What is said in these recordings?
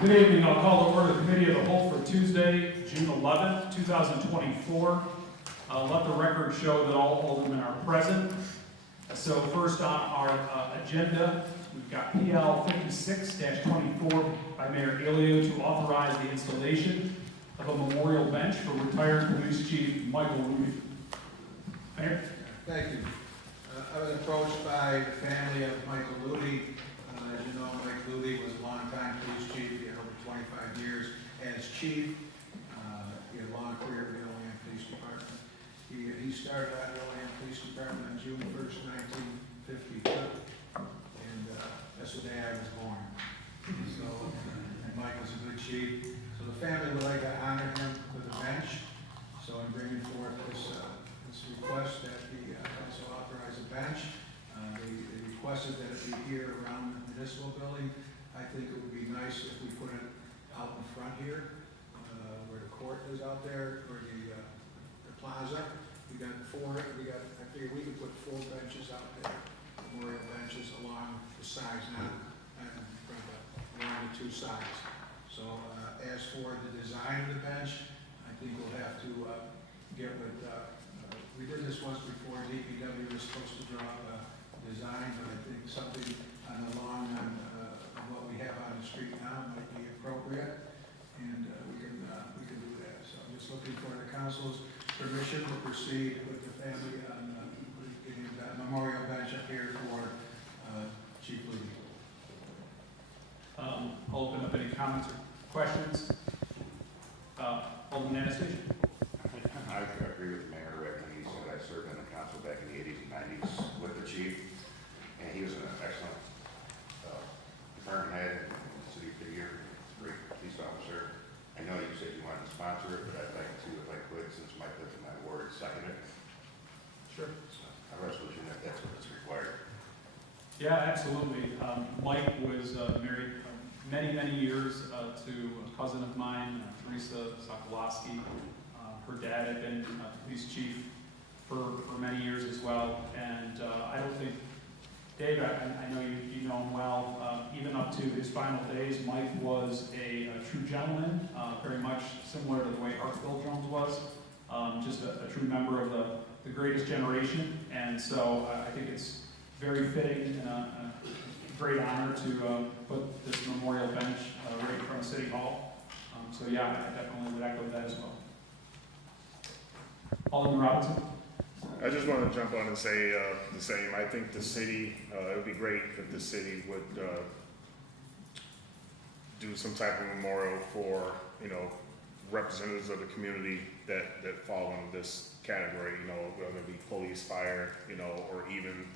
Good evening. I'll call to order the Committee of the Whole for Tuesday, June 11th, 2024. Let the record show that all aldermen are present. So first on our agenda, we've got PL 56-24 by Mayor Olean to authorize the installation of a memorial bench for retired Police Chief Michael Rudy. Mayor? Thank you. I was approached by the family of Michael Ludy. As you know, Mike Ludy was a longtime police chief. He had over 25 years as chief. He had a long career in the Olean Police Department. He started out in the Olean Police Department on June 1st, 1952. And that's the day I was born. So, and Mike was a good chief. So the family would like to honor him with a bench. So I'm bringing forth this request that the council authorize a bench. They requested that it be here around the municipal building. I think it would be nice if we put it out in front here, where the court is out there, or the plaza. I figure we could put 4 benches out there, memorial benches along the sides, not along the 2 sides. So as for the design of the bench, I think we'll have to get with, we did this once before. DPW was supposed to draw a design, but I think something along what we have on the street now might be appropriate, and we can do that. So I'm just looking for the council's permission to proceed with the family on getting that memorial bench up here for Chief Ludy. I'll open up any comments or questions. Alderman Anastasia. I agree with Mayor Rick when he said I served in the council back in the 80s and 90s with the chief, and he was an excellent department head and city figure, great police officer. I know you said you wanted to sponsor it, but I'd like to, if I could, since Mike lives in that ward, second it. Sure. So, a resolution if that's what is required. Yeah, absolutely. Mike was married many years to a cousin of mine, Teresa Sokolowski. Her dad had been police chief for many years as well, and I don't think, Dave, I know you know him well. Even up to his final days, Mike was a true gentleman, very much similar to the way Art Bill Jones was, just a true member of the greatest generation, and so I think it's very fitting and a great honor to put this memorial bench right in front of City Hall. So yeah, I definitely would echo that as well. Alderman Robinson. I just want to jump on and say the same. I think the city, it would be great if the city would do some type of memorial for, representatives of the community that fall into this category, whether it be police, fire, or even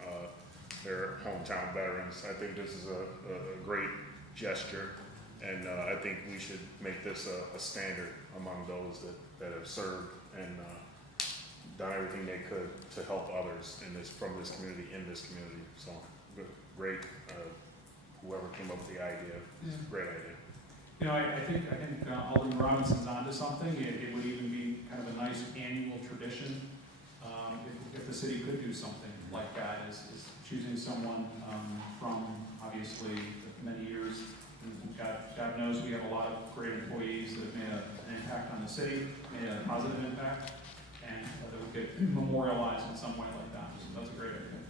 their hometown veterans. I think this is a great gesture, and I think we should make this a standard among those that have served and done everything they could to help others from this community, in this community. So great, whoever came up with the idea, it's a great idea. I think Alderman Robinson's onto something. It would even be kind of a nice annual tradition if the city could do something like that, is choosing someone from obviously many years. God knows we have a lot of great employees that have made an impact on the city, made a positive impact, and that would get memorialized in some way like that. So that's a great idea.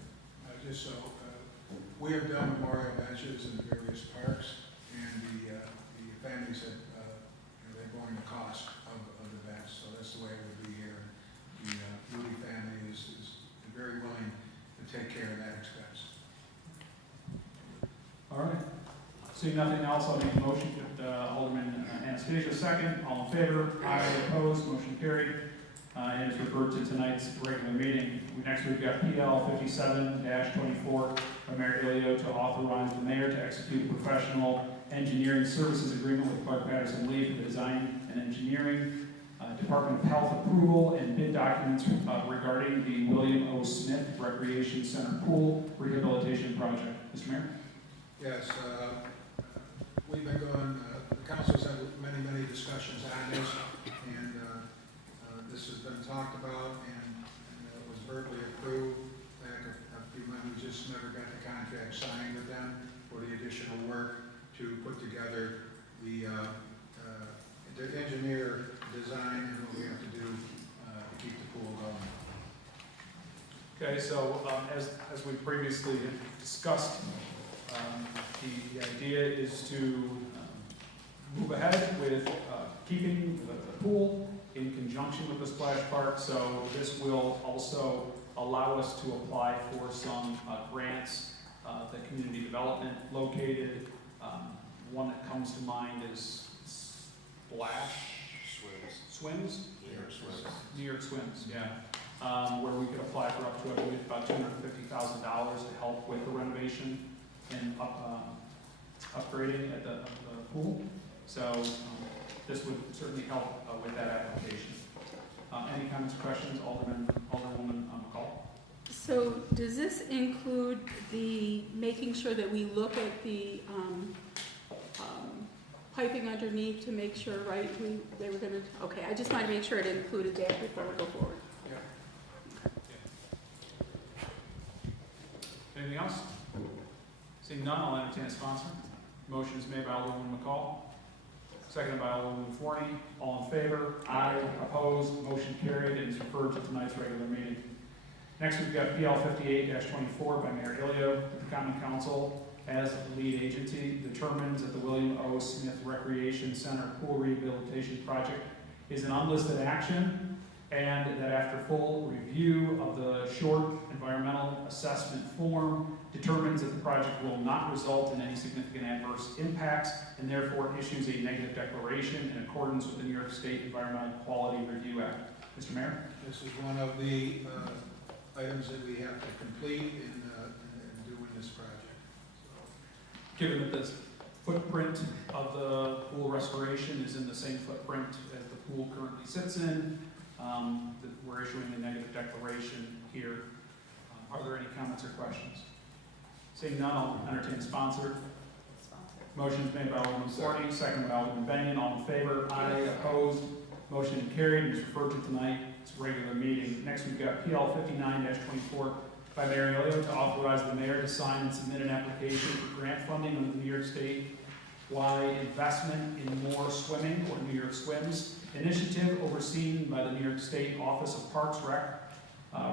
We have done memorial benches in various parks, and the family said they're going the cost of the bench, so that's the way it would be here. The Ludy family is very willing to take care of that expense. All right. Seeing nothing else, I'll make a motion. Alderman Anastasia, second. All in favor? Aye. Opposed? Motion carried. And is referred to tonight's regular meeting. Next, we've got PL 57-24 by Mayor Olean to authorize the mayor to execute a professional engineering services agreement with Clark Patterson Lee for the design and engineering, Department of Health approval, and bid documents regarding the William O. Smith Recreation Center Pool Rehabilitation Project. Mr. Mayor? Yes, we've been going, the council's had many discussions on this, and this has been talked about, and it was verbally approved back a few months. We just never got the contract signed with them for the additional work to put together the engineer design and what we have to do to keep the pool going. Okay, so as we previously discussed, the idea is to move ahead with keeping the pool in conjunction with the splash park. So this will also allow us to apply for some grants, the community development located. One that comes to mind is Swims? New York Swims, yeah. Where we could apply for up to, I believe, about $250,000 to help with the renovation and upgrading at the pool. So this would certainly help with that application. Any comments, questions, Alderwoman McCall? So does this include the making sure that we look at the piping underneath to make sure, right, they were gonna, okay, I just wanted to make sure it included that before we go forward. Anything else? Seeing none, I'll entertain a sponsor. Motion is made by Alderwoman McCall, seconded by Alderwoman Forney. All in favor? Aye. Opposed? Motion carried and is referred to tonight's regular meeting. Next, we've got PL 58-24 by Mayor Ilio. The Common Council, as the lead agency, determines that the William O. Smith Recreation Center Pool Rehabilitation Project is an unlisted action, and that after full review of the short environmental assessment form, determines that the project will not result in any significant adverse impacts, and therefore issues a negative declaration in accordance with the New York State Environmental Quality Review Act. Mr. Mayor? This is one of the items that we have to complete in doing this project. Given that the footprint of the pool restoration is in the same footprint as the pool currently sits in, that we're issuing a negative declaration here. Are there any comments or questions? Seeing none, I'll entertain a sponsor. Motion is made by Alderman Forney, seconded by Alderman Benyon. All in favor? Aye. Opposed? Motion carried and is referred to tonight's regular meeting. Next, we've got PL 59-24 by Mayor Ilio to authorize the mayor to sign and submit an application for grant funding under the New York State-wide Investment in More Swimming, or New York Swims, initiative overseen by the New York State Office of Parks,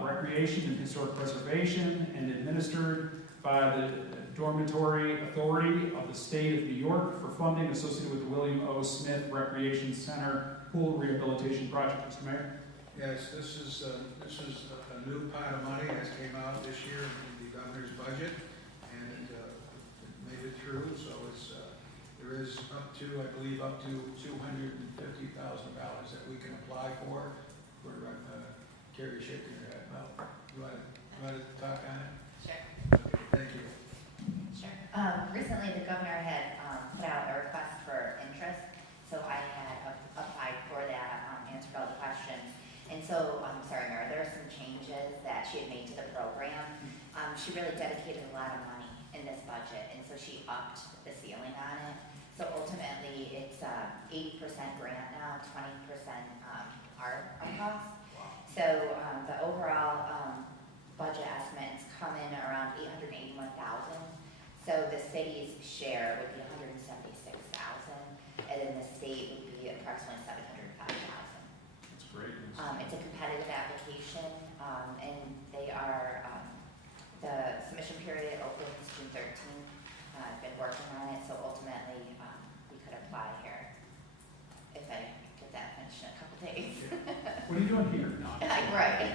Recreation and Historic Preservation, and administered by the Dormitory Authority of the State of New York for funding associated with the William O. Smith Recreation Center Pool Rehabilitation Project. Mr. Mayor? Yes, this is a new pot of money that came out this year in the governor's budget, and it made it through. So there is up to, I believe, up to $250,000 that we can apply for. We're Carrie shaking her head. Well, you want to talk on it? Sure. Okay, thank you. Sure. Recently, the governor had put out a request for interest, so I had applied for that, answered all the questions. And so, I'm sorry, Mayor, there are some changes that she had made to the program. She really dedicated a lot of money in this budget, and so she upped the ceiling on it. So ultimately, it's 80% grant now, 20% our cost. So the overall budget estimates come in around $881,000. So the city's share would be $176,000, and then the state would be approximately $705,000. That's great. It's a competitive application, and they are, the submission period opens June 13th. I've been working on it, so ultimately we could apply here if I get that finished in a couple days. What are you doing here? No, Right.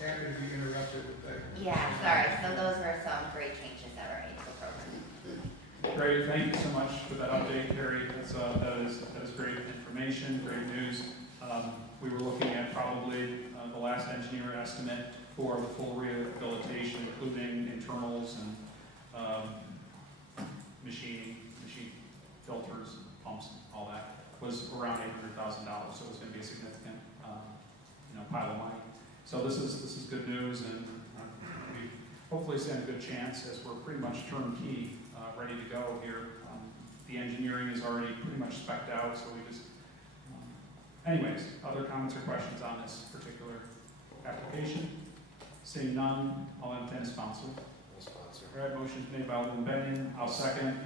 Happy to be interrupted with that. Yeah, sorry. So those were some great changes that were made to the program. Great, thank you so much for that update, Carrie. That is great information, great news. We were looking at probably the last engineer estimate for the full rehabilitation, including internals and machine filters, pumps, all that, was around $800,000. So it was going to be a significant, pile of money. So this is good news, and we hopefully stand a good chance as we're pretty much turnkey, ready to go here. The engineering is already pretty much spec'd out, so we just, anyways, other comments or questions on this particular application? Seeing none, I'll entertain a sponsor. Sponsor. All right, motion's made by Alderman Benyon. I'll second.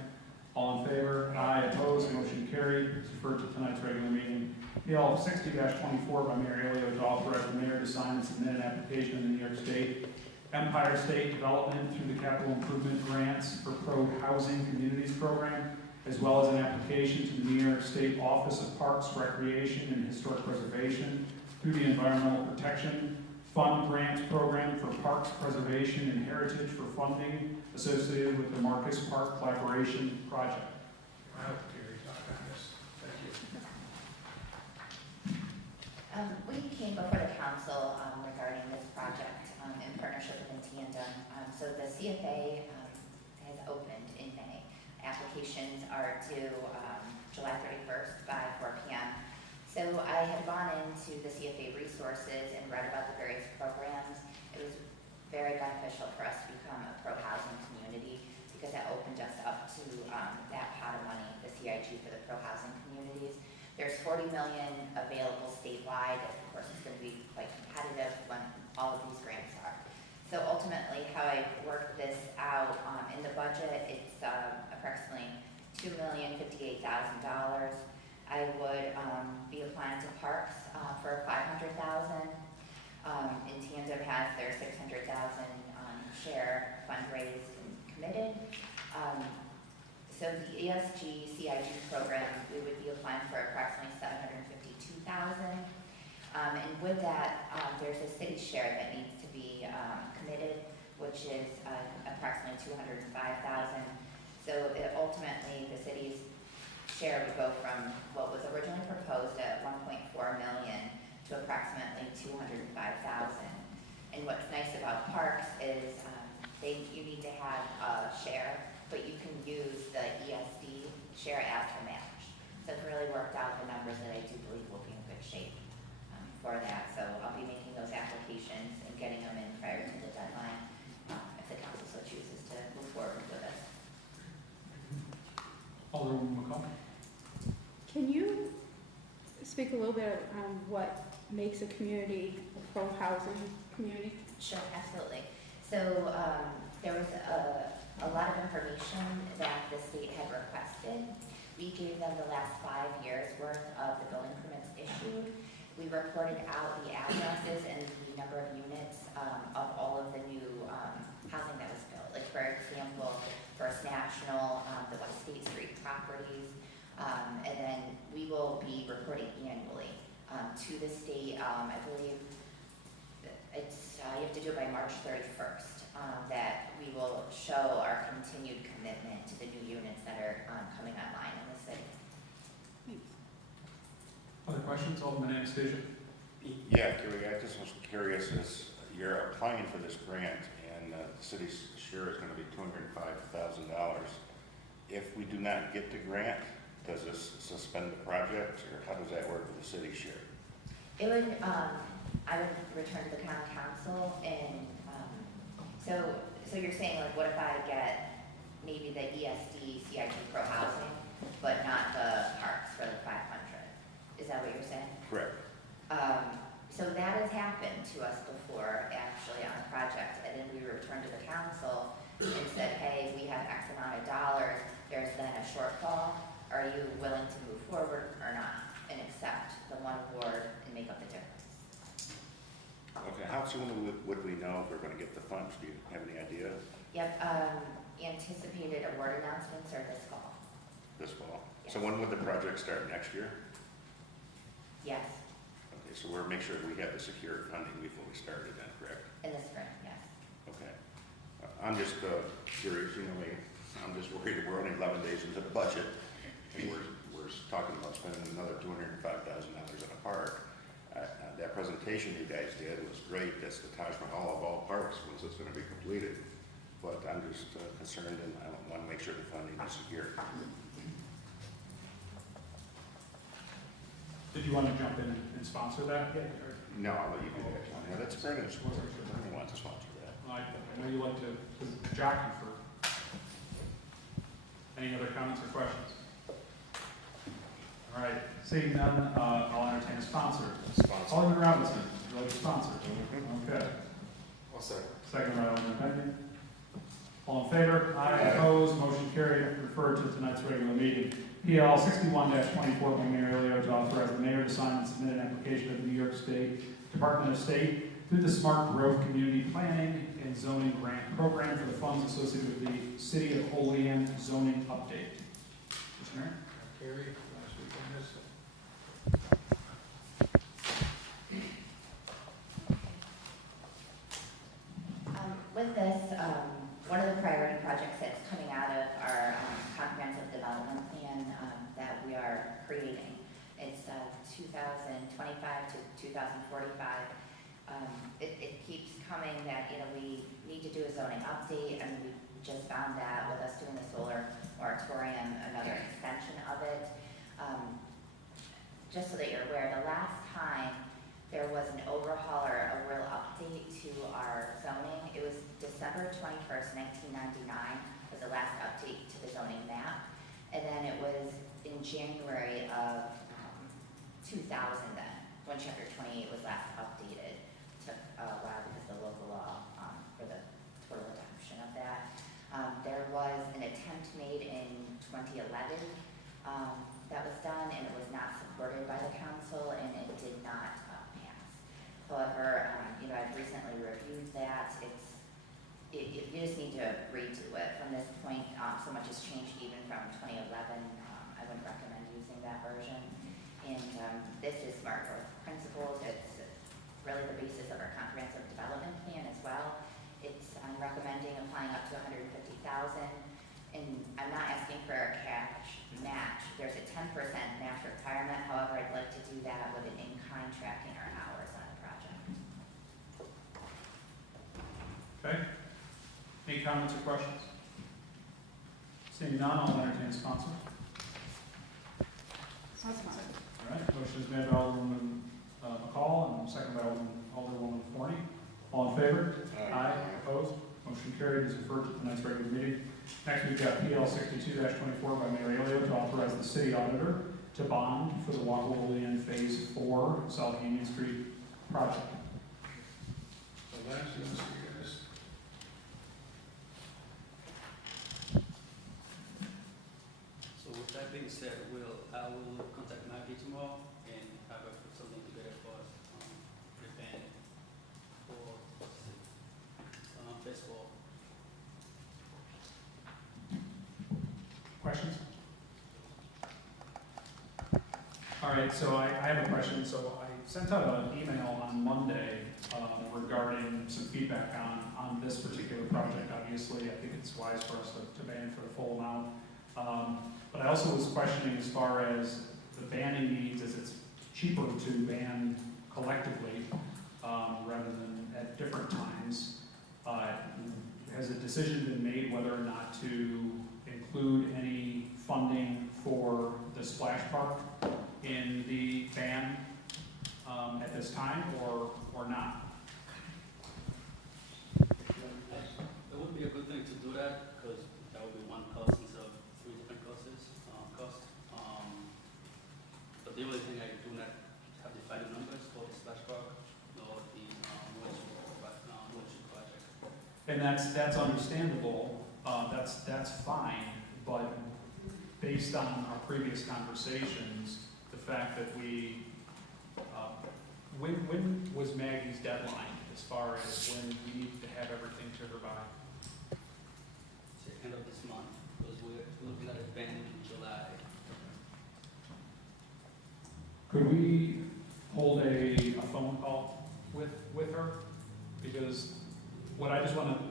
All in favor? Aye. Opposed? Motion carried. It's referred to tonight's regular meeting. PL 60-24 by Mayor Elio to authorize the mayor to sign and submit an application in the New York State Empire State Development through the Capital Improvement Grants for Pro-Housing Communities Program, as well as an application to the New York State Office of Parks, Recreation, and Historic Preservation through the Environmental Protection Fund Grant Program for Parks Preservation and Heritage for funding associated with the Marcus Park Collaboration Project. I'll let Gary talk on this. Thank you. We came before the council regarding this project in partnership with Tandem. So the CFA has opened in May. Applications are due July 31st by 4 p.m. So I had gone into the CFA resources and read about the various programs. It was very beneficial for us to become a pro-housing community because that opened us up to that pot of money, the CIG for the pro-housing communities. There's 40 million available statewide. Of course, it's going to be quite competitive when all of these grants are. So ultimately, how I worked this out in the budget, it's approximately $2,058,000. I would be applying to Parks for $500,000. In Tandem has their $600,000 share fundraised and committed. So the ESG CIG program, we would be applying for approximately $752,000. And with that, there's a city share that needs to be committed, which is approximately $205,000. So ultimately, the city's share would go from what was originally proposed at $1.4 million to approximately $205,000. And what's nice about Parks is you need to have a share, but you can use the ESD share as the match. So it's really worked out the numbers that I do believe will be in good shape for that. So I'll be making those applications and getting them in prior to the deadline if the council so chooses to move forward with us. Alderwoman McCall. Can you speak a little bit on what makes a community a pro-housing community? Sure, absolutely. So there was a lot of information that the state had requested. We gave them the last 5 years worth of the building permits issued. We reported out the addresses and the number of units of all of the new housing that was built. Like for example, First National, the West State Street properties, and then we will be reporting annually to the state. I believe it's you have to do it by March 31st. That we will show our continued commitment to the new units that are coming online in the city. Thanks. Other questions? Alderman Anastasia. Yeah, Gary, I just was curious, as you're applying for this grant and the city's share is going to be $205,000. If we do not get the grant, does this suspend the project, or how does that work with the city share? It would, I would return to the county council and, so you're saying like, what if I get maybe the ESD CIG Pro Housing, but not the Parks for the 500? Is that what you're saying? Correct. So that has happened to us before, actually, on a project, and then we returned to the council and said, hey, we have X amount of dollars, there's then a shortfall, are you willing to move forward or not, and accept the one award and make up the difference? Okay, how soon would we know if we're going to get the funds? Do you have any idea? Yep, anticipated award announcements are this fall. This fall? Yes. So when would the project start, next year? Yes, Okay, so we'll make sure we have the secured funding before we start it then, correct? in the spring, yes. Okay. I'm just curious, I'm just worried that we're only 11 days into the budget, and we're talking about spending another $205,000 on a park. That presentation you guys did was great. That's the Taj Mahal of all parks once it's going to be completed. But I'm just concerned, and I want to make sure the funding is secure. Did you want to jump in and sponsor that? Or- No, I'll let you do that. Yeah, that's very good. I want to sponsor that. I know you like to jockey for. Any other comments or questions? All right, seeing none, I'll entertain a sponsor. Sponsor. Alderman Robinson, would you like to sponsor? Okay. I'll second. Second by Alderman Benyon. All in favor? Aye. Opposed? Motion carried. Referred to tonight's regular meeting. PL 61-24 by Mayor Elio to authorize the mayor to sign and submit an application to the New York State Department of State through the Smart Growth Community Planning and Zoning Grant Program for the funds associated with the City of Olean zoning update. Mr. Mayor? Carrie, last week on this. With this, one of the priority projects that's coming out of our comprehensive development plan that we are creating, it's 2025 to 2045. It keeps coming that, we need to do a zoning update, and we just found that with us doing the solar moratorium, another extension of it. Just so that you're aware, the last time there was an overhaul or a real update to our zoning, it was December 21st, 1999 was the last update to the zoning map. And then it was in January of 2000 then, when chapter 28 was last updated. It took a while because of the local law for the total adoption of that. There was an attempt made in 2011 that was done, and it was not supported by the council, and it did not pass. However, I've recently reviewed that. You just need to redo it. From this point, so much has changed even from 2011. I wouldn't recommend using that version. And this is Smart Growth Principles. It's really the basis of our comprehensive development plan as well. I'm recommending applying up to $150,000. And I'm not asking for a cash match. There's a 10% match requirement. However, I'd like to do that with an in-kind tracking our hours on the project. Okay. Any comments or questions? Seeing none, I'll entertain this council. All right, motion is made by Alderman McCall and second by Alderwoman Forney. All in favor? Aye. Opposed? Motion carried is referred to tonight's regular meeting. Next, we've got PL 62-24 by Mayor Elio to authorize the city auditor to bond for the Walker Olean Phase 4 South Union Street project. So last, you want to see this? So with that being said, I will contact Maggie tomorrow and have her put something together for us, the band for festival. Questions? All right, so I have a question. So I sent out an email on Monday regarding some feedback on this particular project. Obviously, I think it's wise for us to ban for the full amount. But I also was questioning as far as the banning needs, as it's cheaper to ban collectively rather than at different times. Has a decision been made whether or not to include any funding for the splash park in the ban at this time, or not? It would be a good thing to do that because that would be one cost instead of three different costs. But the only thing I do not have the final numbers for the splash park or the Norwich project. And that's understandable. That's fine, but based on our previous conversations, the fact that when was Maggie's deadline as far as when we need to have everything to her by? It's the end of this month because we're looking at a ban in July. Could we hold a phone call with her? Because what I just want to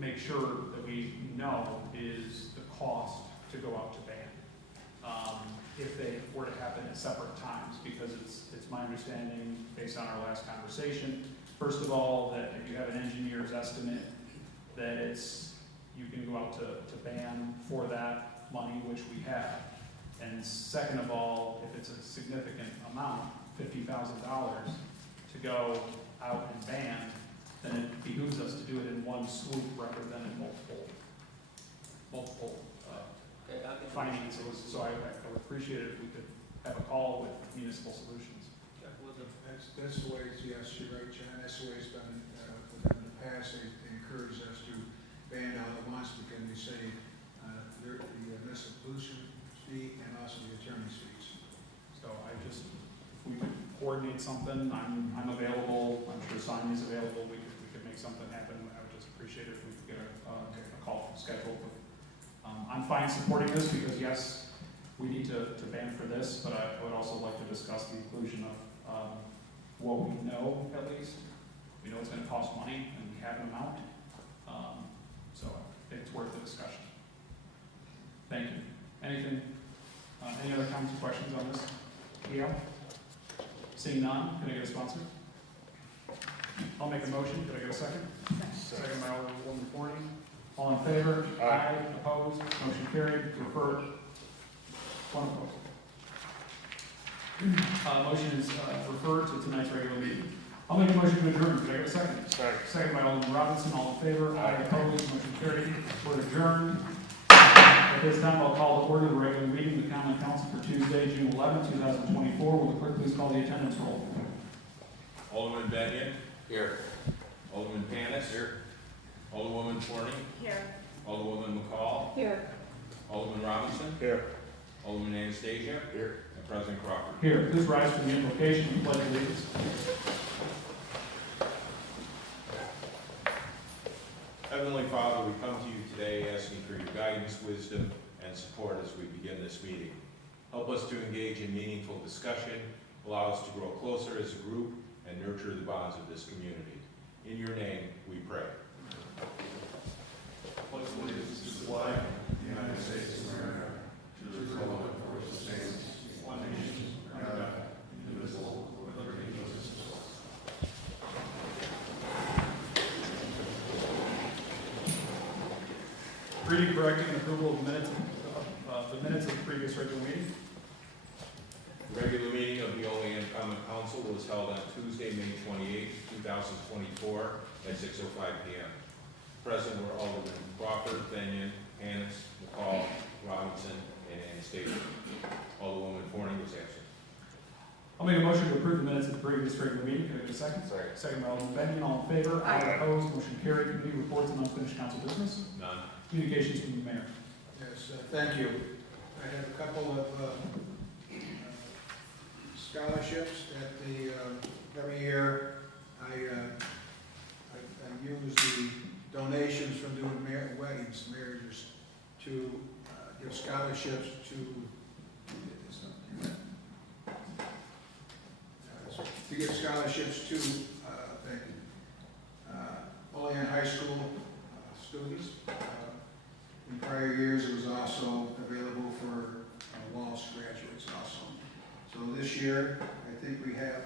make sure that we know is the cost to go out to ban, if they were to happen at separate times, because it's my understanding, based on our last conversation, first of all, that if you have an engineer's estimate, that you can go out to ban for that money, which we have. And second of all, if it's a significant amount, $50,000 to go out and ban, then it behooves us to do it in one swoop rather than in multiple Okay, I'll get the finances. So I would appreciate it if we could have a call with Municipal Solutions. Yeah, what's the That's the way, yes, you're right, John, that's the way it's been with them in the past. They encouraged us to ban all at once, attorney's fees. So I just, if we could coordinate something, I'm available, I'm sure Sonia's available, we could make something happen. I would just appreciate it if we could get a call scheduled. I'm fine supporting this because yes, we need to ban for this, but I would also like to discuss the inclusion of what we know at least. We know it's gonna cost money and we have an amount. So I think it's worth the discussion. Thank you. Anything, any other comments or questions on this? Leo? Seeing none, can I get a sponsor? I'll make a motion. Can I get a second? Second by Alderwoman Forney. All in favor? Aye. Opposed? Motion carried. Referred. One opposed. Motion is referred to tonight's regular meeting. I'll make a motion to adjourn. Can I get a second? Second by Alderman Robinson. All in favor? Aye. Opposed? Motion carried. We're adjourned. At this time, I'll call to order the regular meeting of the Common Council for Tuesday, June 11, 2024. Will the clerk please call the attendance roll? Alderman Benyon. Here. Alderman Panis. Here. Alderwoman Forney. Here. Alderwoman McCall. Here. Alderman Robinson. Here. Alderman Anastasia. Here. And President Crawford. Here, please rise for the invocation and pledge allegiance. Heavenly Father, we come to you today asking for your guidance, wisdom, and support as we begin this meeting. Help us to engage in meaningful discussion, allow us to grow closer as a group, and nurture the bonds of this community. In your name, we pray. Pledge allegiance to the flag of the United States of America, to the republic for which it stands, one nation, under God, indivisible, with liberty and justice for all. Reading, correcting, and approval of the minutes of the previous regular meeting. The regular meeting of the Olean Common Council was held on Tuesday, May 28, 2024, at 6:05 p.m. Present were Alderman Crawford, Benyon, Panis, McCall, Robinson, and Anastasia. Alderwoman Forney was absent. I'll make a motion to approve the minutes of the previous regular meeting. Can I get a second? Second by Alderman Benyon. All in favor? Aye. Opposed? Motion carried. Committee reports and unfinished council business. None. Communications from the mayor. Yes, thank you. I have a couple of scholarships at the, every year I use the donations from doing weddings, marriages, to give scholarships to give scholarships to Olean High School students. In prior years, it was also available for Walsh graduates also. So this year, I think we have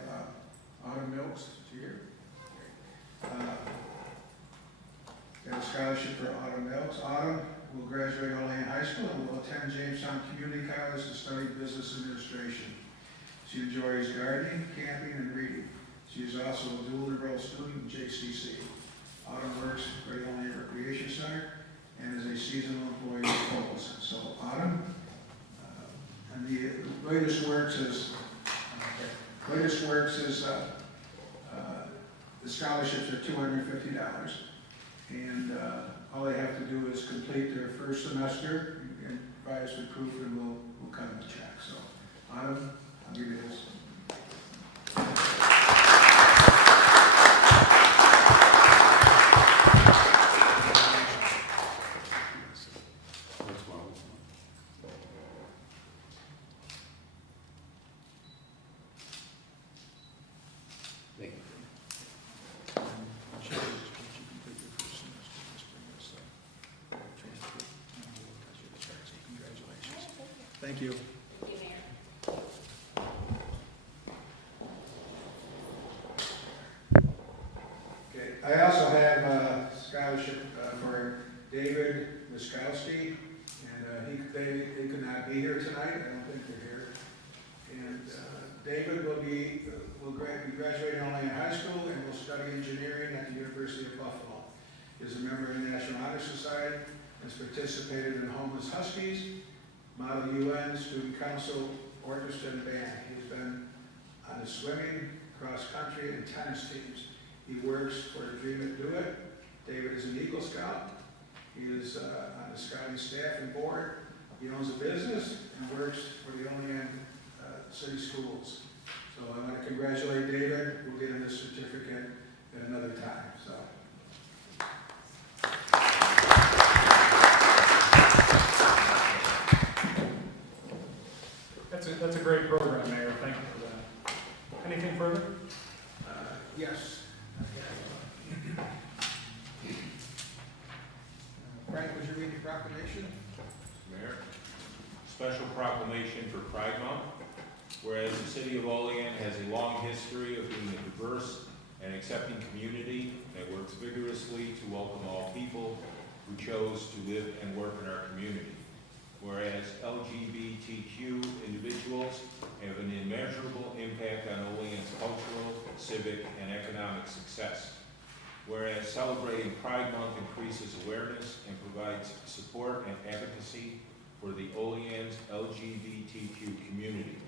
Autumn Milks here. Got a scholarship for Autumn Milks. Autumn will graduate Olean High School and will attend Jamestown Community College to study business administration. She enjoys gardening, camping, and reading. She is also a dual enrolled student in JCC. Autumn works for the Olean Recreation Center and is a seasonal employee of Coles. So Autumn, and the latest works is the scholarships are $250, and all they have to do is complete their first semester and provide us with proof, and we'll cut them a check. So Autumn, I'll give you this. Thank you. Thank you. Okay, I also have a scholarship for David Miskowski, and they could not be here tonight. I don't think they're here. And David will be graduating only in high school and will study engineering at the University of Buffalo. He is a member of the National Honor Society, has participated in Homeless Huskies, Model UN, Student Council, Orchestra, and Band. He has been on the swimming, cross-country, and tennis teams. He works for Dream It, Do It. David is an Eagle Scout. He is on the Scouting staff and board. He owns a business and works for the Olean City Schools. So I want to congratulate David. We'll get him this certificate at another time, so. That's a great program, Mayor. Thank you for that. Anything further? Yes. Frank, would you read the proclamation? Mayor, special proclamation for Pride Month. Whereas the city of Olean has a long history of being a diverse and accepting community that works vigorously to welcome all people who chose to live and work in our community. Whereas LGBTQ individuals have an immeasurable impact on Olean's cultural, civic, and economic success. Whereas celebrating Pride Month increases awareness and provides support and advocacy for the Olean's LGBTQ community.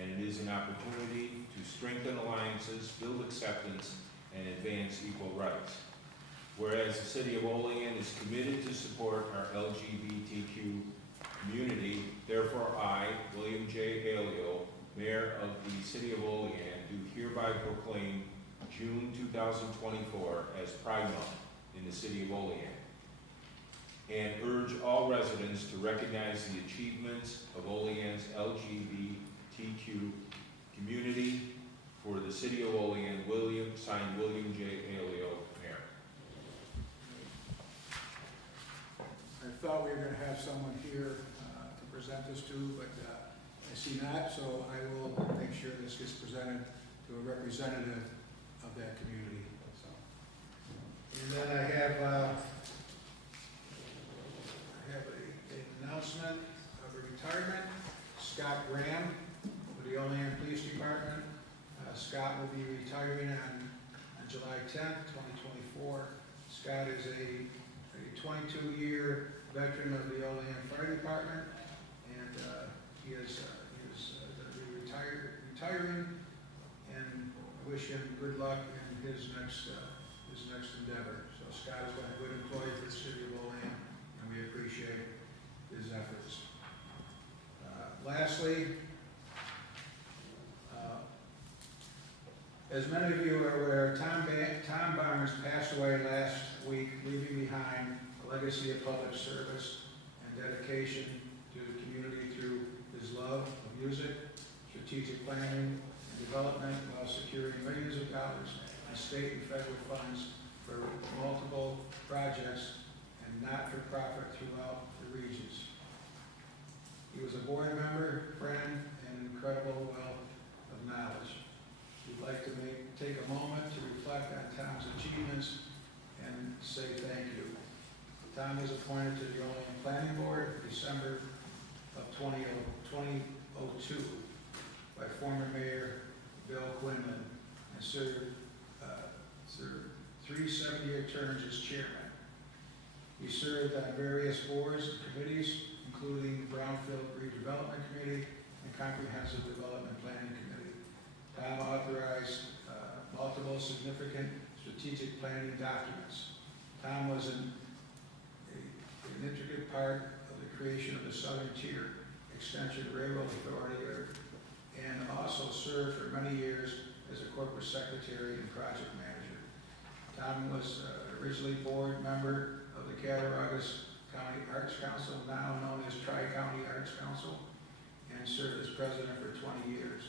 And it is an opportunity to strengthen alliances, build acceptance, and advance equal rights. Whereas the city of Olean is committed to support our LGBTQ community, therefore I, William J. Alio, Mayor of the City of Olean, do hereby proclaim June 2024 as Pride Month in the City of Olean, and urge all residents to recognize the achievements of Olean's LGBTQ community. For the City of Olean, signed William J. Alio, Mayor. I thought we were going to have someone here to present this to, but I see not, so I will make sure this gets presented to a representative of that community. So. And then I have an announcement of a retirement. Scott Graham with the Olean Police Department. Scott will be retiring on July 10th, 2024. Scott is a 22-year veteran of the Olean Fire Department, and he is retiring, and I wish him good luck in his next endeavor. So Scott has been a good employee for the City of Olean, and we appreciate his efforts. Lastly, as many of you are aware, Tom Barnes passed away last week, leaving behind a legacy of public service and dedication to the community through his love of music, strategic planning, and development, while securing millions of dollars in state and federal funds for multiple projects and not-for-profit throughout the regions. He was a board member, friend, and an incredible wealth of knowledge. We'd like to take a moment to reflect on Tom's achievements and say thank you. Tom was appointed to the Olean Planning Board in December of 2002 by former Mayor Bill Quinlan, and served 3 7-year terms as chairman. He served on various boards and committees, including Brownfield Redevelopment Committee and Comprehensive Development Planning Committee. Tom authorized multiple significant strategic planning documents. Tom was an intricate part of the creation of the Southern Tier Extension Railroad Authority, and also served for many years as a corporate secretary and project manager. Tom was originally board member of the Cattaraugus County Arts Council, now known as Tri-County Arts Council, and served as president for 20 years.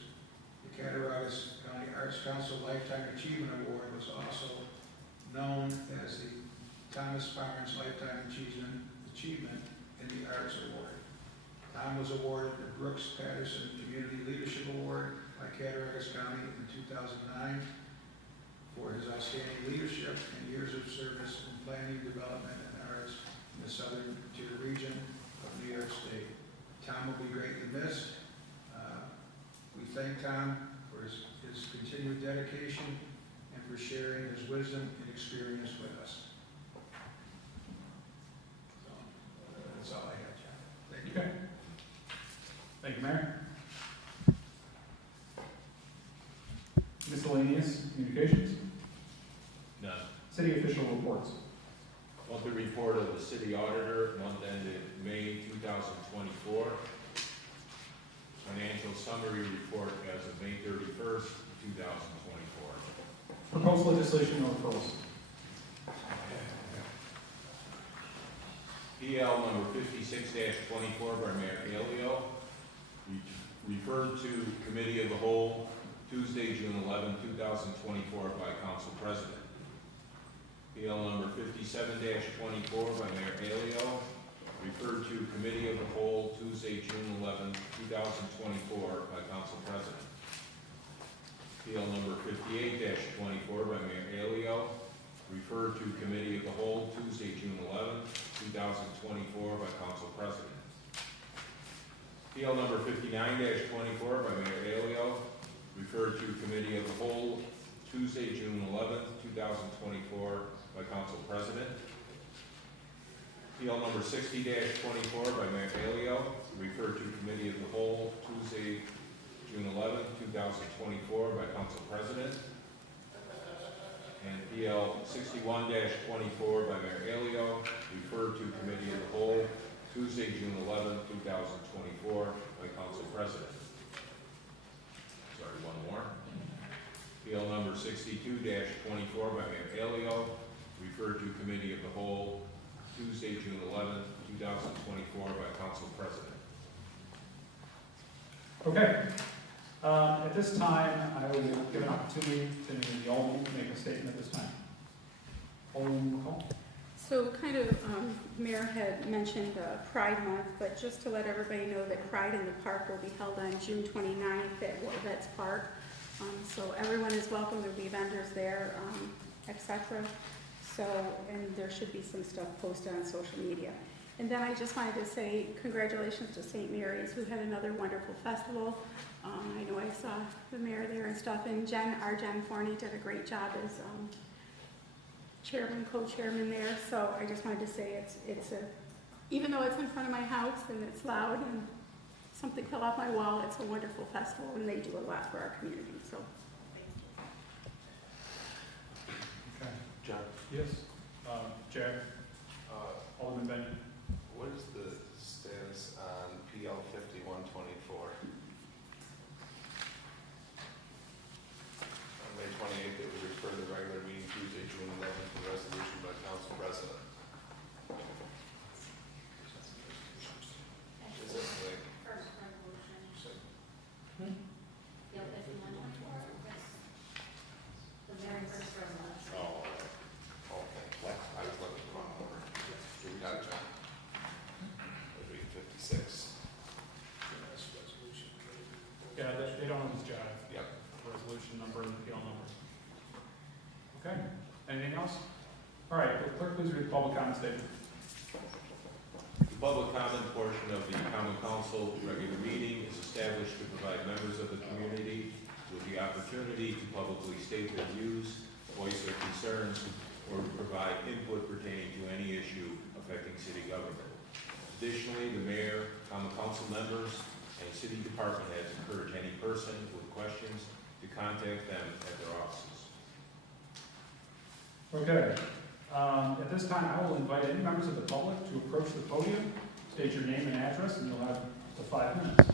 The Cattaraugus County Arts Council Lifetime Achievement Award was also known as the Thomas Barnes Lifetime Achievement in the Arts Award. Tom was awarded the Brooks Patterson Community Leadership Award by Cattaraugus County in 2009 for his outstanding leadership and years of service in planning, development, and arts in the Southern Tier region of New York State. Tom will be greatly missed. We thank Tom for his continued dedication and for sharing his wisdom and experience with us. So, that's all I have, John. Thank you. Okay. Thank you, Mayor. Miscellaneous communications? None. City official reports. Monthly report of the city auditor, month ended May 2024. Financial summary report as of May 31st, 2024. Proposed legislation or referrals? PL number 56-24 by Mayor Alio, referred to Committee of the Whole Tuesday, June 11, 2024 by Council President. PL number 57-24 by Mayor Alio, referred to Committee of the Whole Tuesday, June 11, 2024 by Council President. PL number 58-24 by Mayor Alio, referred to Committee of the Whole Tuesday, June 11, 2024 by Council President. PL number 59-24 by Mayor Alio, referred to Committee of the Whole Tuesday, June 11, 2024 by Council President. PL number 60-24 by Mayor Alio, referred to Committee of the Whole Tuesday, June 11, 2024 by Council President. And PL 61-24 by Mayor Alio, referred to Committee of the Whole Tuesday, June 11, 2024 by Council President. Sorry, one more. PL number 62-24 by Mayor Alio, referred to Committee of the Whole Tuesday, June 11, 2024 by Council President. Okay. At this time, I will give an opportunity to the Olean to make a statement at this time. Olean McCall. So kind of, Mayor had mentioned Pride Month, but just to let everybody know that Pride in the Park will be held on June 29th at Vets Park. So everyone is welcome. There'll be vendors there, etc. So, and there should be some stuff posted on social media. And then I just wanted to say congratulations to St. Mary's, who had another wonderful festival. I know I saw the mayor there and stuff, and our Jen Forney did a great job as chairman, co-chairman there. So I just wanted to say it's a, even though it's in front of my house and it's loud and something fell off my wall, it's a wonderful festival, and they do a lot for our community. So Okay. John, Yes. Jack. Alderman Benyon. what is the status on PL 5124? On May 28th, it was referred to the regular meeting Tuesday, June 11th, for resolution by council president. Is it like, First resolution. Hmm? The very first resolution. oh, okay, I was looking at the wrong number. We got it, John. It'd be 56. Yeah, they don't know his job. Yep. Resolution number and PL number. Okay. Anything else? All right. Will clerk, please read the public comment statement. The public comment portion of the Common Council regular meeting is established to provide members of the community with the opportunity to publicly state their views, voice their concerns, or to provide input pertaining to any issue affecting city government. Additionally, the mayor, Common Council members, and city department heads encourage any person with questions to contact them at their offices. Okay. At this time, I will invite any members of the public to approach the podium, state your name and address, and you'll have up to 5 minutes.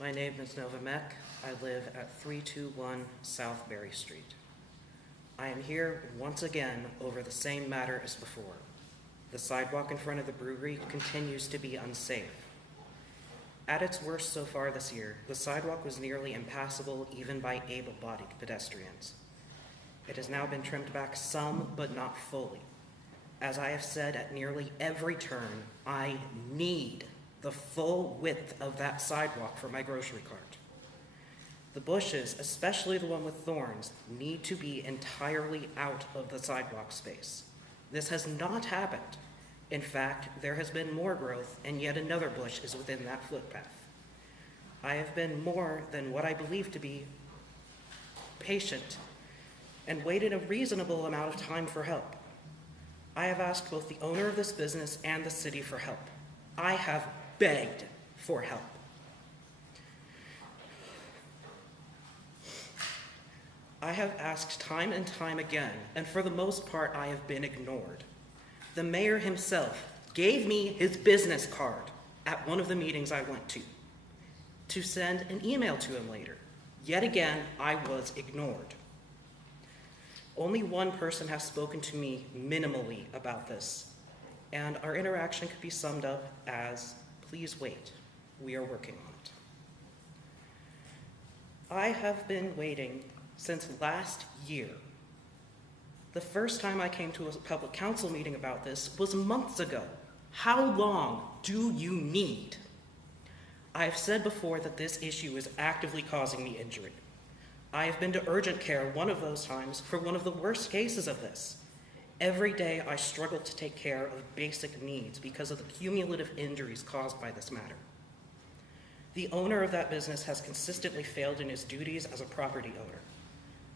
My name is Nova Meck. I live at 321 South Berry Street. I am here once again over the same matter as before. The sidewalk in front of the brewery continues to be unsafe. At its worst so far this year, the sidewalk was nearly impassable even by able-bodied pedestrians. It has now been trimmed back some, but not fully. As I have said at nearly every turn, I need the full width of that sidewalk for my grocery cart. The bushes, especially the one with thorns, need to be entirely out of the sidewalk space. This has not happened. In fact, there has been more growth, and yet another bush is within that footpath. I have been more than what I believe to be patient and waited a reasonable amount of time for help. I have asked both the owner of this business and the city for help. I have begged for help. I have asked time and time again, and for the most part, I have been ignored. The mayor himself gave me his business card at one of the meetings I went to send an email to him later. Yet again, I was ignored. Only one person has spoken to me minimally about this, and our interaction could be summed up as, please wait, we are working on it. I have been waiting since last year. The first time I came to a public council meeting about this was months ago. How long do you need? I have said before that this issue is actively causing me injury. I have been to urgent care one of those times for one of the worst cases of this. Every day I struggle to take care of basic needs because of the cumulative injuries caused by this matter. The owner of that business has consistently failed in his duties as a property owner.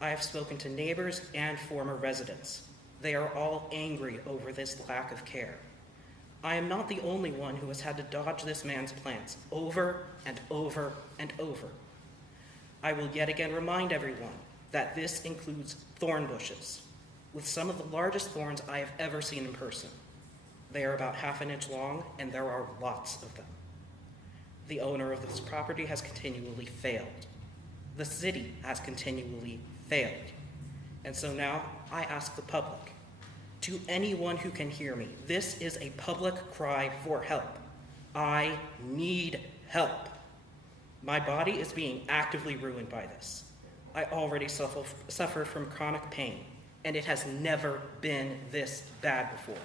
I have spoken to neighbors and former residents. They are all angry over this lack of care. I am not the only one who has had to dodge this man's plants over and over and over. I will yet again remind everyone that this includes thorn bushes, with some of the largest thorns I have ever seen in person. They are about 1/2 inch long, and there are lots of them. The owner of this property has continually failed. The city has continually failed. And so now I ask the public, to anyone who can hear me, this is a public cry for help. I need help. My body is being actively ruined by this. I already suffer from chronic pain, and it has never been this bad before.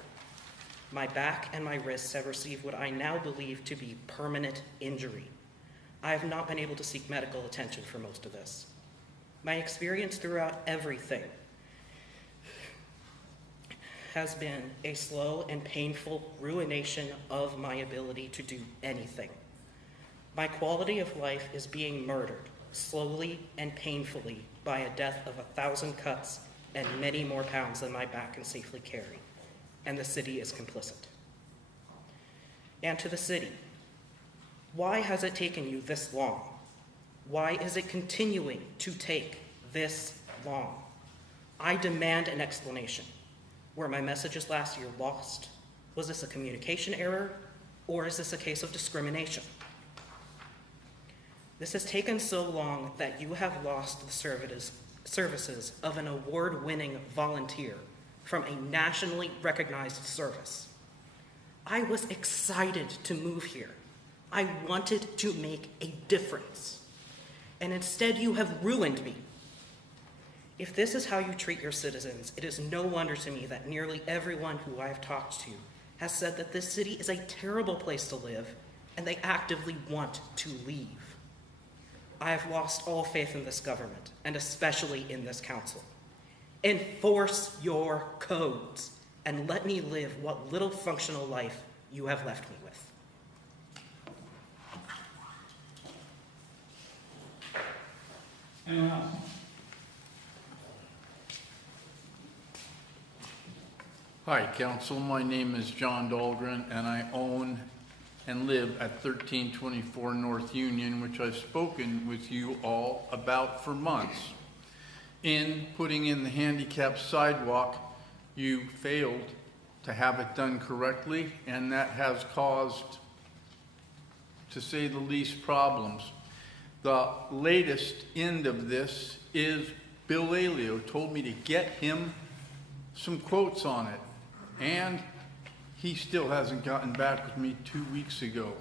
My back and my wrists have received what I now believe to be permanent injury. I have not been able to seek medical attention for most of this. My experience throughout everything has been a slow and painful ruination of my ability to do anything. My quality of life is being murdered, slowly and painfully, by a death of 1,000 cuts and many more pounds than my back can safely carry, and the city is complicit. And to the city, why has it taken you this long? Why is it continuing to take this long? I demand an explanation. Were my messages last year lost? Was this a communication error, or is this a case of discrimination? This has taken so long that you have lost the services of an award-winning volunteer from a nationally recognized service. I was excited to move here. I wanted to make a difference. And instead you have ruined me. If this is how you treat your citizens, it is no wonder to me that nearly everyone who I have talked to has said that this city is a terrible place to live, and they actively want to leave. I have lost all faith in this government, and especially in this council. Enforce your codes, and let me live what little functional life you have left me with. Anyone else? Hi, Council. My name is John Dahlgren, and I own and live at 1324 North Union, which I've spoken with you all about for months. In putting in the handicap sidewalk, you failed to have it done correctly, and that has caused, to say the least, problems. The latest end of this is Bill Aleo told me to get him some quotes on it, and he still hasn't gotten back with me 2 weeks ago.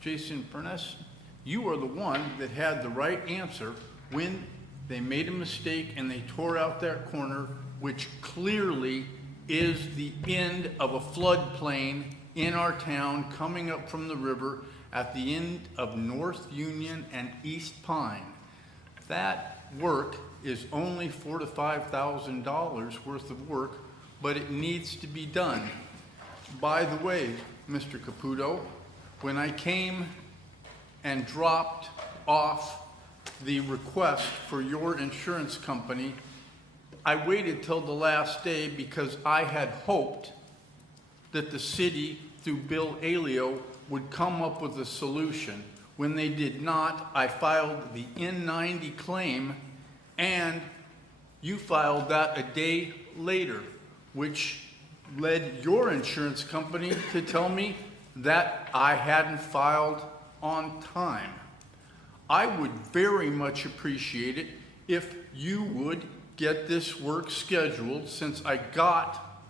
Jason Furness, you are the one that had the right answer when they made a mistake and they tore out that corner, which clearly is the end of a floodplain in our town coming up from the river at the end of North Union and East Pine. That work is only $4,000 to $5,000 worth of work, but it needs to be done. By the way, Mr. Caputo, when I came and dropped off the request for your insurance company I waited till the last day because I had hoped that the city, through Bill Aleo, would come up with a solution. When they did not, I filed the N90 claim, and you filed that a day later, which led your insurance company to tell me that I hadn't filed on time. I would very much appreciate it if you would get this work scheduled, since I got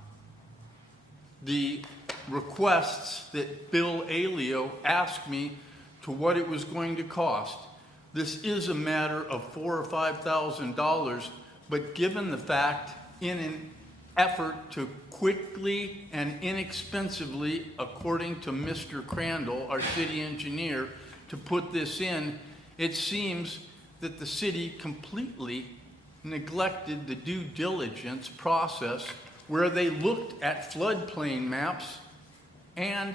the requests that Bill Aleo asked me to what it was going to cost. This is a matter of $4,000 or $5,000, but given the fact, in an effort to quickly and inexpensively, according to Mr. Crandall, our city engineer, to put this in, it seems that the city completely neglected the due diligence process where they looked at floodplain maps, and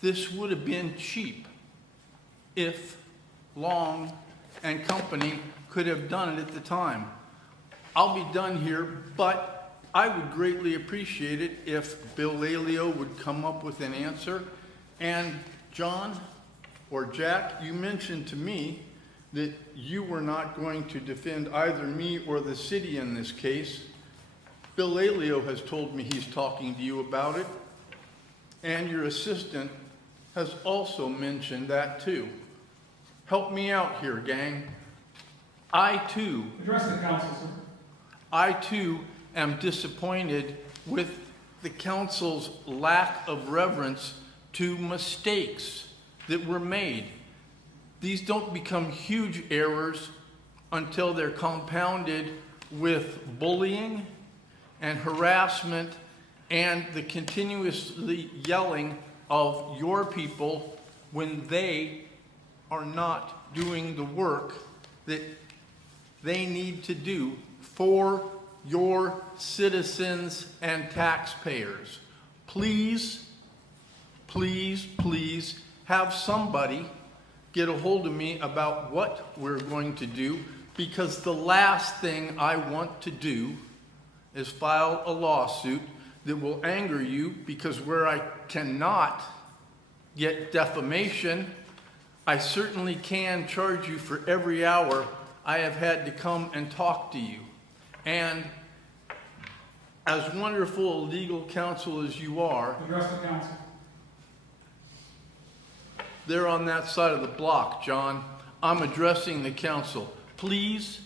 this would have been cheap if Long and company could have done it at the time. I'll be done here, but I would greatly appreciate it if Bill Aleo would come up with an answer. And John or Jack, you mentioned to me that you were not going to defend either me or the city in this case. Bill Aleo has told me he's talking to you about it, and your assistant has also mentioned that too. Help me out here, gang. Address the council, sir. I too am disappointed with the council's lack of reverence to mistakes that were made. These don't become huge errors until they're compounded with bullying and harassment and the continuously yelling of your people when they are not doing the work that they need to do for your citizens and taxpayers. Please, please, please have somebody get a hold of me about what we're going to do, because the last thing I want to do is file a lawsuit that will anger you, because where I cannot get defamation, I certainly can charge you for every hour I have had to come and talk to you. And as wonderful a legal counsel as you are, Address the council. they're on that side of the block, John. I'm addressing the council. Please,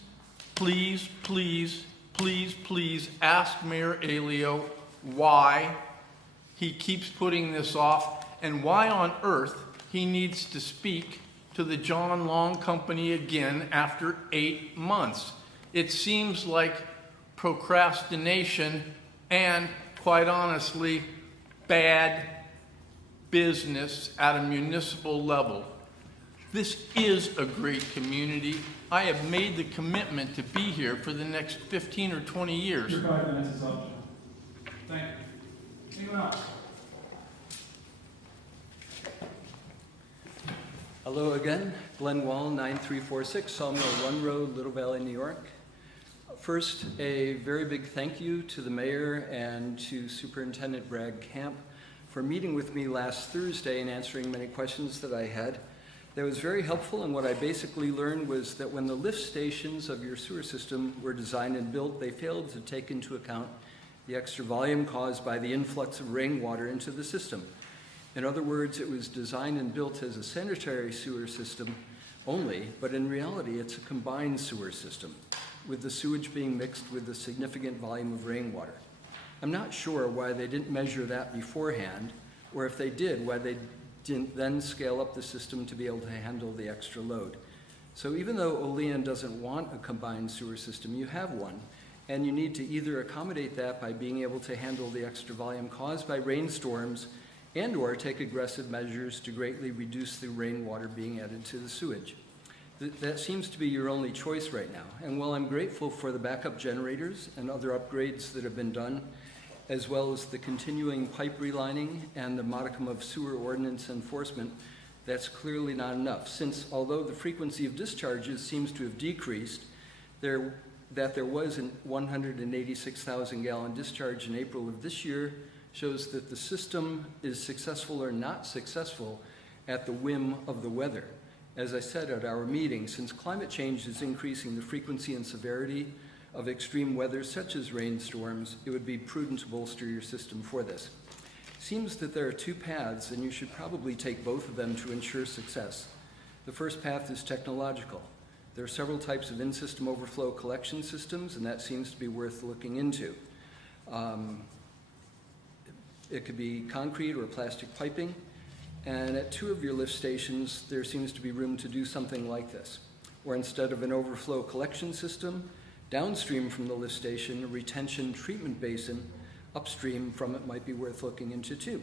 please, please, please, please ask Mayor Aleo why he keeps putting this off, and why on earth he needs to speak to the John Long Company again after 8 months. It seems like procrastination and, quite honestly, bad business at a municipal level. This is a great community. I have made the commitment to be here for the next 15 or 20 years. Your 5 minutes is up, John. Thank you. Anyone else? Hello again, Glenn Wall, 9346 Sawmill Run Road, Little Valley, New York. First, a very big thank you to the mayor and to Superintendent Brad Camp for meeting with me last Thursday and answering many questions that I had. That was very helpful, and what I basically learned was that when the lift stations of your sewer system were designed and built, they failed to take into account the extra volume caused by the influx of rainwater into the system. In other words, it was designed and built as a sanitary sewer system only, but in reality, it's a combined sewer system, with the sewage being mixed with a significant volume of rainwater. I'm not sure why they didn't measure that beforehand, or if they did, why they didn't then scale up the system to be able to handle the extra load. So even though Olean doesn't want a combined sewer system, you have one, and you need to either accommodate that by being able to handle the extra volume caused by rainstorms, and or take aggressive measures to greatly reduce the rainwater being added to the sewage. That seems to be your only choice right now. And while I'm grateful for the backup generators and other upgrades that have been done, as well as the continuing pipe relining and the modicum of sewer ordinance enforcement, that's clearly not enough, since although the frequency of discharges seems to have decreased, there that there was a 186,000 gallon discharge in April of this year shows that the system is successful or not successful at the whim of the weather. As I said at our meeting, since climate change is increasing the frequency and severity of extreme weather such as rainstorms, it would be prudent to bolster your system for this. Seems that there are two paths, and you should probably take both of them to ensure success. The first path is technological. There are several types of in-system overflow collection systems, and that seems to be worth looking into. It could be concrete or plastic piping, and at 2 of your lift stations, there seems to be room to do something like this, where instead of an overflow collection system, downstream from the lift station, a retention treatment basin upstream from it might be worth looking into too.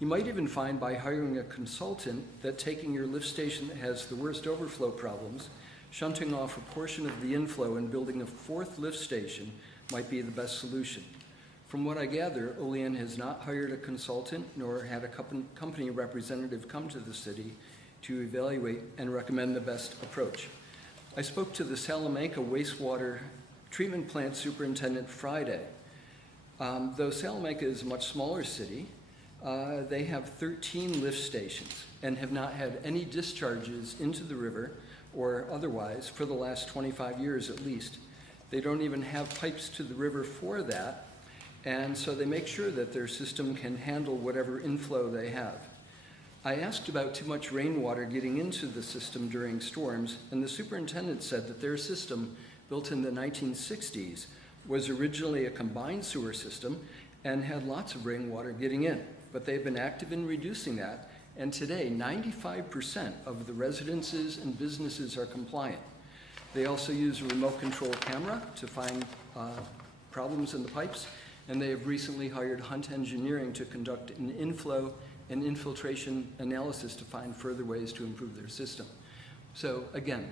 You might even find by hiring a consultant that taking your lift station that has the worst overflow problems, shunting off a portion of the inflow and building a 4th lift station might be the best solution. From what I gather, Olean has not hired a consultant nor had a company representative come to the city to evaluate and recommend the best approach. I spoke to the Salamanca wastewater treatment plant superintendent Friday. Though Salamanca is a much smaller city, they have 13 lift stations and have not had any discharges into the river or otherwise for the last 25 years at least. They don't even have pipes to the river for that, and so they make sure that their system can handle whatever inflow they have. I asked about too much rainwater getting into the system during storms, and the superintendent said that their system, built in the 1960s, was originally a combined sewer system and had lots of rainwater getting in, but they've been active in reducing that, and today 95% of the residences and businesses are compliant. They also use a remote control camera to find problems in the pipes, and they have recently hired Hunt Engineering to conduct an inflow and infiltration analysis to find further ways to improve their system. So again,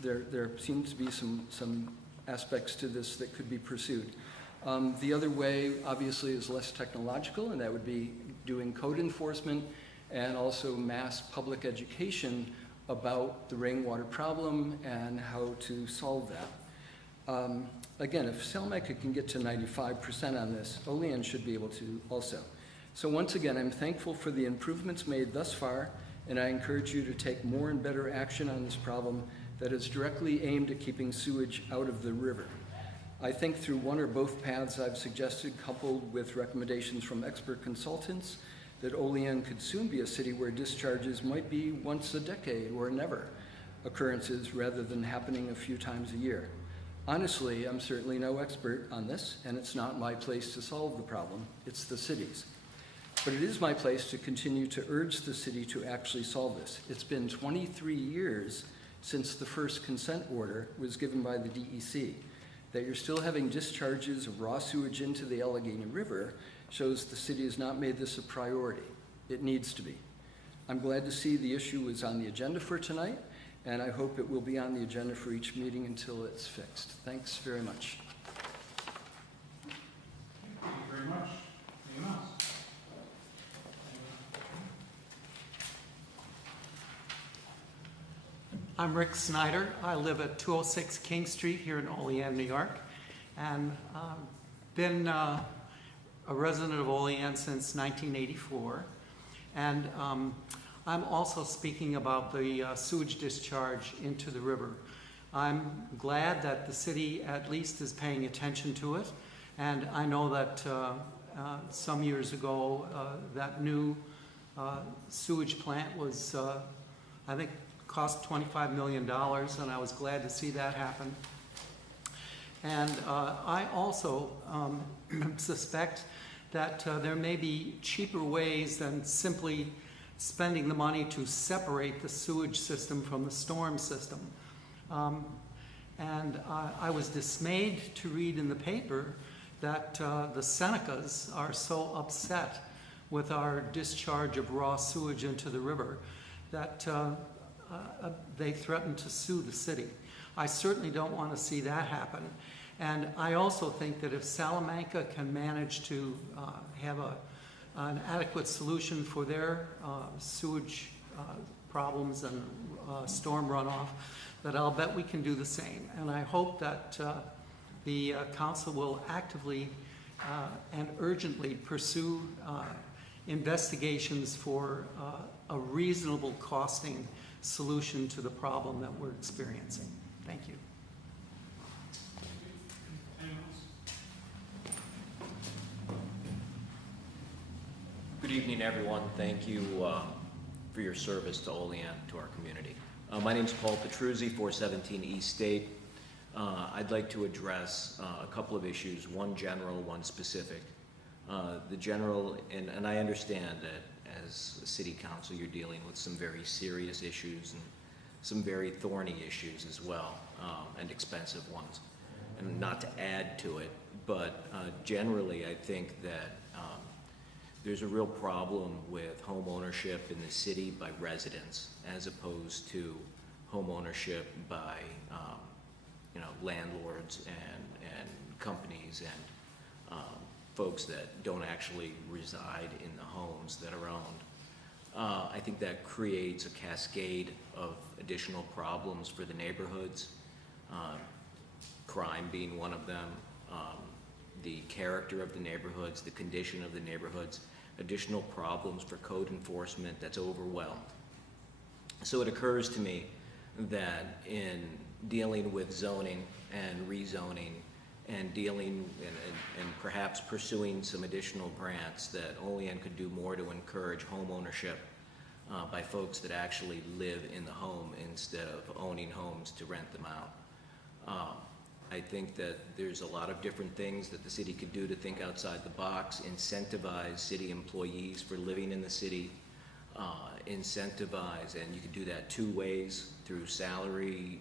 there seems to be some aspects to this that could be pursued. The other way, obviously, is less technological, and that would be doing code enforcement and also mass public education about the rainwater problem and how to solve that. Again, if Salamanca can get to 95% on this, Olean should be able to also. So once again, I'm thankful for the improvements made thus far, and I encourage you to take more and better action on this problem that is directly aimed at keeping sewage out of the river. I think through one or both paths I've suggested, coupled with recommendations from expert consultants, that Olean could soon be a city where discharges might be once a decade or never occurrences rather than happening a few times a year. Honestly, I'm certainly no expert on this, and it's not my place to solve the problem, it's the city's. But it is my place to continue to urge the city to actually solve this. It's been 23 years since the first consent order was given by the DEC. That you're still having discharges of raw sewage into the Allegheny River shows the city has not made this a priority. It needs to be. I'm glad to see the issue is on the agenda for tonight, and I hope it will be on the agenda for each meeting until it's fixed. Thanks very much. Thank you very much. Anyone else? I'm Rick Snyder. I live at 206 King Street here in Olean, New York, and been a resident of Olean since 1984. And I'm also speaking about the sewage discharge into the river. I'm glad that the city at least is paying attention to it, and I know that some years ago that new sewage plant was, I think, cost $25 million, and I was glad to see that happen. And I also suspect that there may be cheaper ways than simply spending the money to separate the sewage system from the storm system. And I was dismayed to read in the paper that the Senecas are so upset with our discharge of raw sewage into the river that they threatened to sue the city. I certainly don't want to see that happen. And I also think that if Salamanca can manage to have an adequate solution for their sewage problems and storm runoff, that I'll bet we can do the same. And I hope that the council will actively and urgently pursue investigations for a reasonable costing solution to the problem that we're experiencing. Thank you. Anyone else? Good evening, everyone. Thank you for your service to Olean, to our community. My name is Paul Petruzzi, 417 East State. I'd like to address a couple of issues, one general, one specific. The general, and I understand that as a city council, you're dealing with some very serious issues and some very thorny issues as well, and expensive ones. And not to add to it, but generally I think that there's a real problem with home ownership in the city by residents as opposed to home ownership by landlords and companies and folks that don't actually reside in the homes that are owned. I think that creates a cascade of additional problems for the neighborhoods, crime being one of them, the character of the neighborhoods, the condition of the neighborhoods, additional problems for code enforcement that's overwhelmed. So it occurs to me that in dealing with zoning and rezoning and dealing and perhaps pursuing some additional grants, that Olean could do more to encourage home ownership by folks that actually live in the home instead of owning homes to rent them out. I think that there's a lot of different things that the city could do to think outside the box, incentivize city employees for living in the city, incentivize, and you could do that two ways, through salary,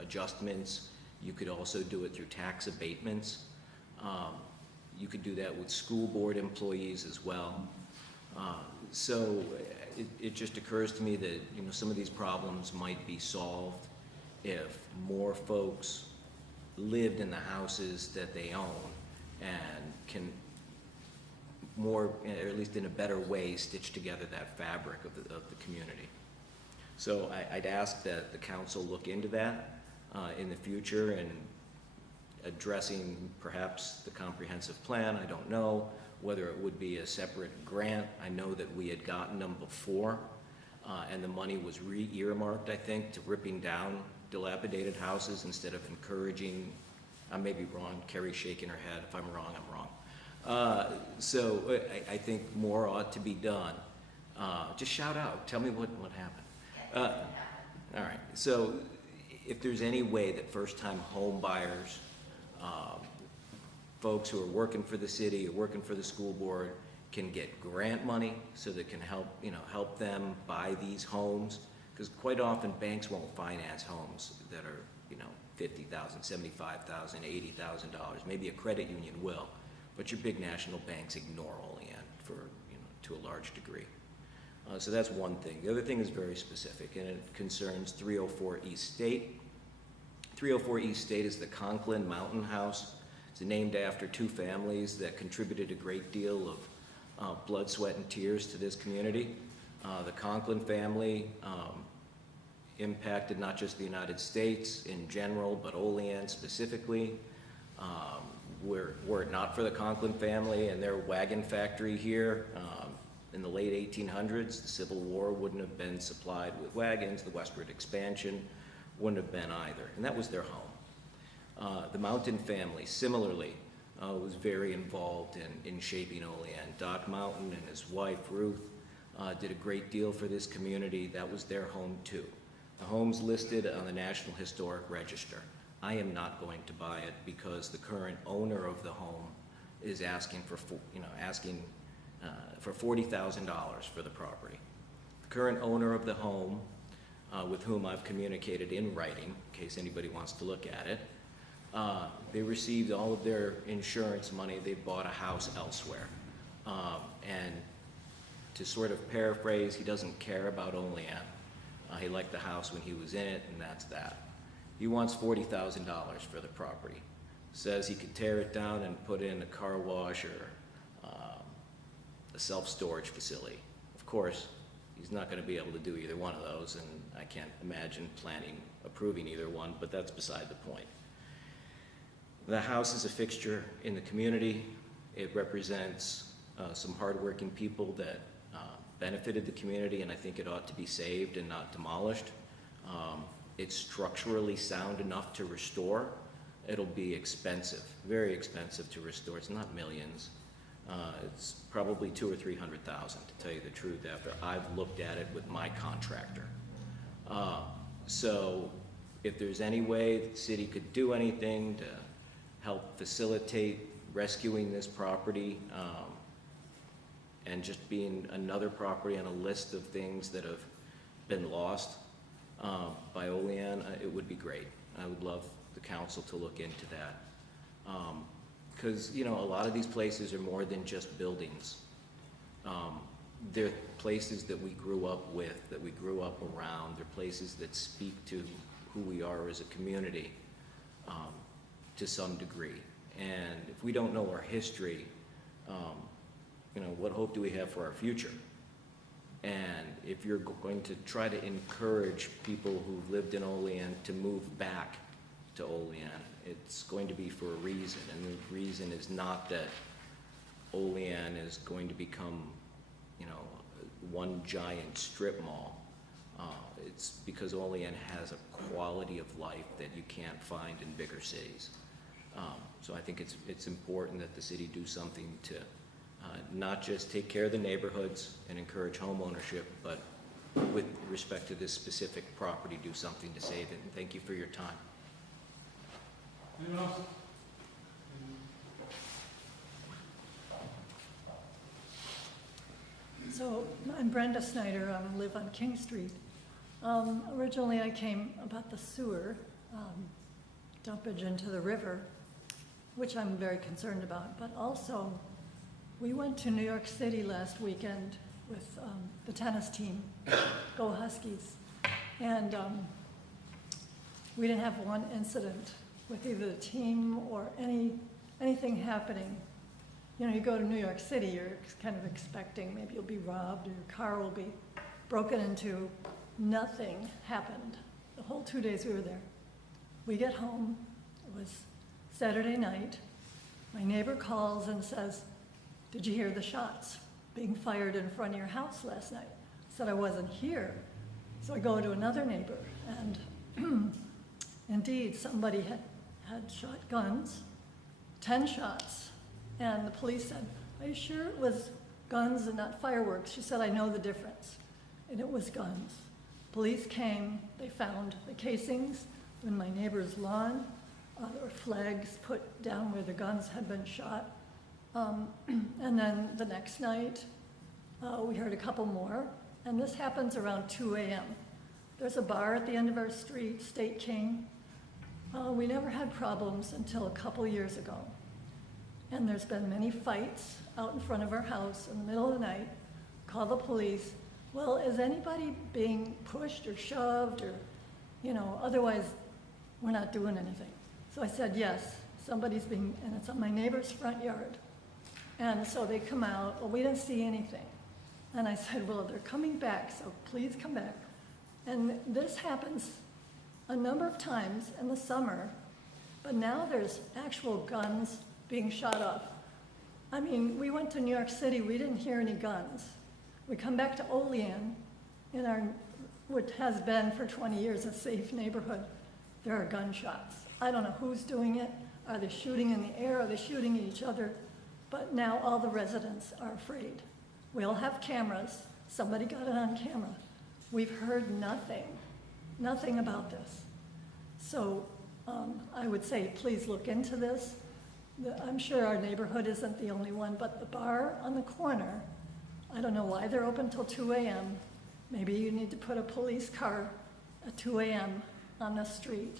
adjustments. You could also do it through tax abatements. You could do that with school board employees as well. So it just occurs to me that some of these problems might be solved if more folks lived in the houses that they own and can more, or at least in a better way, stitch together that fabric of the community. So I'd ask that the council look into that in the future and addressing perhaps the comprehensive plan. I don't know whether it would be a separate grant. I know that we had gotten them before and the money was re-earmarked, I think, to ripping down dilapidated houses instead of encouraging. I may be wrong, Carrie's shaking her head. If I'm wrong, I'm wrong. So I think more ought to be done. Just shout out, tell me what happened. All right, so if there's any way that first-time home buyers, folks who are working for the city or working for the school board can get grant money so that can help them buy these homes. Because quite often banks won't finance homes that are, $50,000, $75,000, $80,000. Maybe a credit union will, but your big national banks ignore Olean for, to a large degree. So that's one thing. The other thing is very specific, and it concerns 304 East State. 304 East State is the Conklin Mountain House. It's named after two families that contributed a great deal of blood, sweat, and tears to this community. The Conklin family impacted not just the United States in general, but Olean specifically. Were it not for the Conklin family and their wagon factory here in the late 1800s, the Civil War wouldn't have been supplied with wagons, the westward expansion wouldn't have been either, and that was their home. The Mountain family, similarly, was very involved in shaping Olean. Doc Mountain and his wife, Ruth, did a great deal for this community. That was their home too. The home's listed on the National Historic Register. I am not going to buy it because the current owner of the home is asking for $40,000 for the property. The current owner of the home, with whom I've communicated in writing, in case anybody wants to look at it, they received all of their insurance money. They bought a house elsewhere. And to sort of paraphrase, he doesn't care about Olean. He liked the house when he was in it, and that's that. He wants $40,000 for the property. Says he could tear it down and put in a car wash or a self-storage facility. Of course, he's not going to be able to do either one of those, and I can't imagine approving either one, but that's beside the point. The house is a fixture in the community. It represents some hardworking people that benefited the community, and I think it ought to be saved and not demolished. It's structurally sound enough to restore. It'll be expensive, very expensive to restore. It's not millions. It's probably $200,000 or $300,000, to tell you the truth, after I've looked at it with my contractor. So if there's any way the city could do anything to help facilitate rescuing this property, and just being another property on a list of things that have been lost by Olean, it would be great. I would love the council to look into that. Because, you know, a lot of these places are more than just buildings. They're places that we grew up with, that we grew up around. They're places that speak to who we are as a community to some degree. And if we don't know our history, you know, what hope do we have for our future? And if you're going to try to encourage people who've lived in Olean to move back to Olean, it's going to be for a reason. And the reason is not that Olean is going to become, you know, one giant strip mall. It's because Olean has a quality of life that you can't find in bigger cities. So I think it's important that the city do something to not just take care of the neighborhoods and encourage home ownership, but with respect to this specific property, do something to save it. And thank you for your time. Anyone else? So I'm Brenda Snyder. I live on King Street. Originally, I came about the sewer dumpage into the river, which I'm very concerned about. But also, we went to New York City last weekend with the tennis team, Go Huskies, and we didn't have one incident with either the team or anything happening. You know, you go to New York City, you're kind of expecting maybe you'll be robbed or your car will be broken into. Nothing happened the whole 2 days we were there. We get home, it was Saturday night. My neighbor calls and says, "Did you hear the shots being fired in front of your house last night?" I said I wasn't here. So I go to another neighbor, and indeed somebody had shot guns, 10 shots. And the police said, "Are you sure it was guns and not fireworks?" She said, "I know the difference." And it was guns. Police came, they found the casings in my neighbor's lawn. There were flags put down where the guns had been shot. And then the next night, we heard a couple more. And this happens around 2 a.m. There's a bar at the end of our street, State King. We never had problems until a couple years ago. And there's been many fights out in front of our house in the middle of the night. Call the police. Well, is anybody being pushed or shoved or, you know, otherwise we're not doing anything. So I said, yes, somebody's being, and it's on my neighbor's front yard. And so they come out, well, we didn't see anything. And I said, well, they're coming back, so please come back. And this happens a number of times in the summer, but now there's actual guns being shot off. I mean, we went to New York City, we didn't hear any guns. We come back to Olean, in our, what has been for 20 years a safe neighborhood. There are gunshots. I don't know who's doing it. Are they shooting in the air? Are they shooting at each other? But now all the residents are afraid. We all have cameras. Somebody got it on camera. We've heard nothing about this. So I would say, please look into this. I'm sure our neighborhood isn't the only one, but the bar on the corner, I don't know why they're open till 2 a.m. Maybe you need to put a police car at 2 a.m. on the street.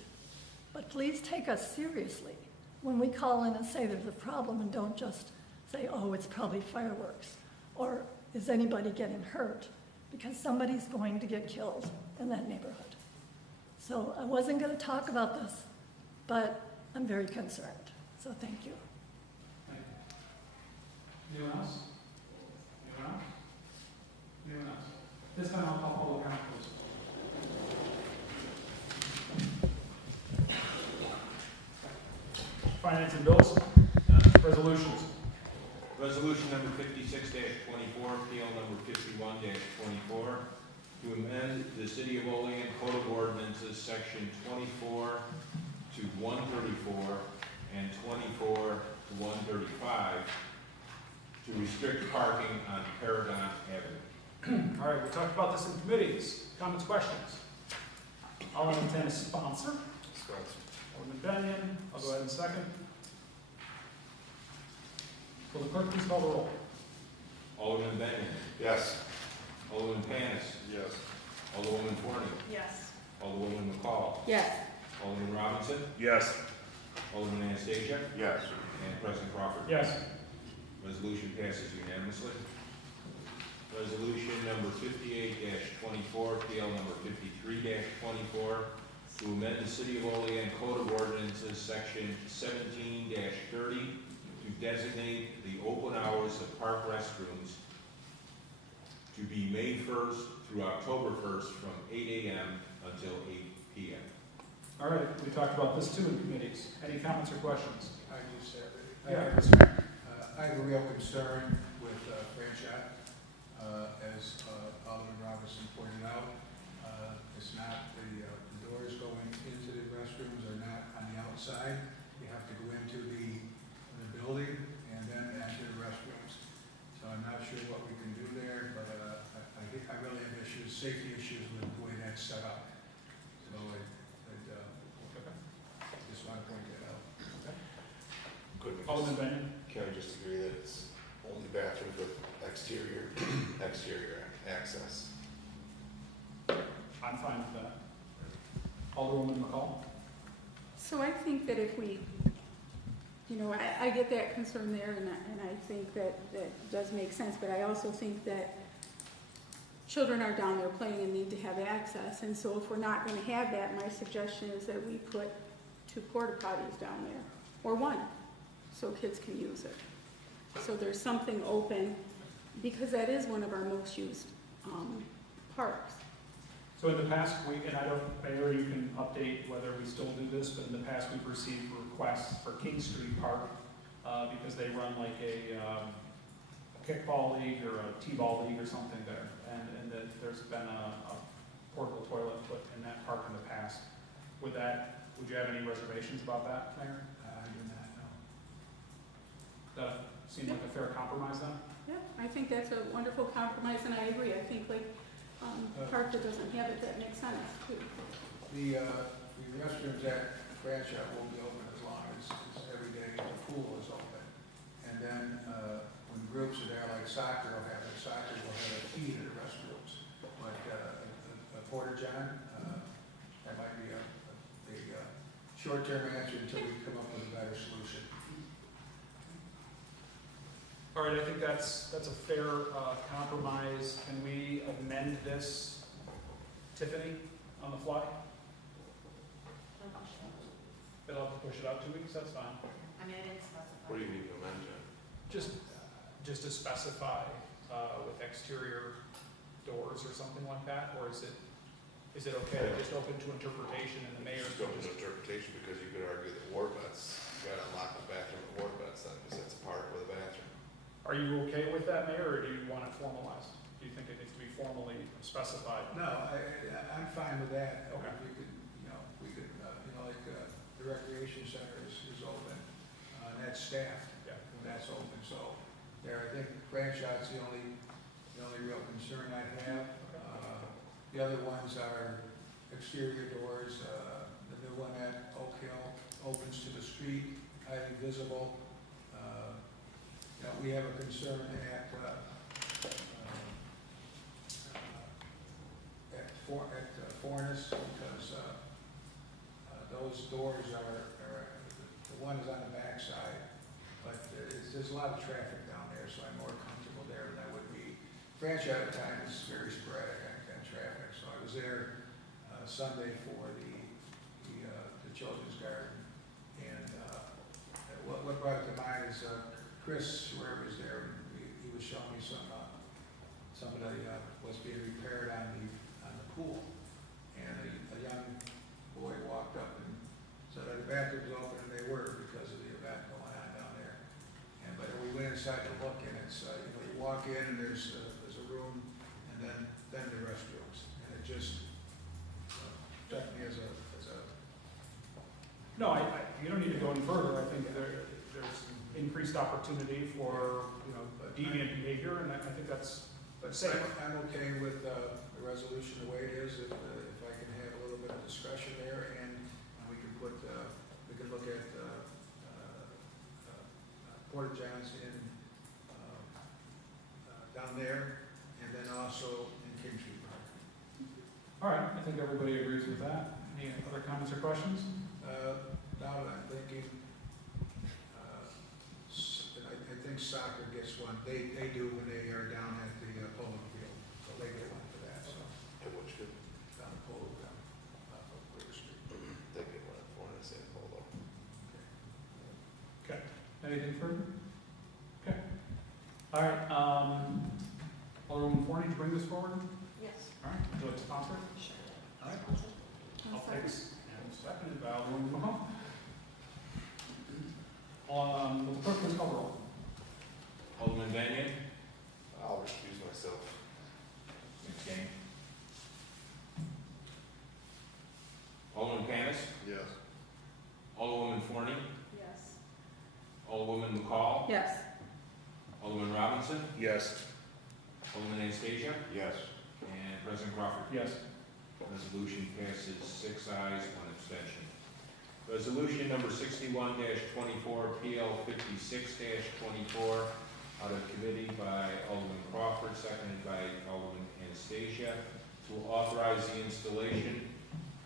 But please take us seriously when we call in and say there's a problem, and don't just say, oh, it's probably fireworks, or is anybody getting hurt? Because somebody's going to get killed in that neighborhood. So I wasn't going to talk about this, but I'm very concerned. So thank you. Thank you. Anyone else? Anyone else? Anyone else? This time I'll call public comment, please. Finance and bills, resolutions. Resolution number 56-24, PL number 51-24, to amend the City of Olean Code of Ordinances, Section 24 to 134 and 24 to 135, to restrict parking on Paragon Avenue. All right, we talked about this in committees. Comments, questions? I'll entertain a sponsor. Alderman Benyon, I'll go ahead and second. Will the clerk please call the roll? Alderman Benyon. Yes. Alderman Panis. Yes. Alderwoman Forney. Yes. Alderwoman McCall. Yes. Alderman Robinson. Yes. Alderman Anastasia. Yes. And President Crawford. Yes. Resolution passes unanimously. Resolution number 58-24, PL number 53-24, to amend the City of Olean Code of Ordinances, Section 17-30, to designate the open hours of park restrooms to be May 1st through October 1st from 8 a.m. until 8 p.m. All right, we talked about this too in committees. Any comments or questions? I just have it. Yeah, Mr. Mayor. I have a real concern with franchise, as Alderman Robinson pointed out. It's not, the doors going into the restrooms are not on the outside. You have to go into the building and then enter the restrooms. So I'm not sure what we can do there, but I really have issues, safety issues with the way that's set up. So I just want to point that out. Could we Alderman just, Benyon? can I just agree that it's only bathrooms with exterior access? I'm fine with that. Alderwoman McCall? So I think that if we, I get that concern there, and I think that does make sense, but I also think that children are down there playing and need to have access, and so if we're not gonna have that, my suggestion is that we put 2 porta potties down there, or 1, so kids can use it. So there's something open, because that is one of our most used parks. So in the past, and I don't, Mayor, you can update whether we still do this, but in the past, we've received requests for King Street Park, because they run like a kickball league or a t-ball league or something there, and that there's been a portable toilet put in that park in the past. Would you have any reservations about that, Mayor? I do not know. That seem like a fair compromise then? Yeah, I think that's a wonderful compromise, and I agree. I think like a park that doesn't have it, that makes sense too. The restrooms at franchise will be open as long as every day the pool is open. And then when groups are there, like soccer will have a key to the restrooms. But a porta john, that might be a short-term answer until we come up with a better solution. All right, I think that's a fair compromise. Can we amend this, Tiffany, on the fly? It'll have to push it out 2 weeks, that's fine. I mean, I didn't specify. What do you need to amend, John? Just to specify with exterior doors or something like that, or is it okay to just open to interpretation and the mayor? Just open to interpretation, because you could argue that war vets, you gotta unlock the bathroom at war vets then, because that's a park with a bathroom. Are you okay with that, Mayor, or do you want it formalized? Do you think it needs to be formally specified? No, I'm fine with that. Okay. We could, like the recreation center is open, and that's staffed. Yeah. When that's open, so there, I think franchise is the only real concern I have. The other ones are exterior doors. The new one at Oak Hill opens to the street, highly visible. We have a concern at Fornes, because those doors are, the one is on the backside, but there's a lot of traffic down there, so I'm more comfortable there than I would be. Franchise time is very sporadic on traffic, so I was there Sunday for the children's garden, and what brought it to mind is Chris, whoever was there, he was showing me some of the what's being repaired on the pool, and a young boy walked up and said the bathrooms open, and they were because of the inside to look, and it's, you walk in and there's a room, and then the restrooms, and it just, struck me as a, No, you don't need to go any further. I think there's increased opportunity for, deviant behavior, and I think that's safe. I'm okay with the resolution the way it is, if I can have a little bit of discretion there, and we can put, we can look at porta johns in, down there, and then also in King Street Park. All right, I think everybody agrees with that. Any other comments or questions? Now that I'm thinking, I think soccer gets one, they do when they are down at the polo field, so they get one for that, so. At which field? Down the polo ground, off of Clear Street. They get one at Florida State Polo. Okay. Anything further? Okay. All right, Alderwoman Forney, did you bring this forward? Yes. All right, would you like to sponsor it? Sure. All right. I'll take this. And seconded by Alderwoman Mahone. Will the clerk please call the roll? Alderman Benyon? I'll recuse myself. Abstain. Alderman Panis? Yes. Alderwoman Forney? Yes. Alderwoman McCall? Yes. Alderman Robinson? Yes. Alderman Anastasia? Yes. And President Crawford? Yes. Resolution passes 6 ayes, 1 abstention. Resolution number 61-24, PL 56-24, out of committee by Alderman Crawford, seconded by Alderman Anastasia, to authorize the installation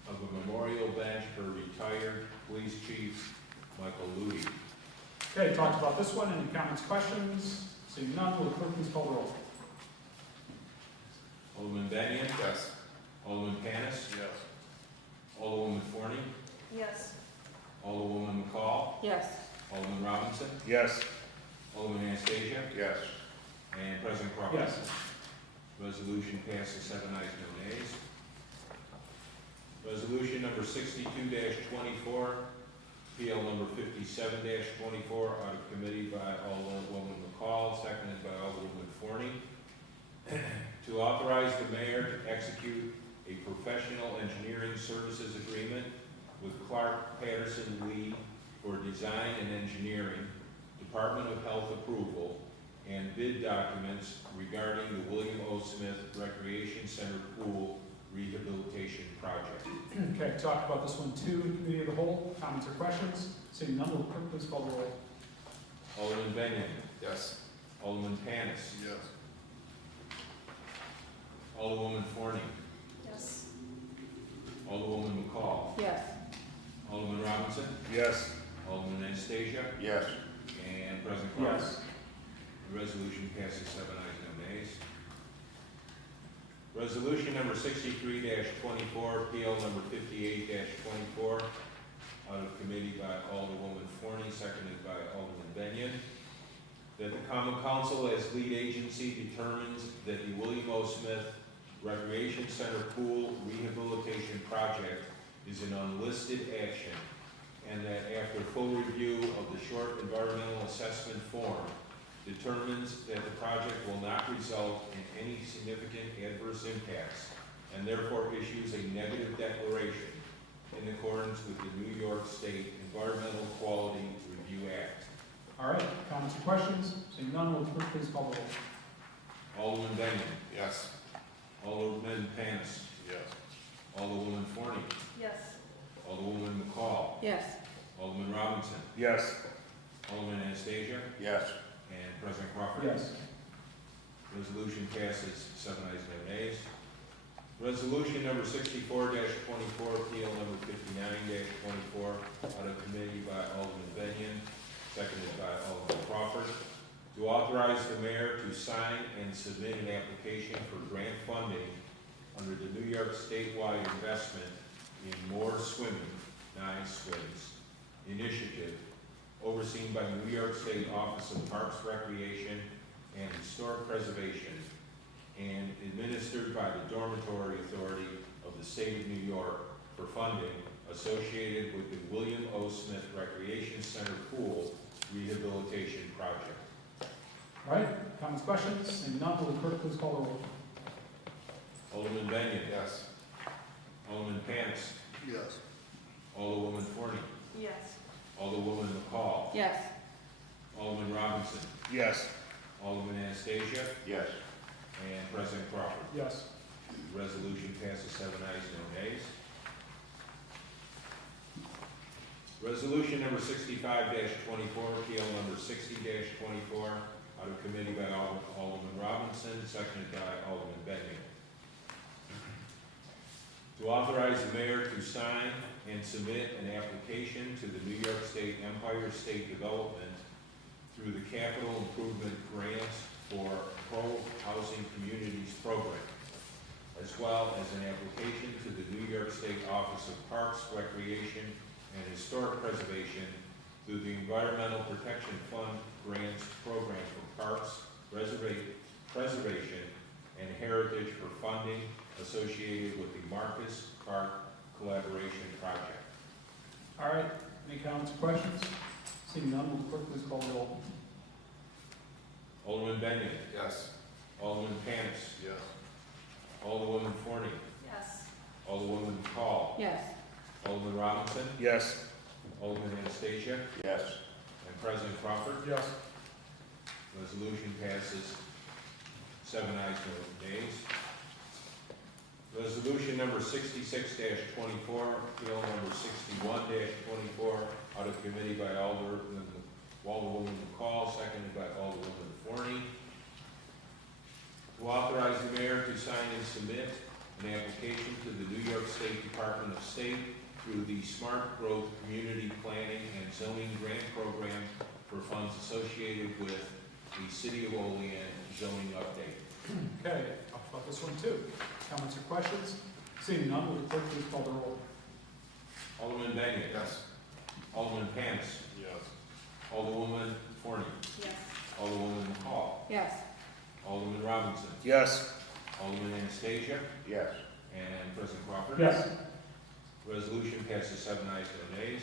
of a memorial bench for retired Police Chief Michael Ludi. Okay, talked about this one. Any comments, questions? Seeing none, will the clerk please call the roll? Alderman Benyon? Yes. Alderman Panis? Yes. Alderwoman Forney? Yes. Alderwoman McCall? Yes. Alderman Robinson? Yes. Alderman Anastasia? Yes. And President Crawford? Yes. Resolution passes 7 ayes, no nays. Resolution number 62-24, PL number 57-24, out of committee by Alderwoman McCall, seconded by Alderwoman Forney, to authorize the mayor to execute a professional engineering services agreement with Clark Patterson Lee for design and engineering, Department of Health approval, and bid documents regarding the William O. Smith Recreation Center Pool Rehabilitation Project. Okay, talked about this one too in committee of the whole. Comments or questions? Seeing none, will the clerk please call the roll? Alderman Benyon. Yes. Alderman Panis. Yes. Alderwoman Forney. Yes. Alderwoman McCall. Yes. Alderman Robinson. Yes. Alderman Anastasia. Yes. And President Crawford. Yes. The resolution passes 7 ayes, no nays. Resolution number 63-24, PL number 58-24, out of committee by Alderwoman Forney, seconded by Alderman Benyon, that the Common Council as lead agency determines that the William O. Smith Recreation Center Pool Rehabilitation Project is an unlisted action, and that after full review of the short environmental assessment form, determines that the project will not result in any significant adverse impacts, and therefore issues a negative declaration in accordance with the New York State Environmental Quality Review Act. All right, comments or questions? Seeing none, will the clerk please call the roll? Alderman Benyon. Yes. Alderman Panis. Yes. Alderwoman Forney. Yes. Alderwoman McCall. Yes. Alderman Robinson. Yes. Alderman Anastasia. Yes. And President Crawford. Yes. Resolution passes 7 ayes, no nays. Resolution number 64-24, PL number 59-24, out of committee by Alderman Benyon, seconded by Alderman Crawford, to authorize the mayor to sign and submit an application for grant funding under the New York statewide investment in More Swimming, Nice Swims initiative, overseen by the New York State Office of Parks, Recreation, and Historic Preservation, and administered by the Dormitory Authority of the State of New York for funding associated with the William O. Smith Recreation Center Pool Rehabilitation Project. All right, comments, questions? Seeing none, will the clerk please call the roll? Alderman Benyon. Yes. Alderman Panis. Yes. Alderwoman Forney. Yes. Alderwoman McCall. Yes. Alderman Robinson. Yes. Alderman Anastasia. Yes. And President Crawford. Yes. Resolution passes 7 ayes, no nays. Resolution number 65-24, PL number 60-24, out of committee by Alderman Robinson, seconded by Alderman Benyon. To authorize the mayor to sign and submit an application to the New York State Empire State Development through the Capital Improvement Grants for Pro-Housing Communities Program, as well as an application to the New York State Office of Parks, Recreation, and Historic Preservation through the Environmental Protection Fund Grants Program for Parks, Preservation, and Heritage for funding associated with the Marcus Park Collaboration Project. All right, any comments or questions? Seeing none, will the clerk please call the roll? Alderman Benyon. Yes. Alderman Panis. Yes. Alderwoman Forney. Yes. Alderwoman McCall. Yes. Alderman Robinson. Yes. Alderman Anastasia. Yes. And President Crawford. Yes. Resolution passes 7 ayes, no nays. Resolution number 66-24, PL number 61-24, out of committee by Alderwoman McCall, seconded by Alderwoman Forney. To authorize the mayor to sign and submit an application to the New York State Department of State through the Smart Growth Community Planning and Zoning Grant Program for funds associated with the City of Olean zoning update. Okay, talk about this one too. Comments or questions? Seeing none, will the clerk please call the roll? Alderman Benyon. Yes. Alderman Panis. Yes. Alderwoman Forney. Yes. Alderwoman McCall. Yes. Alderman Robinson. Yes. Alderman Anastasia. Yes. And President Crawford. Yes. Resolution passes 7 ayes, no nays.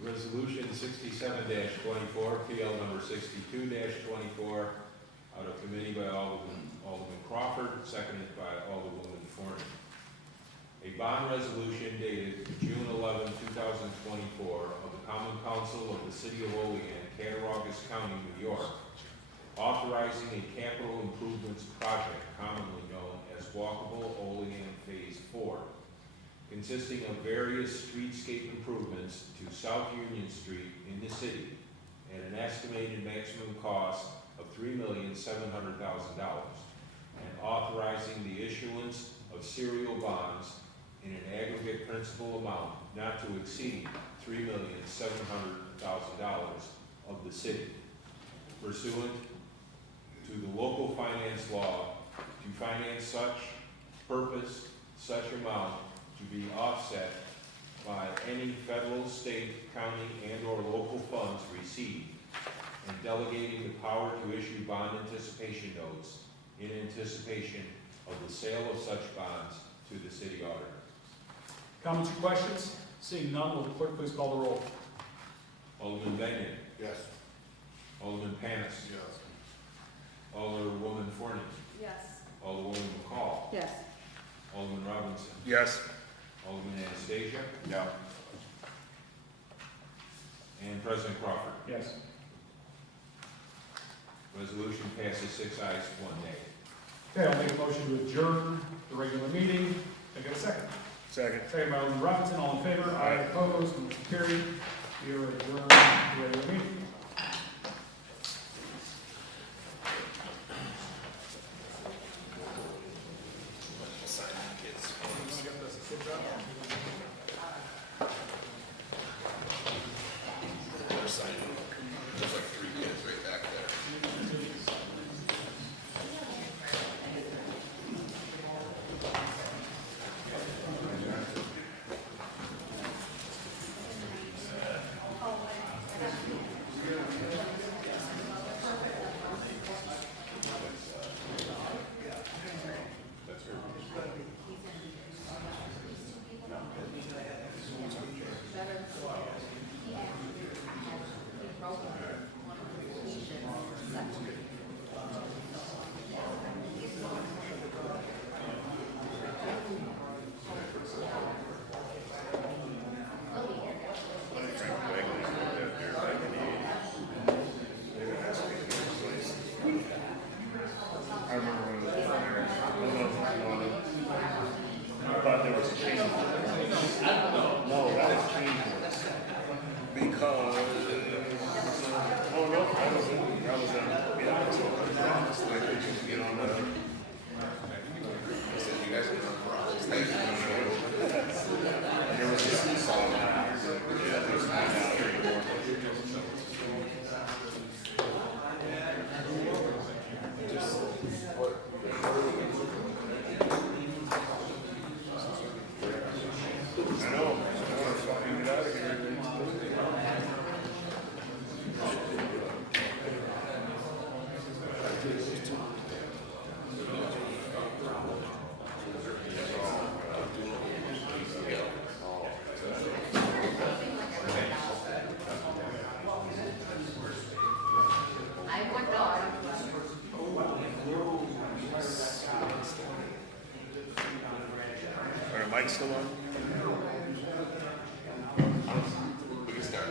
Resolution 67-24, PL number 62-24, out of committee by Alderman Crawford, seconded by Alderwoman Forney. A bond resolution dated June 11, 2024, of the Common Council of the City of Olean, Cattaraugus County, New York, authorizing a capital improvements project commonly known as Walkable Olean Phase 4, consisting of various streetscape improvements to South Union Street in the city at an estimated maximum cost of $3,700,000, and authorizing the issuance of serial bonds in an aggregate principal amount not to exceed $3,700,000 of the city, pursuant to the local finance law, to finance such purpose, such amount to be offset by any federal, state, county, and/or local funds received, and delegating the power to issue bond anticipation notes in anticipation of the sale of such bonds to the city auditor. Comments or questions? Seeing none, will the clerk please call the roll? Alderman Benyon. Yes. Alderman Panis. Yes. Alderwoman Forney. Yes. Alderwoman McCall. Yes. Alderman Robinson. Yes. Alderman Anastasia. No. And President Crawford. Yes. Resolution passes 6 ayes, 1 nay. Okay, I'll make a motion to adjourn the regular meeting. Can I get a second? Second. Second by Alderman Robinson, all in favor? Aye. Opposed? Motion carried. We are adjourned the regular meeting. mic still on? We can start.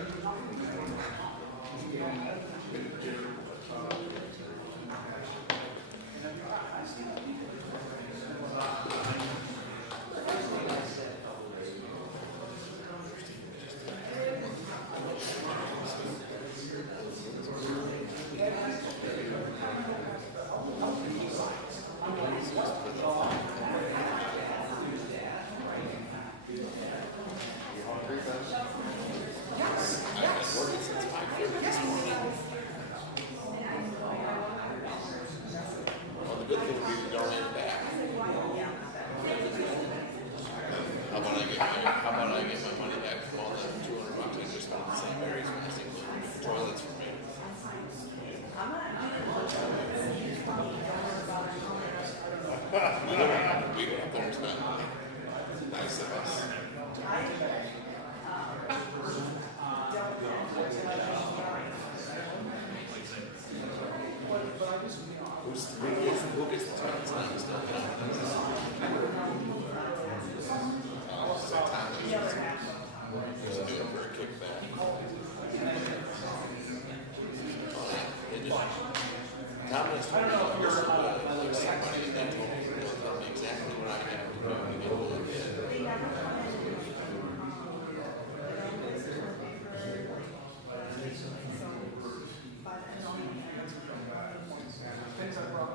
Well, the good thing would be to donate it back. How about I get my money back from all that $200 I just spent at the St. Mary's when I think toilets for me. We go up there and spend. Nice of us. Who gets the time? It's not still. He's doing it for a kickback. Thomas told me like somebody that told me exactly what I have to do to get a little bit.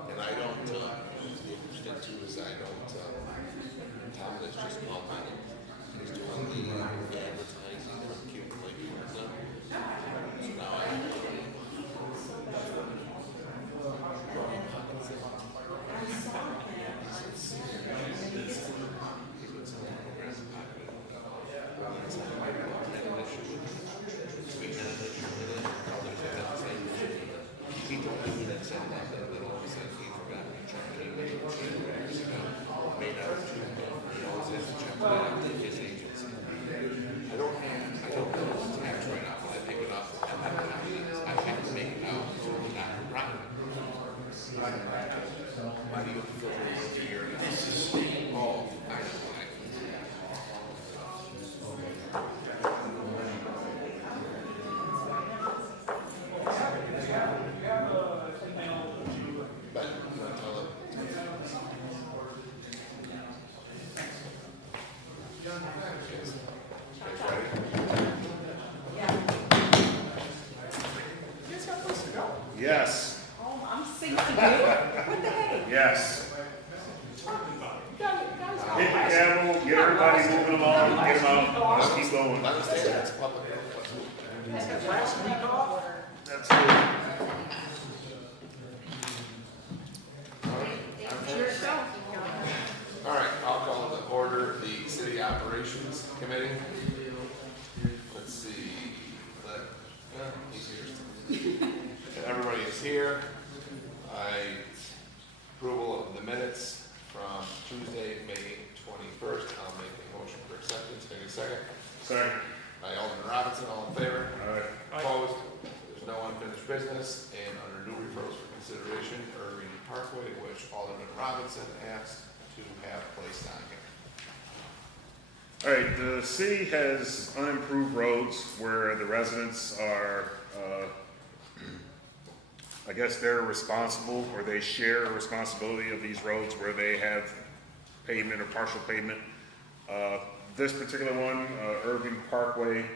And I don't, the interesting too is I don't, Tom has just called me. He's doing the advertising for Cuban Lake Tourism. So now I have to he told me that something like that, that all of a sudden he forgot to check it made out of $2 million. He always has to check it out to his agency. I don't know the tax right now, but I pick it up and I have to make it out so it's not a problem. Why do you have to filter it through your analysis? Oh, I know why. But you want to tell it? Yes. Oh, I'm sick to do. What the heck? Yes. Guys, Hit the gavel, get everybody moving along, get them out, let's keep going. Understand that's public. That's it. All right, I'll call to order the City Operations Committee. Let's see, he's here. Everybody is here. Approval of the minutes from Tuesday, May 21st. I'll make a motion for acceptance. Can I get a second? Second. By Alderman Robinson, all in favor? All right. Opposed? There's no unfinished business. And under new referrals for consideration, Irving Parkway, which Alderman Robinson asked to have placed on here. All right, the city has unimproved roads where the residents are, I guess they're responsible, or they share a responsibility of these roads where they have pavement or partial pavement. This particular one, Irving Parkway,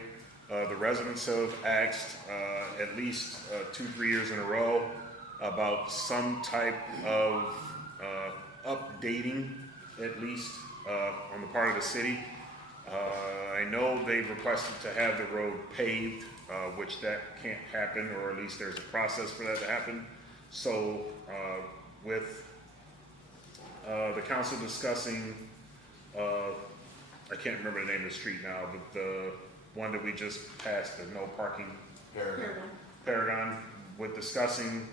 the residents have asked at least 2-3 years in a row about some type of updating, at least on the part of the city. I know they've requested to have the road paved, which that can't happen, or at least there's a process for that to happen. So with the council discussing, I can't remember the name of the street now, but the one that we just passed, the no parking. Paragon, with discussing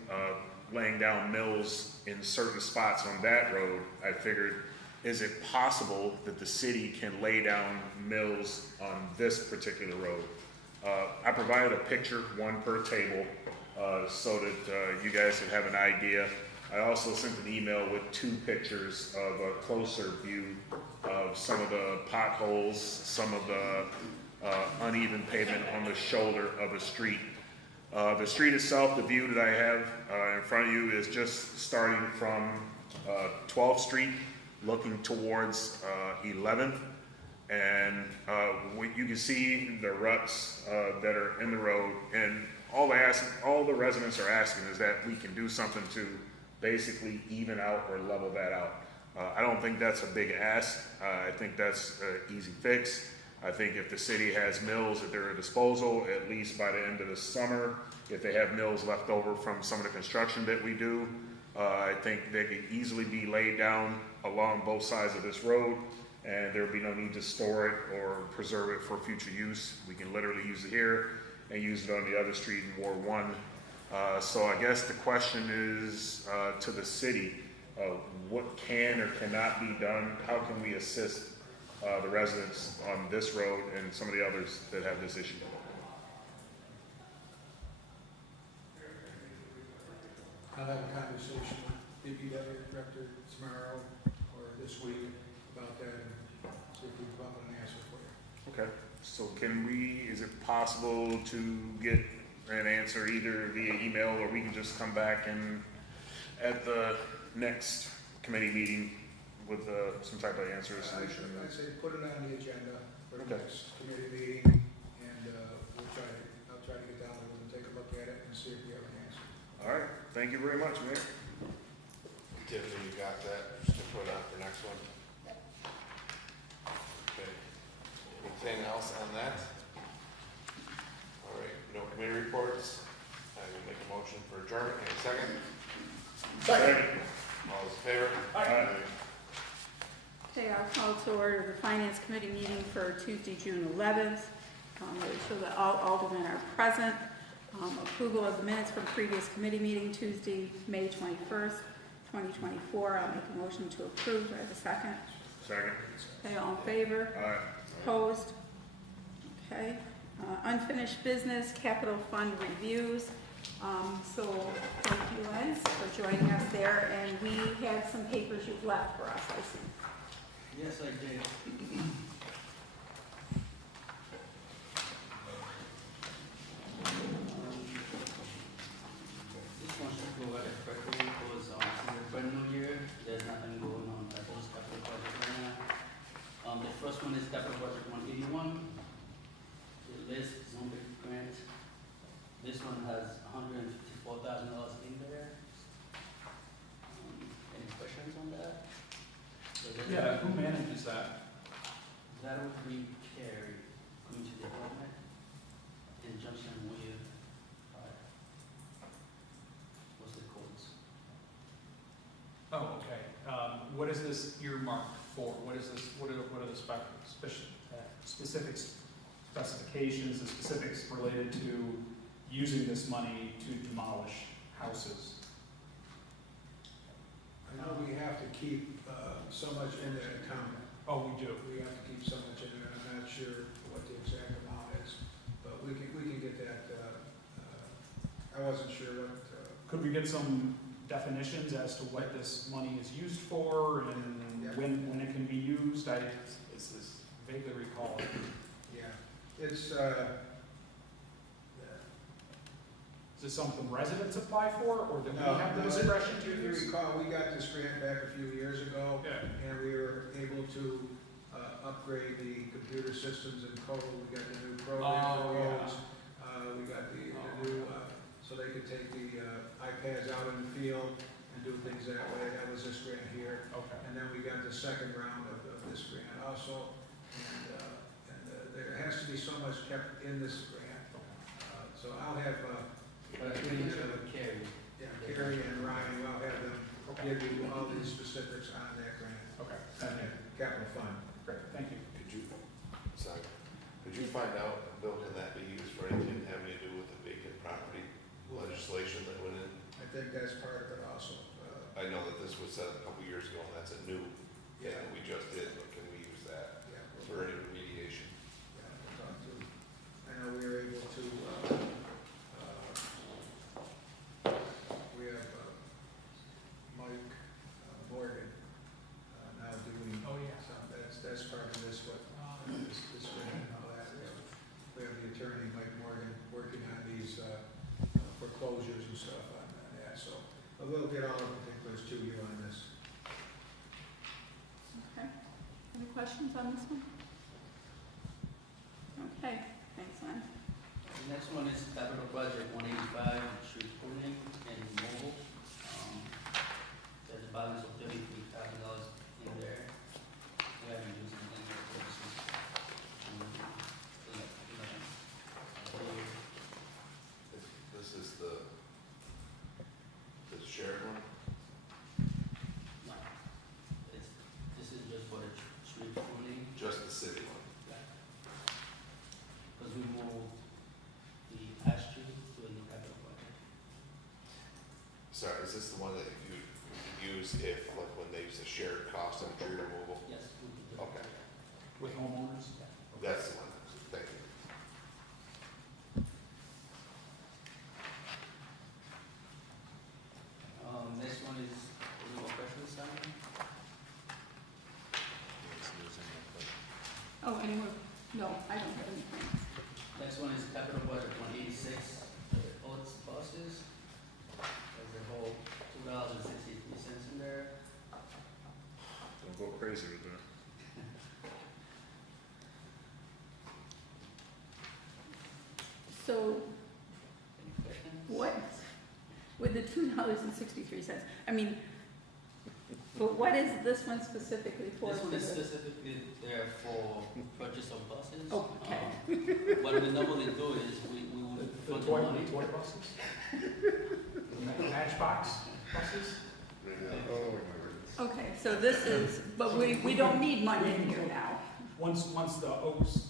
laying down mills in certain spots on that road, I figured, is it possible that the city can lay down mills on this particular road? I provided a picture, one per table, so that you guys would have an idea. I also sent an email with 2 pictures of a closer view of some of the potholes, some of the uneven pavement on the shoulder of a street. The street itself, the view that I have in front of you is just starting from 12th Street, looking towards 11th. And you can see the ruts that are in the road. And all the residents are asking is that we can do something to basically even out or level that out. I don't think that's a big ask. I think that's an easy fix. I think if the city has mills at their disposal, at least by the end of the summer, if they have mills left over from some of the construction that we do, I think they could easily be laid down along both sides of this road, and there would be no need to store it or preserve it for future use. We can literally use it here and use it on the other street in Ward 1. So I guess the question is to the city, what can or cannot be done? How can we assist the residents on this road and some of the others that have this issue? I'll have a conversation with DPW Director tomorrow or this week about that and see if we can come up with an answer for you. Okay, so is it possible to get an answer either via email or we can just come back and at the next committee meeting with some type of answer or solution? I'd say put it on the agenda for the Okay. next committee meeting, and I'll try to get down there and take a look at it and see if we have an answer. All right, thank you very much, Mayor. Tiffany, you got that, just to put on for next one? Okay. Anything else on that? All right, no committee reports. I will make a motion for adjournment. Any second? Second. All those in favor? Aye. Okay, I'll call to order the Finance Committee meeting for Tuesday, June 11th. Make sure that all aldermen are present. Approval of the minutes from previous committee meeting, Tuesday, May 21st, 2024. I'll make a motion to approve. Do I have a second? Second. Okay, all in favor? Aye. Opposed? Okay. Unfinished business, capital fund reviews. So thank you, Liz, for joining us there. And we have some papers you've left for us, I see. Yes, I did. This one should go at quickly because since it's brand new year, there's nothing going on at those capital projects right now. The first one is capital project 181, the list zombie grant. This one has $154,000 in there. Any questions on that? Yeah, who manages that? That would be Carrie, community development, in junction with, what's the codes? Oh, okay. What is this earmarked for? What is this, what are the specific specifications, the specifics related to using this money to demolish houses? I know we have to keep so much in that account. Oh, we do. We have to keep so much in there. I'm not sure what the exact amount is, but we can get that. I wasn't sure what. Could we get some definitions as to what this money is used for and Yeah. when it can be used? It's vaguely recall. Yeah, it's. Is this something residents apply for, or do we No, have the no, discretion to If you use? recall, we got this grant back a few years ago, Yeah. and we were able to upgrade the computer systems in code. We got the new program for roads. We got the new, so they could take the iPads out in the field and do things that way. That was this grant here. Okay. And then we got the second round of this grant also. And there has to be so much kept in this grant. So I'll have, But I think it's Carrie. yeah, Carrie and Ryan, I'll have them give you all these specifics on that grant. Okay. On that capital fund. Great, thank you. Could you find out, Bill, can that be used for anything having to do with the vacant property legislation that went in? I think that's part of it also. I know that this was said a couple years ago, and that's a new, Yeah. that we just did, but can we use that Yeah, for any remediation? yeah, we'll talk to, I know we were able to, we have Mike Morgan now doing Oh, yeah. some, that's we'll get all the particulars to you on this. Okay. Any questions on this one? Okay, thanks, Len. The next one is capital budget 185, street pruning and removal. There's a balance of $33,000 in there. We haven't used anything for purposes. This is the shared one? No, this is just for the street pruning. Just the city one? Because we moved the ash tree to a new capital budget. Sorry, is this the one that you use if, like, when they use a shared cost of tree removal? Yes, we could do that. Okay, With homeowners? that's the one, thank you. Next one is, any more questions, Simon? Oh, any more? No, I don't have anything. Next one is capital budget 186, odds buses. There's a whole $2.63 in there. Don't go crazy with that. So Any questions? what, with the $2.63, I mean, but what is this one specifically for? This one is specifically there for purchase of buses. Oh, okay. What we normally do is we would The put the toy, money. toy buses? Matchbox buses? Oh, my goodness. Okay, so this is, but we don't need money in here now. Once the Oaks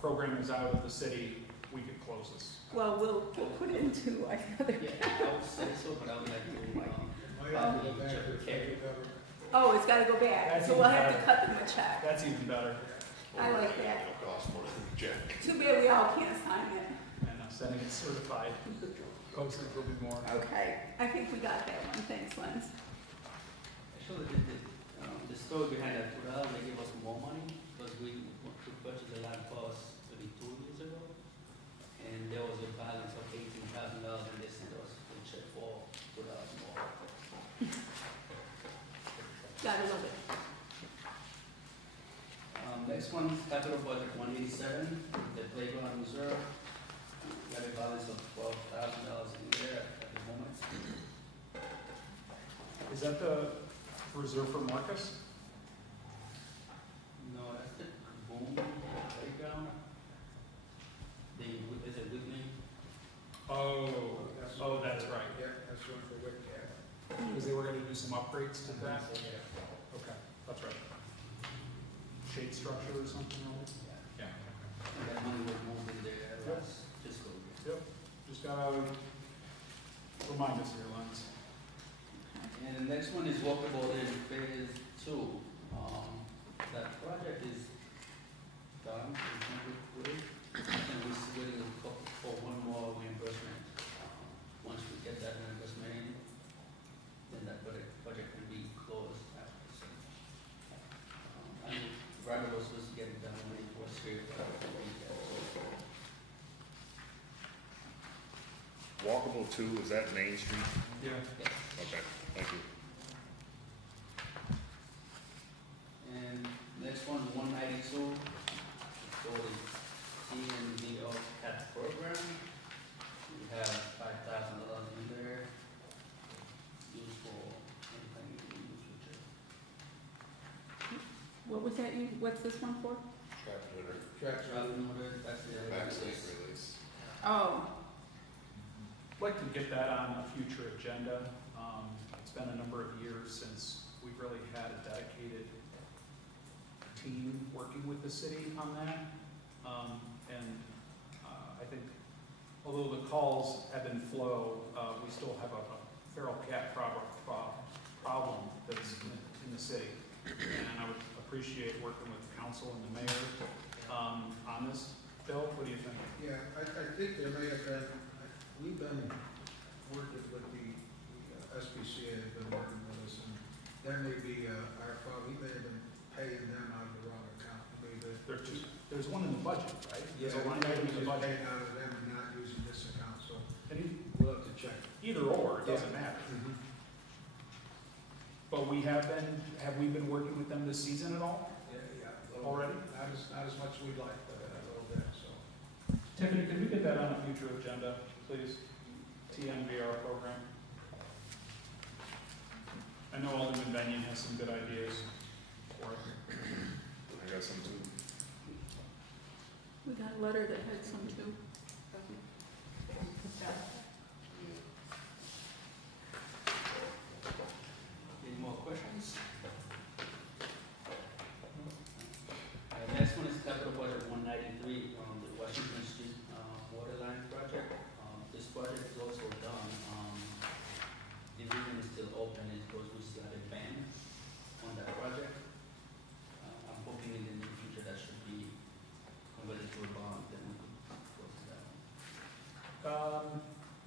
program is out of the city, we could close this. Well, we'll put it into another. Yeah, I would say so, but I would like to, Might have to go back to the federal government. Oh, it's gotta go back, That's so we'll even have to better. cut them a check. That's even better. I like that. It'll cost more than the check. Too bad we all can't sign it. And sending it certified, postage will be more. Okay, I think we got that one, thanks, Lens. actually, the story behind that $2, they gave us more money because we purchased the land for us maybe 2 years ago. And there was a balance of $18,000 and they sent us a check for $2 more. Gotta love it. Next one, capital budget 187, the playground reserve. We got a balance of $12,000 in there at the moment. Is that the reserve for Marcus? No, that's the boom playground. Is it Whitney? Oh, that's right. Yeah, that's one for Whitcap. Because they were gonna do some upgrades to that? Okay, that's right. Shade structure or something on it? Yeah. And that money was moved in there last fiscal year. Yep, just gotta remind us here, Lens. And the next one is walkable in phase 2. That project is done, it's complete, and we're still waiting for one more reimbursement. Once we get that reimbursement in, then that project can be closed after. So, and Ryder was supposed to get it done when he was here. Walkable 2, is that Main Street? Yeah. Okay, thank you. And next one, 192, for the CNDO CAT program. We have $5,000 in there, used for anything in the future. What was that, what's this one for? Trap litter, Travel motor, that's the other. backstage release. Oh, I'd like to get that on a future agenda. It's been a number of years since we've really had a dedicated team working with the city on that. I think, although the calls ebb and flow, we still have a feral cat problem that's in the city. And I would appreciate working with the council and the mayor on this. Bill, what do you think? Yeah, I think there may have been, we've been working with the SPCA has been working with us, and that may be our fault. We may have been paying them out of the wrong account. Maybe There's one in the budget, right? There's a line item in the just budget. paying out of them and not using this account, so And we'll have to check. either or, it doesn't matter. Mhm. But have we been working with them this season at all? Yeah, a little Already? bit. Not as much as we'd like, but a little bit, so. Tiffany, could we get that on a future agenda, please? TNVR program. I know Alderman Benyon has some good ideas for it. I got some too. We got a letter that had some too. Any more questions? Next one is capital budget 193, the Washington Street water line project. This project is also done. The building is still open, it's because we still have a ban on that project. I'm hoping in the near future that should be converted to a bond, then we could close that one.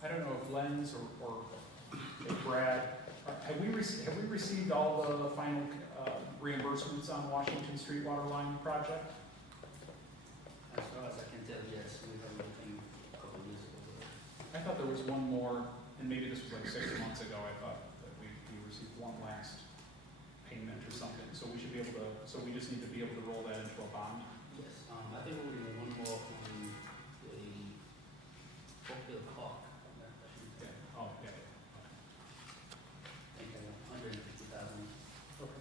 I don't know if Len's or if Brad, have we received all the final reimbursements on Washington Street water line project? As far as I can tell, yes, we have everything a couple years ago. I thought there was one more, and maybe this was like 6 months ago, I thought that we received one last payment or something. So we should be able to, so we just need to be able to roll that into a bond? Yes, I think we're doing one more on the Oakville Park. Yeah. Oh, yeah. I think $150,000. Okay.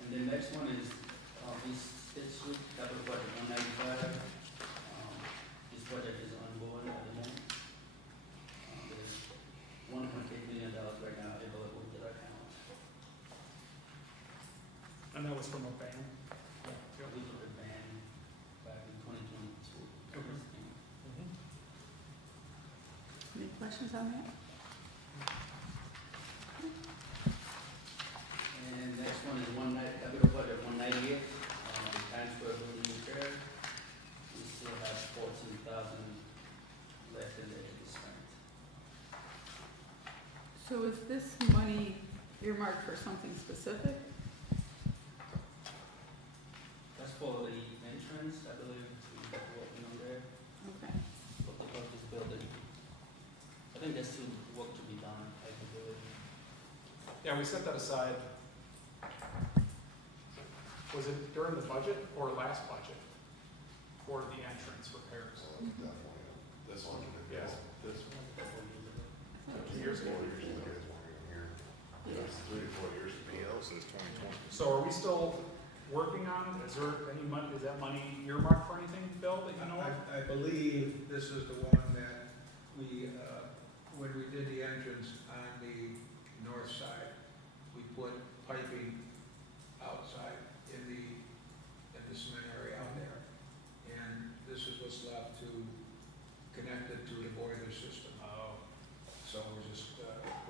And the next one is, this State Street capital budget 195. This project is ongoing at the moment. There's $1.8 million right now available in our account. And that was from a ban? We took a ban back in 2022. Okay. Any questions on that? And next one is capital budget 198, the Times Square building repair. We still have 14,000 left in there to be spent. So is this money earmarked for something specific? That's for the entrance, I believe, we're working on there, Okay. for the this building. I think there's still work to be done, I believe. Yeah, we set that aside. Was it during the budget or last budget for the entrance repairs? This one. Yes. This one. 2 years ago. Yes, 3 to 4 years ago. PL says 2020. So are we still working on, is there any money, is that money earmarked for anything, Bill, that you know of? I believe this is the one that we, when we did the entrance on the north side, we put piping outside in the cement area out there. And this is what's left to connect it to the boiler system. So we're just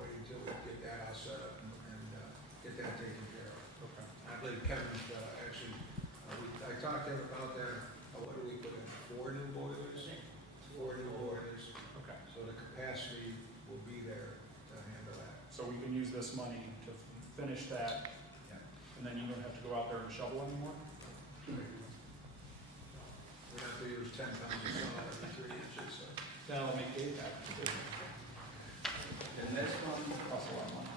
waiting till we get that all set up and get that taken care of. Okay. I believe Kevin's actually, I talked to him about that, what do we put in, 4 new boilers? 4 new boilers, Okay. so the capacity will be there to handle that. So we can use this money to finish that, Yeah. and then you don't have to go out there and shovel anymore? We have to use 10 pounds of salt every 3 inches, so. That'll make Dave happy. The next one, Costs a lot of money.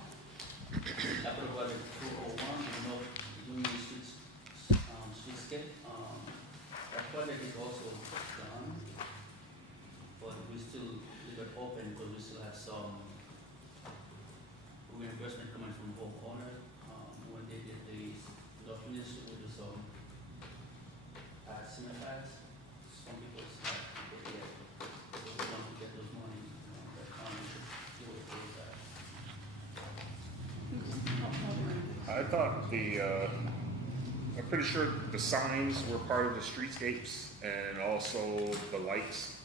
capital budget 201, Union Streetscape. That project is also done, but we still leave it open because we still have some reimbursement coming from homeowners. When they did the documents, we do some cement pads. Some people say they want to get those money, the county should do it for that. I thought I'm pretty sure the signs were part of the streetscapes and also the lights,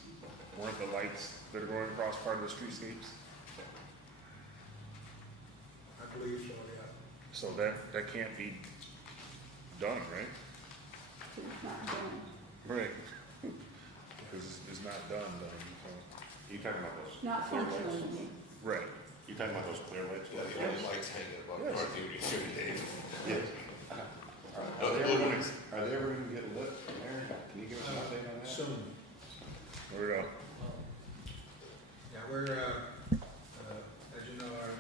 weren't the lights that are going across part of the streetscapes? I believe so, yeah. So that can't be done, right? It's not done. Right. Because it's not done, so. You talking about those? Not clear functional. lights? Right. You talking about those clear lights? Yeah, the only lights hanging above Yes. North Union Street, Dave. Yes. Are they ever gonna get lit from there? Can you give us an update on that? Soon. There we go. Yeah, we're, as you know, our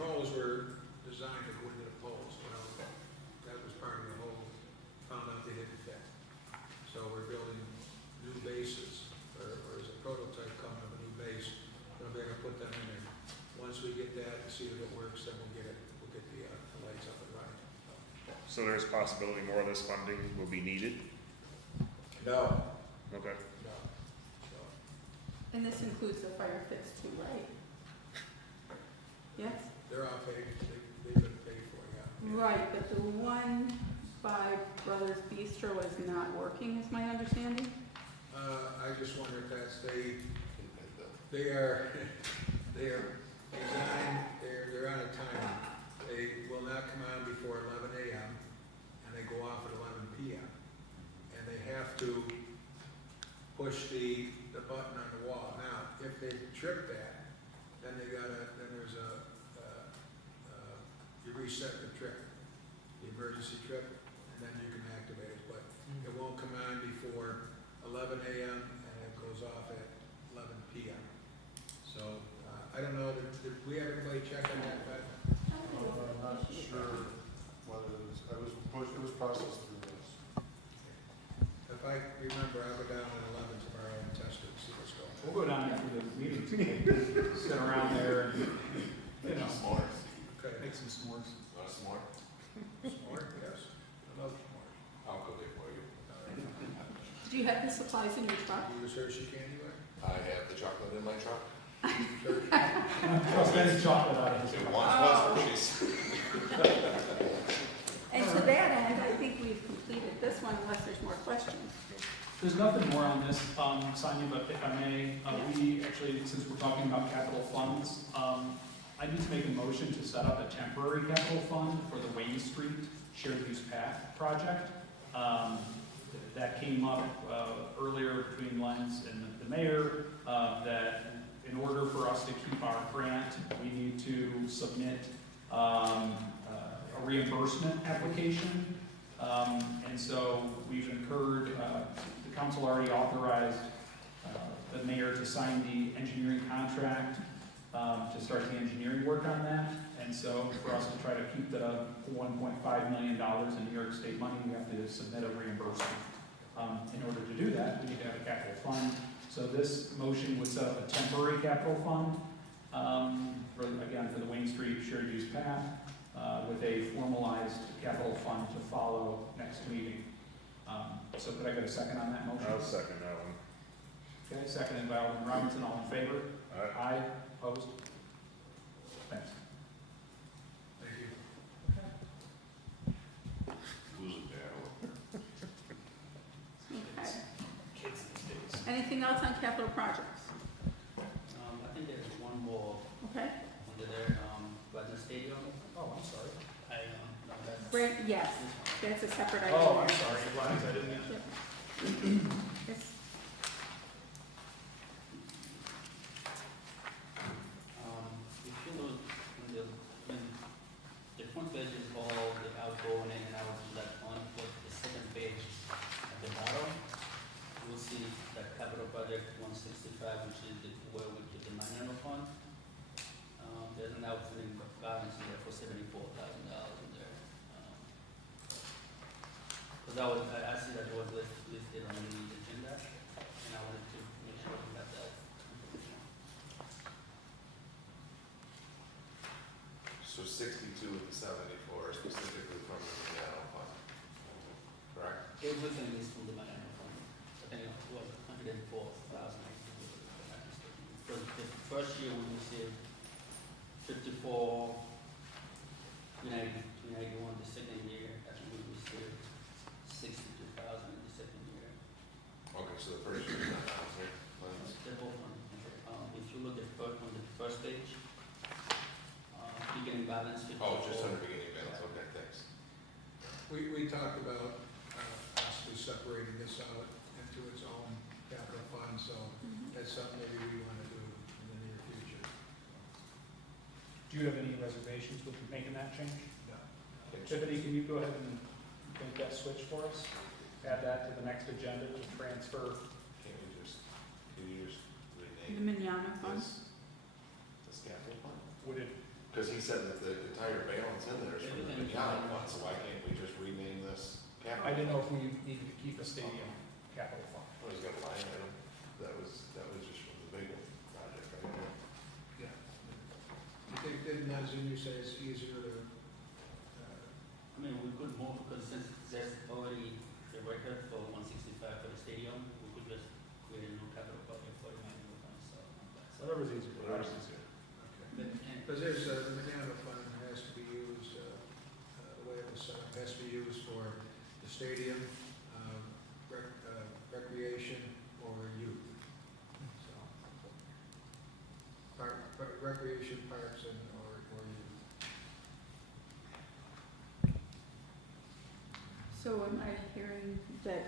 controls were designed to go into the poles. Well, that was part of the whole, found out they didn't fit. So we're building new bases, or is a prototype coming of a new base, and we're gonna put them in there. Once we get that, and see if it works, then we'll get the lights up and running. So there's possibility more of this funding will be needed? No. Okay. No. So, And this includes the fire pits too, right? Yes? they're all paid, they've been paid for, yeah. Right, but the one by Brothers Bistro is not working, is my understanding? I just wonder if that's, they are designed, they're on a timer. They will not come on before 11 a.m. and they go off at 11 p.m. And they have to push the button on the wall. Now, if they trip that, then there's you reset the trip, the emergency trip, and then you can activate it. But it won't come on before 11 a.m. and it goes off at 11 p.m. So, I don't know, did we have anybody check on that, but I'm not sure whether it was processed through this. if I remember, I'll go down at 11 tomorrow and test it, see what's going on. We'll go down there for the meeting, sit around there and, you know, S'mores. Okay. make some s'mores. Want a s'more? S'more, yes, I love s'mores. I'll cook it for you. Do you have the supplies in your truck? Do you use Hershey candy bar? I have the chocolate in my truck. I'll spend his chocolate out of his. It once was Hershey's. And to that end, I think we've completed this one unless there's more questions. There's nothing more on this, Sonia, but if I may, we actually, since we're talking about capital funds, I need to make a motion to set up a temporary capital fund for the Wayne Street Shared Use Path project. That came up earlier between Lenz and the mayor, that in order for us to keep our grant, we need to submit a reimbursement application. And so we've incurred, the council already authorized the mayor to sign the engineering contract to start the engineering work on that. And so for us to try to keep the $1.5 million in New York State money, we have to submit a reimbursement. In order to do that, we need to have a capital fund. So this motion would set up a temporary capital fund, for the Wayne Street Shared Use Path, with a formalized capital fund to follow next meeting. So could I get a second on that motion? I'll second that one. Okay, seconded by Alderman Robinson, all in favor? Aye. Aye, opposed? Thanks. Thank you. Losing battle. Okay. Kids these days. Anything else on capital projects? I think there's one more Okay. under there, Button Stadium. Oh, I'm sorry. No, that's. Yes, that's a separate item. Oh, I'm sorry, Lance, I didn't. Yep. Yes. If you look when the front page is all the outgoing and out of that one, but the second page at the bottom, you will see that capital project 165, which is where we keep the manual fund. There's an outstanding balance in there for $74,000 in there. Because I see that it was listed on the agenda, and I wanted to make sure we got that information. So 62 of the 74 are specifically from the Indiana fund, correct? Everything is from the manual fund. I think it was 104,000. Because the first year we received 54, 91 the second year, I think we received 62,000 in the second year. Okay, so the first year is not counted, Lens? They're both on, if you look on the first page, beginning balance 54. Oh, just under beginning balance, okay, thanks. We talked about possibly separating this out into its own capital fund, so that's something maybe we want to do in the near future. Do you have any reservations with making that change? No. Tiffany, can you go ahead and make that switch for us? Add that to the next agenda to transfer Can you just The rename Manana Fund. this capital fund? would it Because he said that didn't know if we needed to keep a stadium capital fund. I was gonna line item, that was just from the big one project, right? Yeah. You think, didn't Nazim, you say it's easier to, I mean, we could move, because since there's already a record for 165 for the stadium, we could just create a new capital project for the minimum fund, so. Whatever's easier. Whatever's easier. okay. Because there's, the Manana Fund has to be used, the way it was set up, has to be used for the stadium, recreation, or youth. So, recreation, parks, and, or youth. So am I hearing that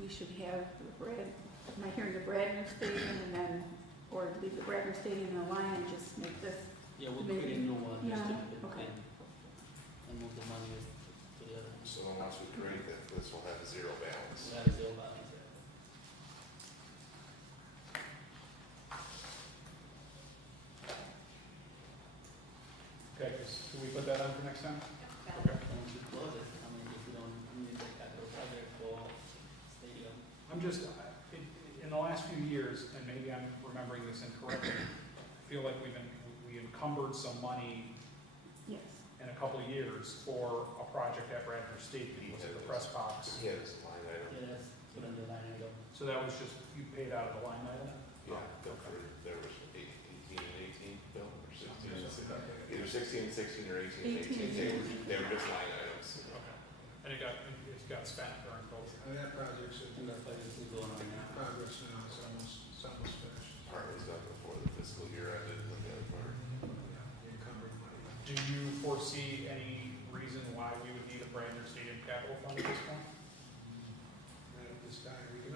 we should have the am I hearing the Bradner Stadium and then, or leave the Bradner Stadium in the line and just make this? Yeah, we'll create a new one, just to Yeah, keep it okay. clean, and move the money to the other. So then once we create that, this will have a zero balance. That is zero balance, yeah. Okay, can we put that on for next time? Okay. Okay. And we should close it, I mean, if we don't need the capital project for stadium. I'm just, in the last few years, and maybe I'm remembering this incorrectly, I feel like we encumbered some money Yes. in a couple of years for a project at Bradford Stadium, was it the press box? Yeah, this line item. Yeah, that's put on the line item. So that was just, you paid out of the line item? Yeah, there was 18 and 18, Bill, or 16 and 16. Either 16 and 16 or 18 and 18. They were just line items. Okay. And it got spent during COVID? That project's And in that's why this is going on now. progress now, it's almost finished. Part was done before the fiscal year ended, and the other part. Yeah, the encumbered money. Do you foresee any reason why we would need a Bradford Stadium capital fund at this point? Not at this time, we can,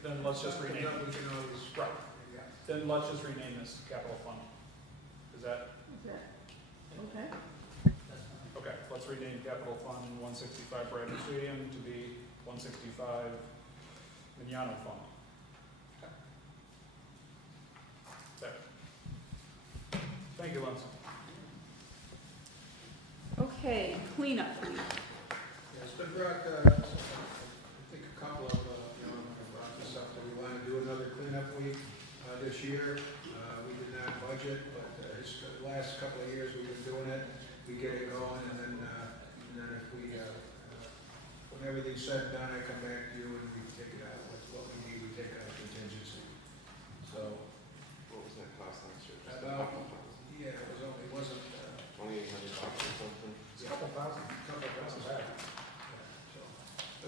Then let's just rename it. We can always, Right. yeah. Then let's just rename this capital fund. Is that, Is that, okay? That's fine. okay, let's rename capital fund 165 Bradford Stadium to be 165 Manano Fund. There. Thank you, Lindsay. Okay, cleanup week. Yeah, it's been brought, I think a couple of, brought this up, that we want to do another cleanup week this year. We did not budget, but it's the last couple of years we've been doing it. We get it going, and then if we, when everything's said and done, I come back to you and we take it out. What's what we need, we take out contingency. So, What was that cost last year? Just About- a couple thousand? yeah, it wasn't, 2,800 bucks or something? It's a couple thousand. That's bad. so.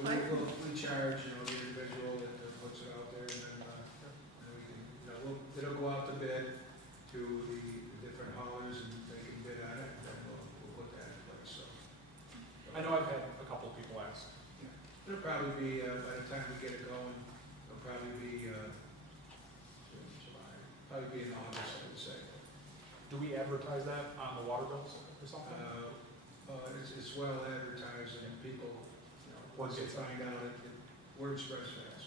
We charge, the individual that puts it out there, and then, we can, it'll go out to bid to the different haulers, and they can bid on it, and then we'll put that in place, so. I know I've had a couple of people ask. It'll probably be, by the time we get it going, it'll probably be, June, July, probably be in August, I would say. Do we advertise that on the water bills or something? It's well advertised, and people, once they find out, word spreads fast.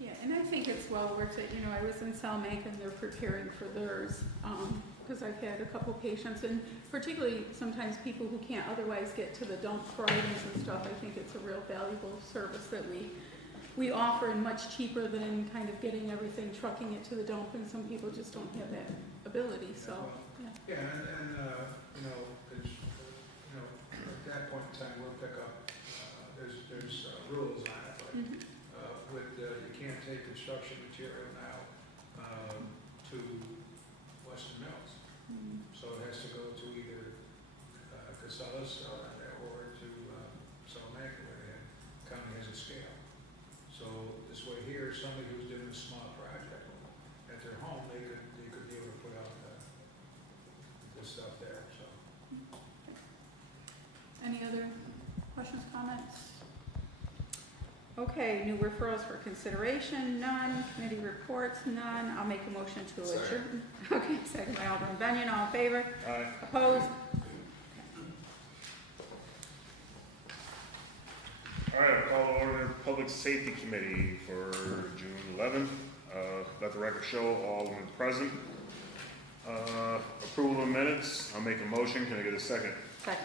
Yeah, and I think it's well worth it. I was in Salmac and they're preparing for theirs, because I've had a couple patients, and particularly sometimes people who can't otherwise get to the dump for items and stuff. I think it's a real valuable service that we offer, and much cheaper than kind of getting everything, trucking it to the dump, and some people just don't have that ability, so, yeah. Yeah, and at that point in time, we'll pick up, there's rules on it, like, Mhm. you can't take construction material now, to Western Mills. Mhm. So it has to go to either, Casellas, or to, Salmac, where the county has a scale. So this way here, somebody who's doing a small project at their home, they could be able to put out, this stuff there, so. Any other questions, comments? Okay, new referrals for consideration, none. Committee reports, none. I'll make a motion to adjourn. Okay, second by Alderman Benyon, all in favor? Aye. Opposed? All right, I'll call to order Public Safety Committee for June 11th. Let the record show all Aldermen present. Approval of minutes, I'll make a motion. Can I get a second? Second.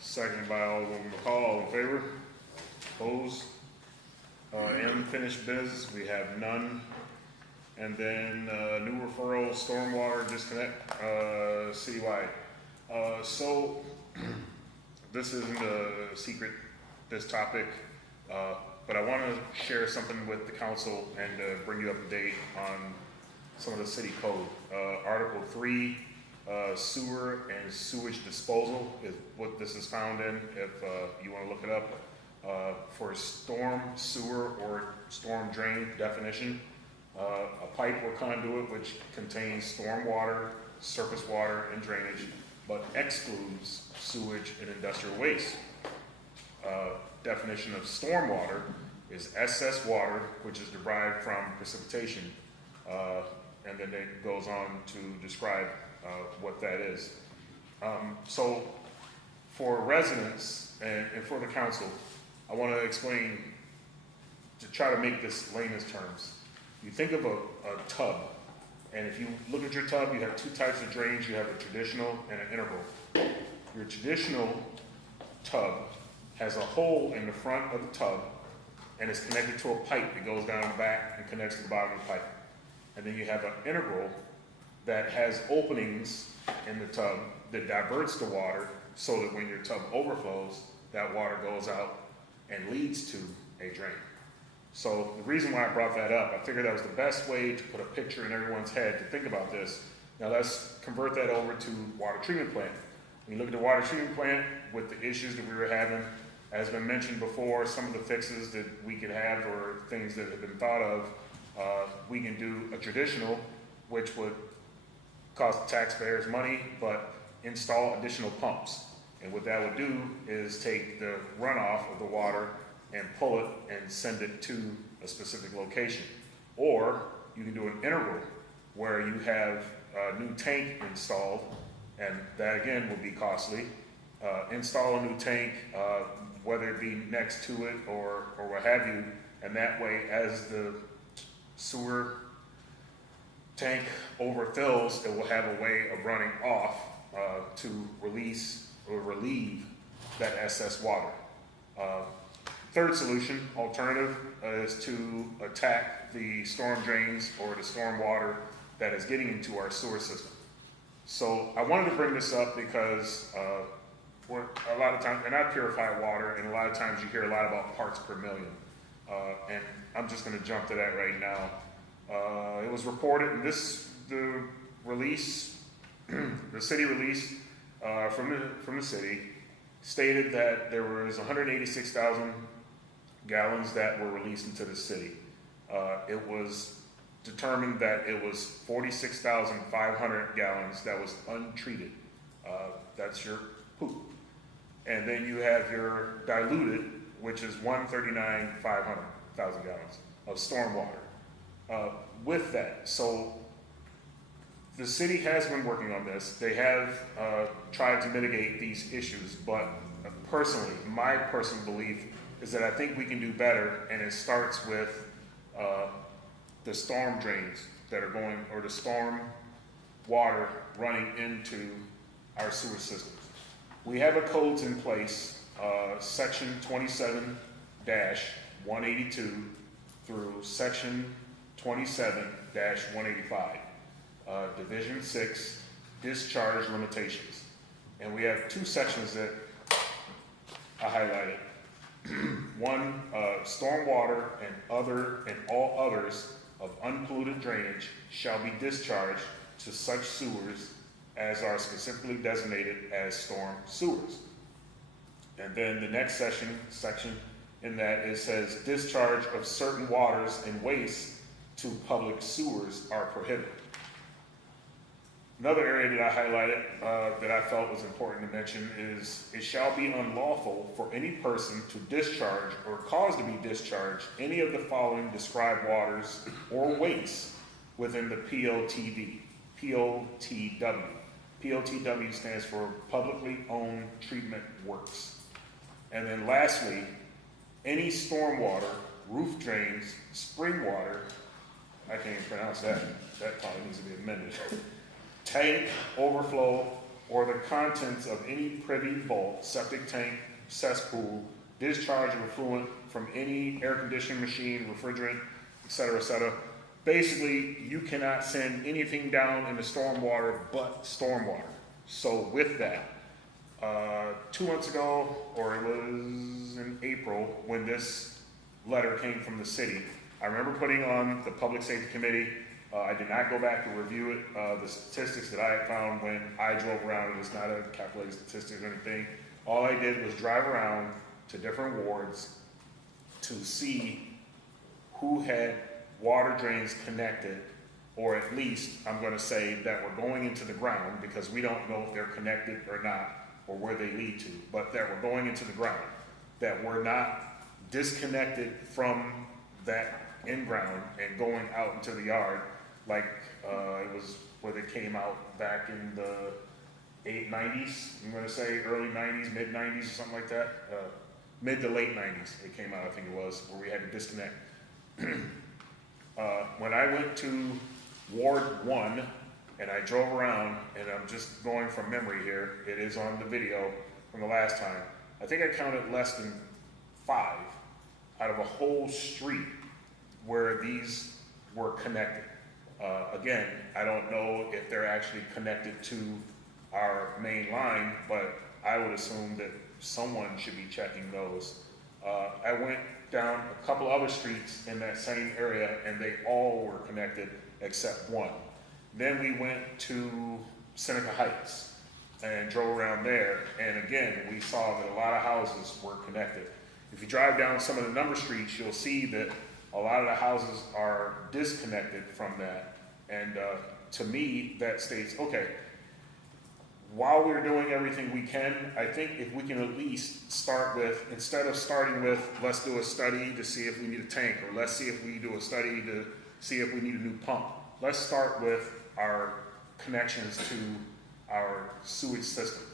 Second by Alderman McCall, all in favor? Opposed? Unfinished business, we have none. And then, new referral, stormwater disconnect, citywide. So, this isn't a secret, this topic, but I want to share something with the council and bring you up to date on some of the city code. Article 3, sewer and sewage disposal is what this is found in, if you want to look it up. For storm sewer or storm drain definition, a pipe or conduit which contains storm water, surface water, and drainage, but excludes sewage and industrial waste. Definition of storm water is excess water which is derived from precipitation, and then it goes on to describe what that is. So for residents and for the council, I want to explain, to try to make this layman's terms. You think of a tub, and if you look at your tub, you have two types of drains. You have a traditional and an integral. Your traditional tub has a hole in the front of the tub, and it's connected to a pipe that goes down the back and connects to the bottom of the pipe. And then you have an integral that has openings in the tub that diverts the water so that when your tub overflows, that water goes out and leads to a drain. So the reason why I brought that up, I figured that was the best way to put a picture in everyone's head to think about this. Now let's convert that over to water treatment plant. When you look at the water treatment plant with the issues that we were having, as been mentioned before, some of the fixes that we could have or things that have been thought of, we can do a traditional, which would cost the taxpayers money, but install additional pumps. And what that would do is take the runoff of the water and pull it and send it to a specific location. Or you can do an integral where you have a new tank installed, and that again will be costly. Install a new tank, whether it be next to it or what have you, and that way as the sewer tank overfills, it will have a way of running off to release or relieve that excess water. Third solution, alternative, is to attack the storm drains or the storm water that is getting into our sewer system. So I wanted to bring this up because we're a lot of times, and I purify water, and a lot of times you hear a lot about parts per million. And I'm just going to jump to that right now. It was reported, and the release, the city release from the city stated that there was 186,000 gallons that were released into the city. It was determined that it was 46,500 gallons that was untreated. That's your poop. And then you have your diluted, which is 139,500 gallons of stormwater. With that, so the city has been working on this. They have tried to mitigate these issues, but personally, my personal belief is that I think we can do better, and it starts with the storm drains that are going, or the storm water running into our sewer systems. We have a codes in place, section 27-182 through section 27-185. Division 6, discharge limitations. And we have two sections that I highlighted. One, stormwater and all others of unpolluted drainage shall be discharged to such sewers as are specifically designated as storm sewers. And then the next section in that, it says discharge of certain waters and wastes to public sewers are prohibited. Another area that I highlighted that I felt was important to mention is it shall be unlawful for any person to discharge or cause to be discharged any of the following described waters or wastes within the POTW. POTW stands for Publicly Owned Treatment Works. And then lastly, any stormwater, roof drains, spring water, I can't even pronounce that, that probably needs to be amended, tank, overflow, or the contents of any privy vault, septic tank, cesspool, discharge of effluent from any air conditioning machine, refrigerant, et cetera, et cetera. Basically, you cannot send anything down into stormwater but stormwater. So with that, 2 months ago, or it was in April, when this letter came from the city, I remember putting on the Public Safety Committee. I did not go back to review it. The statistics that I had found when I drove around, it was not a calculated statistic or anything. All I did was drive around to different wards to see who had water drains connected, or at least, I'm gonna say, that were going into the ground, because we don't know if they're connected or not, or where they lead to, but that were going into the ground, that were not disconnected from that in-ground and going out into the yard, like it was where they came out back in the 90s, I'm gonna say early 90s, mid 90s, or something like that. Mid to late 90s, it came out, I think it was, where we had to disconnect. When I went to Ward 1, and I drove around, and I'm just going from memory here, it is on the video from the last time, I think I counted less than 5 out of a whole street where these were connected. Again, I don't know if they're actually connected to our main line, but I would assume that someone should be checking those. I went down a couple other streets in that same area, and they all were connected except one. Then we went to Seneca Heights and drove around there, and again, we saw that a lot of houses were connected. If you drive down some of the number streets, you'll see that a lot of the houses are disconnected from that, and to me, that states, okay, while we're doing everything we can, I think if we can at least start with, instead of starting with, let's do a study to see if we need a tank, or let's see if we do a study to see if we need a new pump. Let's start with our connections to our sewage system.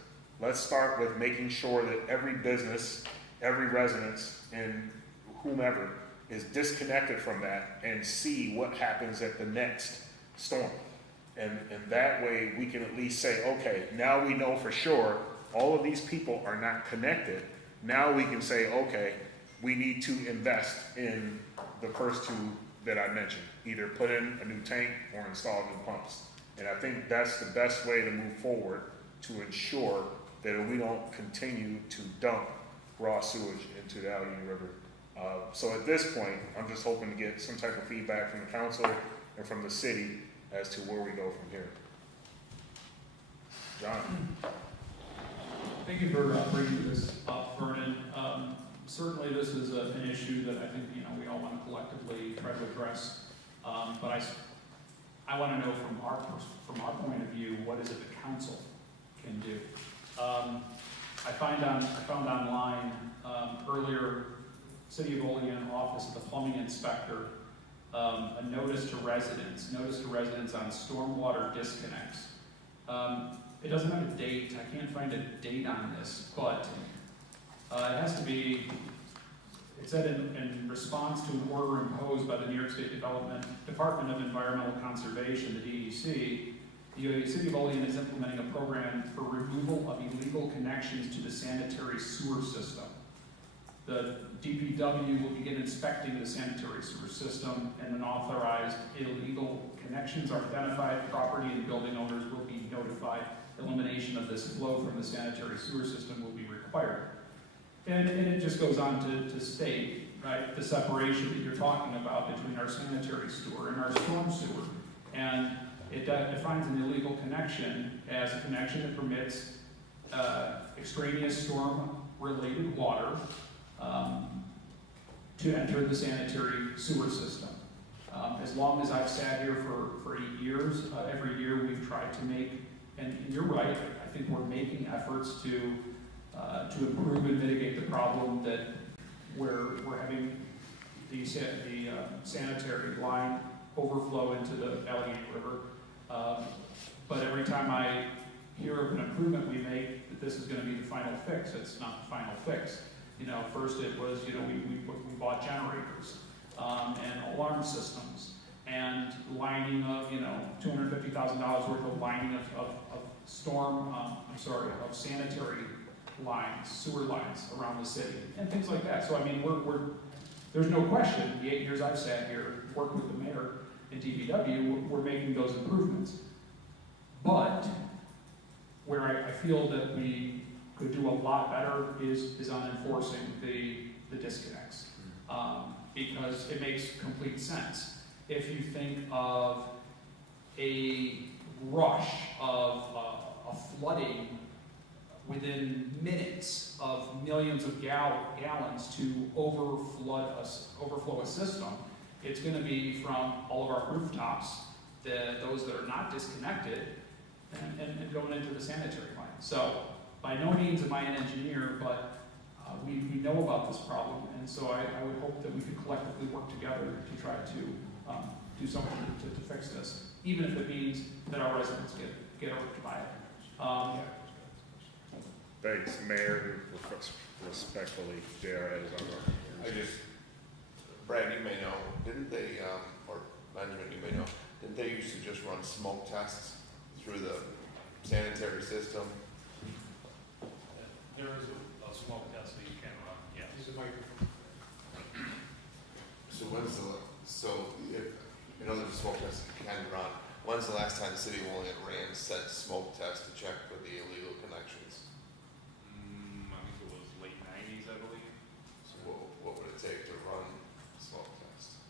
Let's start with making sure that every business, every residence, and whomever is disconnected from that, and see what happens at the next storm. And that way we can at least say, okay, now we know for sure all of these people are not connected. Now we can say, okay, we need to invest in the first two that I mentioned, either put in a new tank or install new pumps. And I think that's the best way to move forward to ensure that we don't continue to dump raw sewage into the Allegheny River. So at this point, I'm just hoping to get some type of feedback from the council and from the city as to where we go from here. John? Thank you for bringing this up, Vernon. Certainly this is an issue that I think, we all want to collectively try to address. But I want to know from our point of view, what is it the council can do? I found online earlier, City of Olean Office of the Plumbing Inspector, a notice to residents on stormwater disconnects. It doesn't have a date. I can't find a date on this, but it has to be, it said in response to an order imposed by the New York State Department of Environmental Conservation, the DEC, the City of Olean is implementing a program for removal of illegal connections to the sanitary sewer system. The DPW will begin inspecting the sanitary sewer system, and when authorized illegal connections are identified, property and building owners will be notified. Elimination of this flow from the sanitary sewer system will be required. And it just goes on to state, right, the separation that you're talking about between our sanitary sewer and our storm sewer. And it defines an illegal connection as a connection that permits extraneous storm-related water to enter the sanitary sewer system. As long as I've sat here for 8 years, every year we've tried to make, and you're right, I think we're making efforts to improve and mitigate the problem that we're having the sanitary line overflow into the Allegheny River. But every time I hear of an improvement we make, that this is going to be the final fix, it's not the final fix. First it was, we bought generators and alarm systems and lining of, $250,000 worth of lining of sanitary lines, sewer lines around the city, and things like that. So I mean, there's no question, the 8 years I've sat here, working with the mayor and DPW, we're making those improvements. But where I feel that we could do a lot better is on enforcing the disconnects. Because it makes complete sense. If you think of a rush of a flooding within minutes of millions of gallons to overflow a system, it's going to be from all of our rooftops, those that are not disconnected, and going into the sanitary line. So by no means am I an engineer, but we know about this problem, and so I would hope that we could collectively work together to try to do something to fix this, even if it means that our residents get over to buy it. Thanks, Mayor. Respectfully, JR is I just, Brad, you may know, didn't they, or Benjamin, you may know, didn't they used to just run smoke tests through the sanitary system? There is a smoke test that you can run, yes. So I know there's a smoke test that you can run. When's the last time the city of Olean ran said smoke test to check for the illegal connections? I think it was late 90s, I believe. So what would it take to run a smoke test?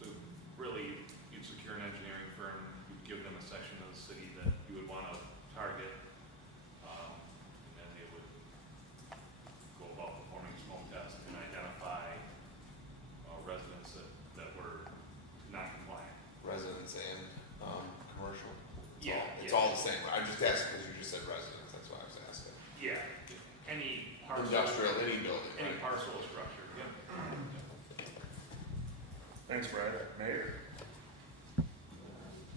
So really, you'd secure an engineering firm, you'd give them a section of the city that you would want to target, and then they would go about performing a smoke test and identify residents that were not compliant. Residents and commercial? It's Yeah. all the same. I'm just asking because you just said residents, that's why I was asking. Yeah, any parcel. Industrial, any building, Any right? parcel or structure, yeah. Thanks, Brad. Mayor?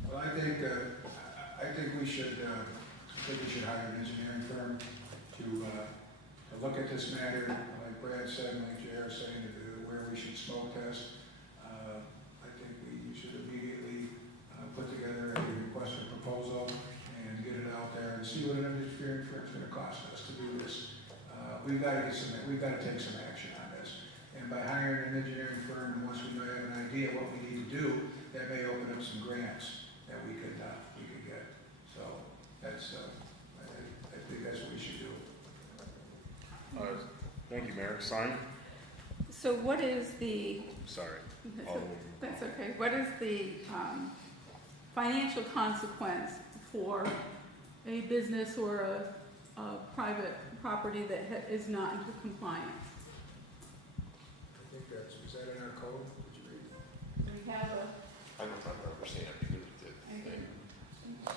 Well, I think we should hire an engineering firm to look at this matter, like Brad said, like JR saying, where we should smoke test. I think we should immediately put together a request for proposal and get it out there and see what an engineering firm's going to cost us to do this. We've got to take some action on this. And by hiring an engineering firm, and once we have an idea what we need to do, that may open up some grants that we could get. So that's, I think that's what we should do. Thank you, Mayor. Sign? So what is the, Sorry. that's okay, what is the financial consequence for a business or a private property that is not in compliance? I think is that in our code? Did you read that? We have I don't remember ever seeing a punitive thing. So,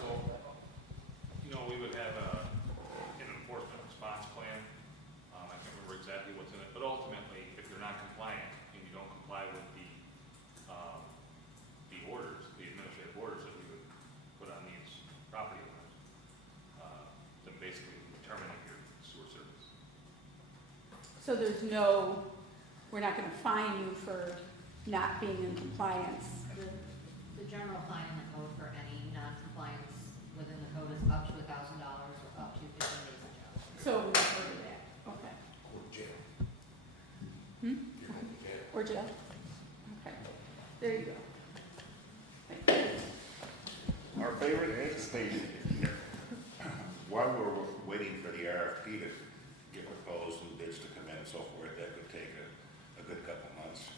we would have an enforcement response plan. I can't remember exactly what's in it, but ultimately, if you're not compliant and you don't comply with the orders, the administrative orders that we would put on these property owners, then basically terminate your sewer service. So we're not gonna fine you for not being in compliance. The general fine in the code for any non-compliance within the code is up to $1,000 or up to 15 days in jail. So we're not gonna do that, okay. Or jail. Hmm? Or jail? Okay, there you go. Thank you. Our favorite anticipation here, while we're waiting for the RFP to get proposed and bids to come in and so forth, that could take a good couple months.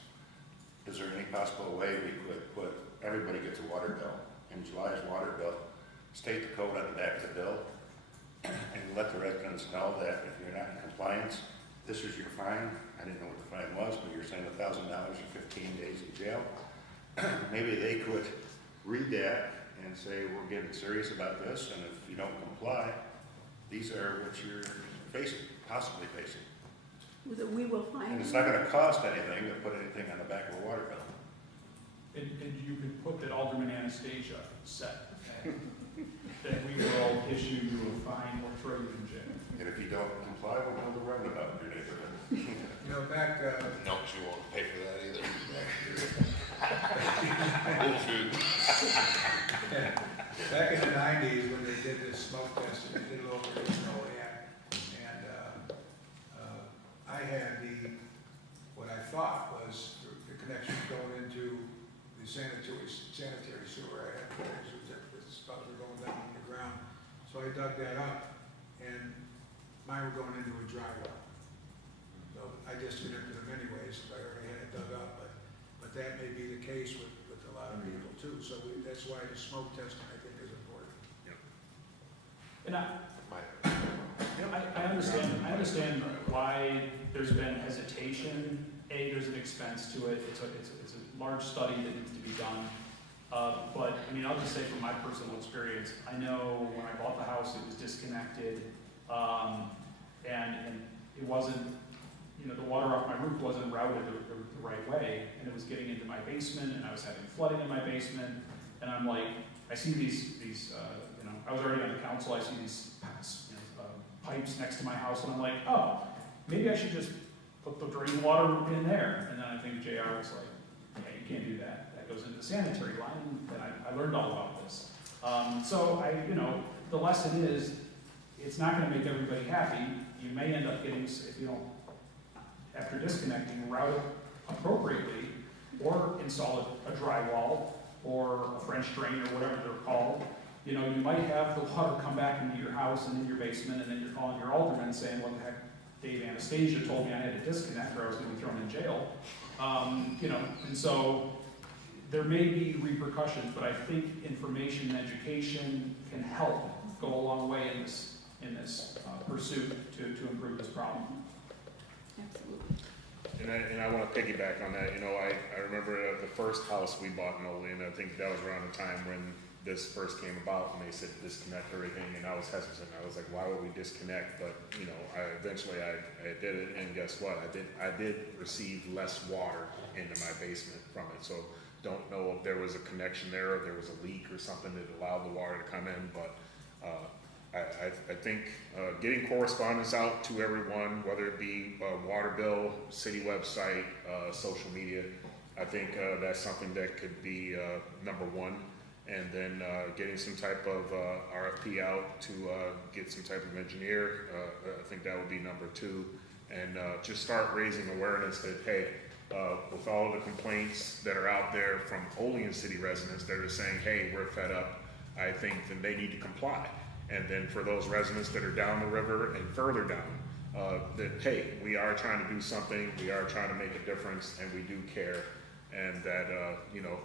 Is there any possible way we could put, everybody gets a water bill, in July's water bill, state the code on the back of the bill, and let the residents know that if you're not in compliance, this is your fine. I didn't know what the fine was, but you're saying $1,000 or 15 days in jail. Maybe they could read that and say, we're getting serious about this, and if you don't comply, these are what you're facing, possibly facing. We will find. And it's not gonna cost anything to put anything on the back of a water bill. And you can put that Alderman Anastasia said, that we will issue you a fine or throw you in jail. And if you don't comply, we'll build a roundabout in your neighborhood. Back, No, she won't pay for that either. back in the 90s when they did this smoke test, they did it over in Olean, and I had what I thought was the connection going into the sanitary sewer. I had pictures that the spouts were going down on the ground. So I dug that up, and mine were going into a dry well. So I disconnected them anyways, because I already had it dug up, but that may be the case with a lot of people too. So that's why the smoke testing, I think, is important. And I understand why there's been hesitation. There's an expense to it. It's a large study that needs to be done. But I mean, I'll just say from my personal experience, I know when I bought the house, it was disconnected, and it wasn't, the water off my roof wasn't routed the right way, and it was getting into my basement, and I was having flooding in my basement, and I'm like, I see these I was already on the council, I see these pipes next to my house, and I'm like, oh, maybe I should just put the drain water in there. And then I think JR was like, yeah, you can't do that. That goes into the sanitary line, and I learned all about this. So the lesson is, it's not gonna make everybody happy. You may end up getting, if you don't, after disconnecting, route it appropriately, or install a drywall, or a French drain, or whatever they're called. You might have the water come back into your house and in your basement, and then you're calling your alderman saying, what the heck, Dave Anastasia told me I had to disconnect or I was gonna be thrown in jail. And so there may be repercussions, but I think information and education can help go a long way in this pursuit to improve this problem. Absolutely. And I want to piggyback on that. I remember the first house we bought in Olean. I think that was around the time when this first came about, and they said disconnect everything, and I was hesitant. I was like, why would we disconnect? But eventually I did it, and guess what? I did receive less water into my basement from it. So don't know if there was a connection there, or there was a leak or something that allowed the water to come in. But I think getting correspondence out to everyone, whether it be water bill, city website, social media, I think that's something that could be number one. And then getting some type of RFP out to get some type of engineer, I think that would be number two. And just start raising awareness that, hey, with all the complaints that are out there from Olean City residents that are saying, hey, we're fed up, I think that they need to comply. And then for those residents that are down the river and further down, that, hey, we are trying to do something, we are trying to make a difference, and we do care. And that,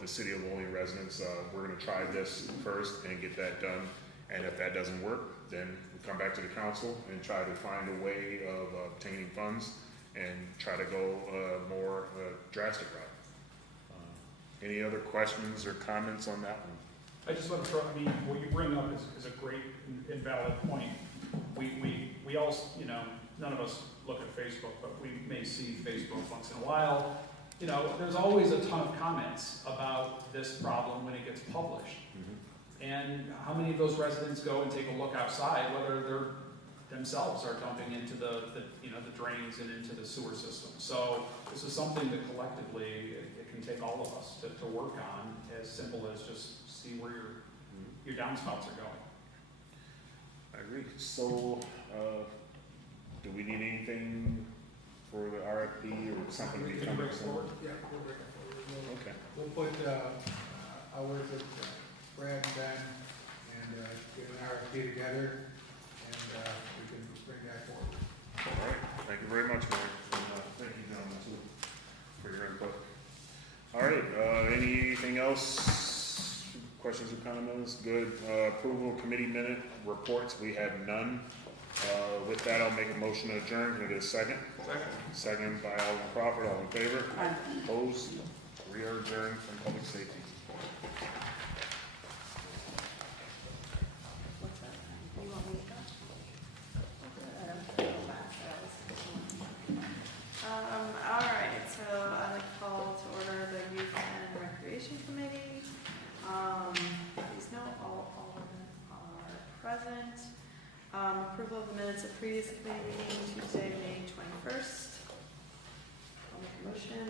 the city of Olean residents, we're gonna try this first and get that done. And if that doesn't work, then we come back to the council and try to find a way of obtaining funds and try to go more drastic route. Any other questions or comments on that one? I just want to throw, what you bring up is a great and valid point. We all, none of us look at Facebook, but we may see Facebook once in a while. There's always a ton of comments about this problem when it gets published. Mm-hmm. And how many of those residents go and take a look outside, whether they're themselves are dumping into the drains and into the sewer system. So this is something that collectively it can take all of us to work on, as simple as just see where your downspouts are going. I agree. So, do we need anything for the RFP or something to be coming forward? Yeah, we'll bring it forward. Okay. We'll put, I'll work with Brad and Ben and get an RFP together, and we can bring that forward. All right. Thank you very much, Mayor. And thank you, gentlemen, too, for your input. All right. Anything else? Questions or comments? Good. Approval of committee minute reports. We have none. With that, I'll make a motion to adjourn. Can I get a second? Second by Alderman Crawford. All in favor? Aye. Opposed? We are adjourned from public safety. What's that? You want me to go? I don't know. All right, so I'd like to call to order the Youth and Recreation Committee. Please note all aldermen are present. Approval of the minutes of previous committee meeting, Tuesday, May 21st. I'll make a motion.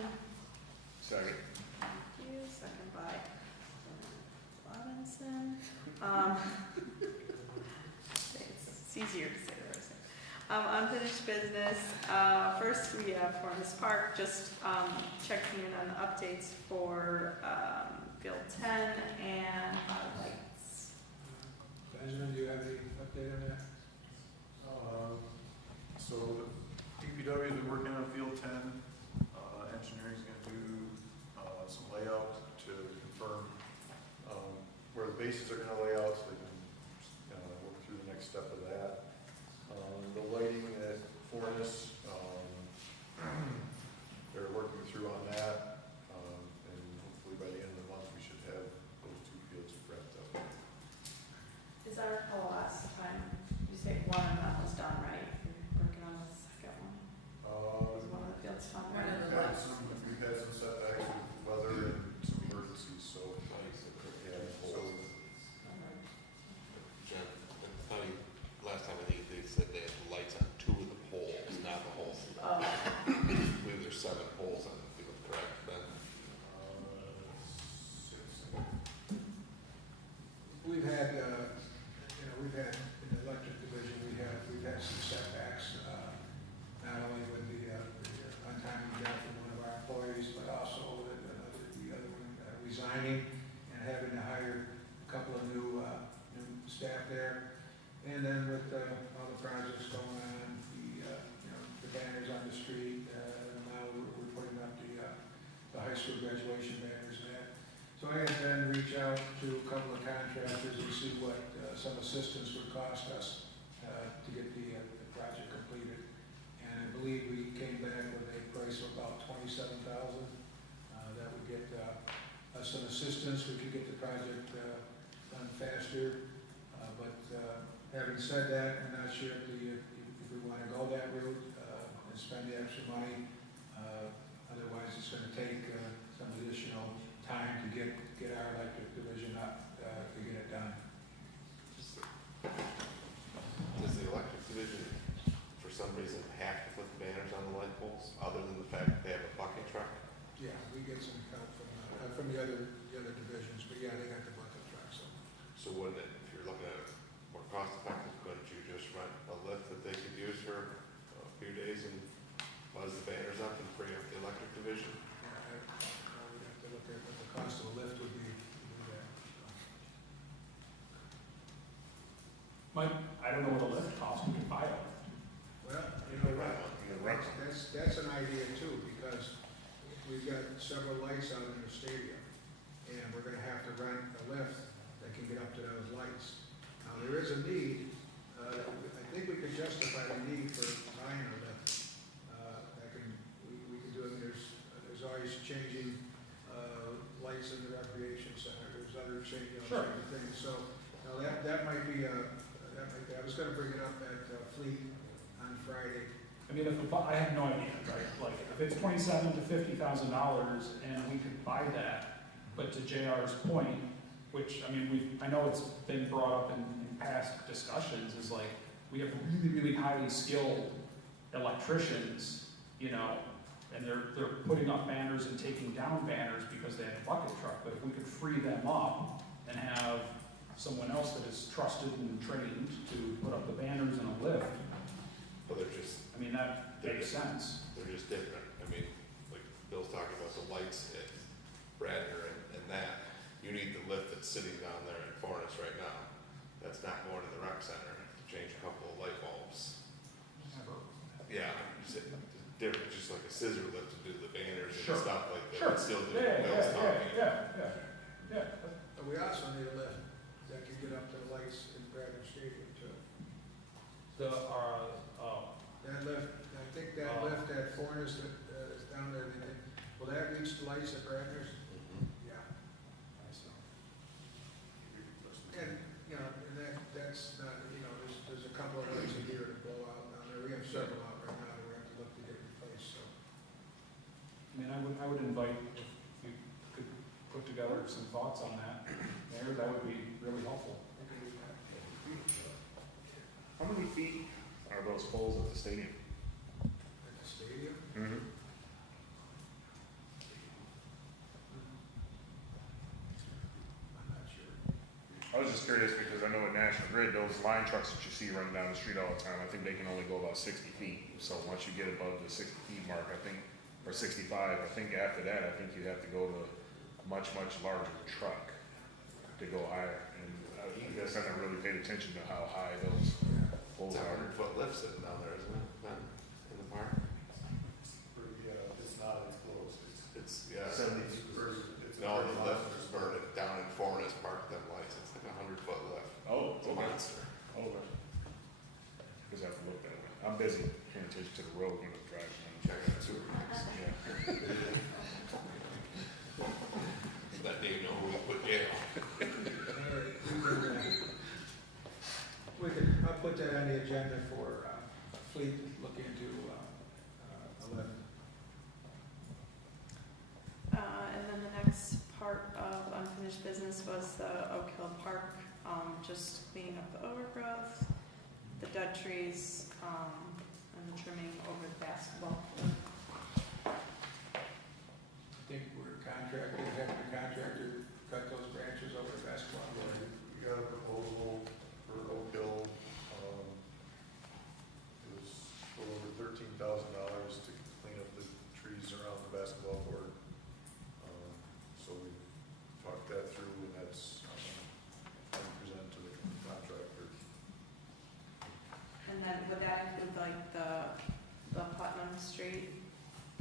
Second. Thank you. Second by Robinson. It's easier to say the first name. Unfinished business. First, we have Forest Park, just checking in on the updates for Field 10 and lights. Benjamin, do you have any update on that? So the DPW has been working on Field 10. Engineering's gonna do some layout to confirm where the bases are gonna lay out, so they can work through the next step of that. The lighting at Forness, they're working through on that, and hopefully by the end of the month, we should have those two fields wrapped up. Is our last time, you say one of them was done, right? You're working on the second one? Is one of the fields done, right? We've had some setbacks with weather and some emergencies, so, yeah, so. Jen, funny, last time I think they said they had lights on 2 of the poles, not the whole field. I believe there's 7 poles on the field, correct, Ben? We've had, we've had, in the electric division, we've had some setbacks, not only with the untimely death of one of our employees, but also with the other one resigning and having to hire a couple of new staff there. And then with all the projects going on, the banners on the street, now we're putting up the high school graduation banners and that. So I had Ben reach out to a couple of contractors and see what some assistance would cost us to get the project completed. And I believe we came back with a price of about $27,000. That would get us some assistance. We could get the project done faster. But having said that, I'm not sure if we want to go that route and spend the extra money. Otherwise, it's going to take some additional time to get our electric division up to get it done. Does the electric division, for some reason, have to put the banners on the light poles, other than the fact that they have a bucket truck? Yeah, we get some help from the other divisions, but yeah, they got the bucket truck, so. So wouldn't it, if you're looking at it more cost effective, couldn't you just rent a lift that they could use for a few days and buzz the banners up and free up the electric division? Yeah, we'd have to look at what the cost of a lift would be to do that. Mike, I don't know what a lift costs, we can buy a lift. Well, that's an idea too, because we've got several lights out in the stadium, and we're gonna have to rent a lift that can get up to those lights. Now, there is a need, I think we could justify the need for buying a lift. We can do it, there's always changing lights in the recreation center, there's other changing things, so that might be I was gonna bring it up at Fleet on Friday. I mean, I have no idea, right? Like, if it's $27,000 to $50,000 and we could buy that, but to JR's point, which, I mean, I know it's been brought up in past discussions, is like, we have really, really highly skilled electricians, and they're putting up banners and taking down banners because they have a bucket truck, but if we could free them up and have someone else that is trusted and trained to put up the banners in a lift, But they're just, I mean, that makes sense. they're just different. I mean, like Bill's talking about the lights at Bradner and that. You need the lift that's sitting down there in Forness right now. That's not going to the rec center to change a couple of light bulbs. Yeah, different, just like a scissor lift to do the banners and stuff like that. Sure. Still do what Bill's talking. Yeah. But we also need a lift that can get up to the lights in Bradford Stadium too. That lift, I think that lift at Forness that is down there, will that reach the lights at Bradner's? Yeah. And, that's not, there's a couple of lights a year to blow out down there. We have several out right now that we have to look to get replaced, so. I mean, I would invite, if you could put together some thoughts on that, Mayor, that would be really helpful. How many feet are those poles at the stadium? At the stadium? Mm-hmm. I'm not sure. I was just curious because I know know, at National Grid, those line trucks that you see running down the street all the time, I think they can only go about 60 feet. So once you get above the 60 feet mark, I think, or 65, I think after that, I think you have to go to a much, much larger truck to go higher. And I guess I never really paid attention to how high those poles It's a are. 100-foot lift sitting down there, isn't it, Ben, in the park? It's not as close. It's, yeah. 70. No, the lift is burning down in Forness Park, them lights, it's like a 100-foot lift. Oh, It's a monster. Okay. Just have to look that way. I'm busy paying attention to the road when I'm driving. Check out the sewer pipes. Yeah. So that day you know who we put jail. I'll put that on the agenda for Fleet, look into 11. And then the next part of unfinished business was the Oak Hill Park, just cleaning up the overgrowth, the dead trees, and the trimming over the basketball court. I think we're having a contractor cut those branches over the basketball court. We got a proposal for Oak Hill, it was a little over $13,000 to clean up the trees around the basketball court. So we talked that through, and that's been presented to the contractor. And then would that include like the Putnam Street,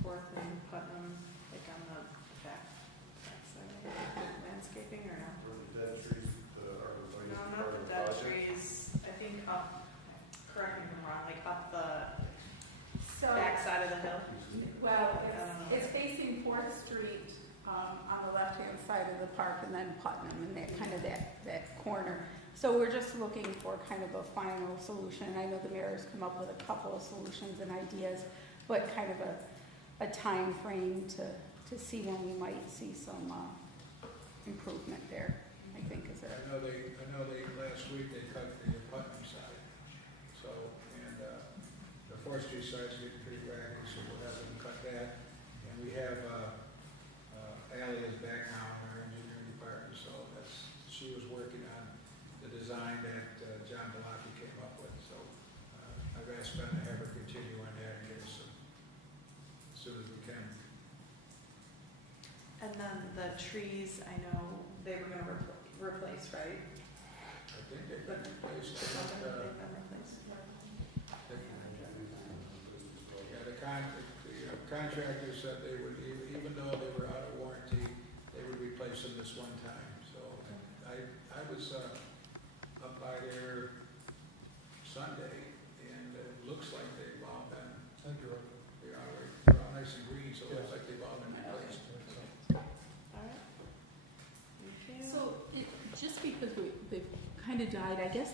Fourth and Putnam, like on the backside of it, landscaping or no? For the dead trees, are the No, part not of the the dead project? trees, I think up, correct me if I'm wrong, like up the So, backside of the hill. well, I don't know. it's facing Fourth Street, on the left-hand side of the park, and then Putnam, and that kind of that corner. So we're just looking for kind of a final solution. I know the mayor's come up with a couple of solutions and ideas, but kind of a time frame to see when we might see some improvement there, I think is it. I know they last week they cut the Putnam side, so, and the Fourth Street side's getting pretty raggedy, so we'll have them cut that. And we have, Ally is back now in our engineering department, so she was working on the design that John Delaki came up with, so I've asked Ben to have her continue on that and get us some, as soon as we can. And then the trees, I know they were gonna replace, right? I think they've been replaced. Something that they've been replaced. Yeah, the contractor said they would, even though they were out of warranty, they would replace them this one time, so. I was up by there Sunday, and it looks like they've all been, they're all nice and green, so it looks like they've all been replaced. All right. Thank you. So, just because they've kind of died, I guess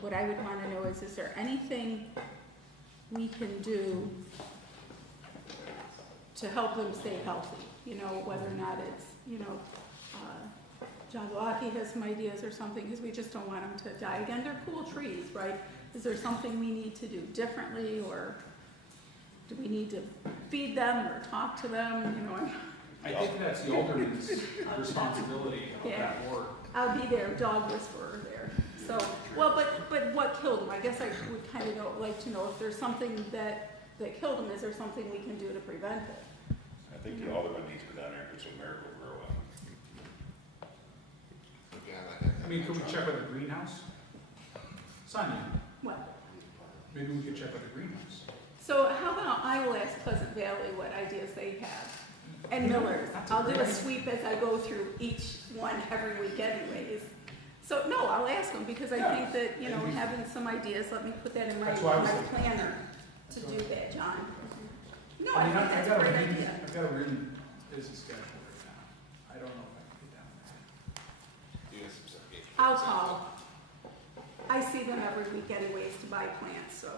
what I would want to know is there anything we can do to help them stay healthy? You know, whether or not it's, John Delaki has some ideas or something, because we just don't want them to die. Again, they're cool trees, right? Is there something we need to do differently, or do we need to feed them or talk to them, I think that's the alderman's responsibility of that board. I'll be their dog whisperer there. So, well, but what killed them? I guess I would kind of like to know if there's something that killed them. Is there something we can do to prevent it? I think the alderman needs to go down there and put some miracle grow on. I mean, could we check with the greenhouse? Sonia, What? maybe we could check with the greenhouse. So how about I will ask Pleasant Valley what ideas they have, and Miller's. I'll do a sweep as I go through each one every week anyways. So, no, I'll ask them, because I think that, having some ideas, let me put that in my planner to do that, John. No, I think that's a great idea. I've got a really busy schedule right now. I don't know if I can get down there. You got some stuff. I'll call. I see them every week anyways to buy plants, so.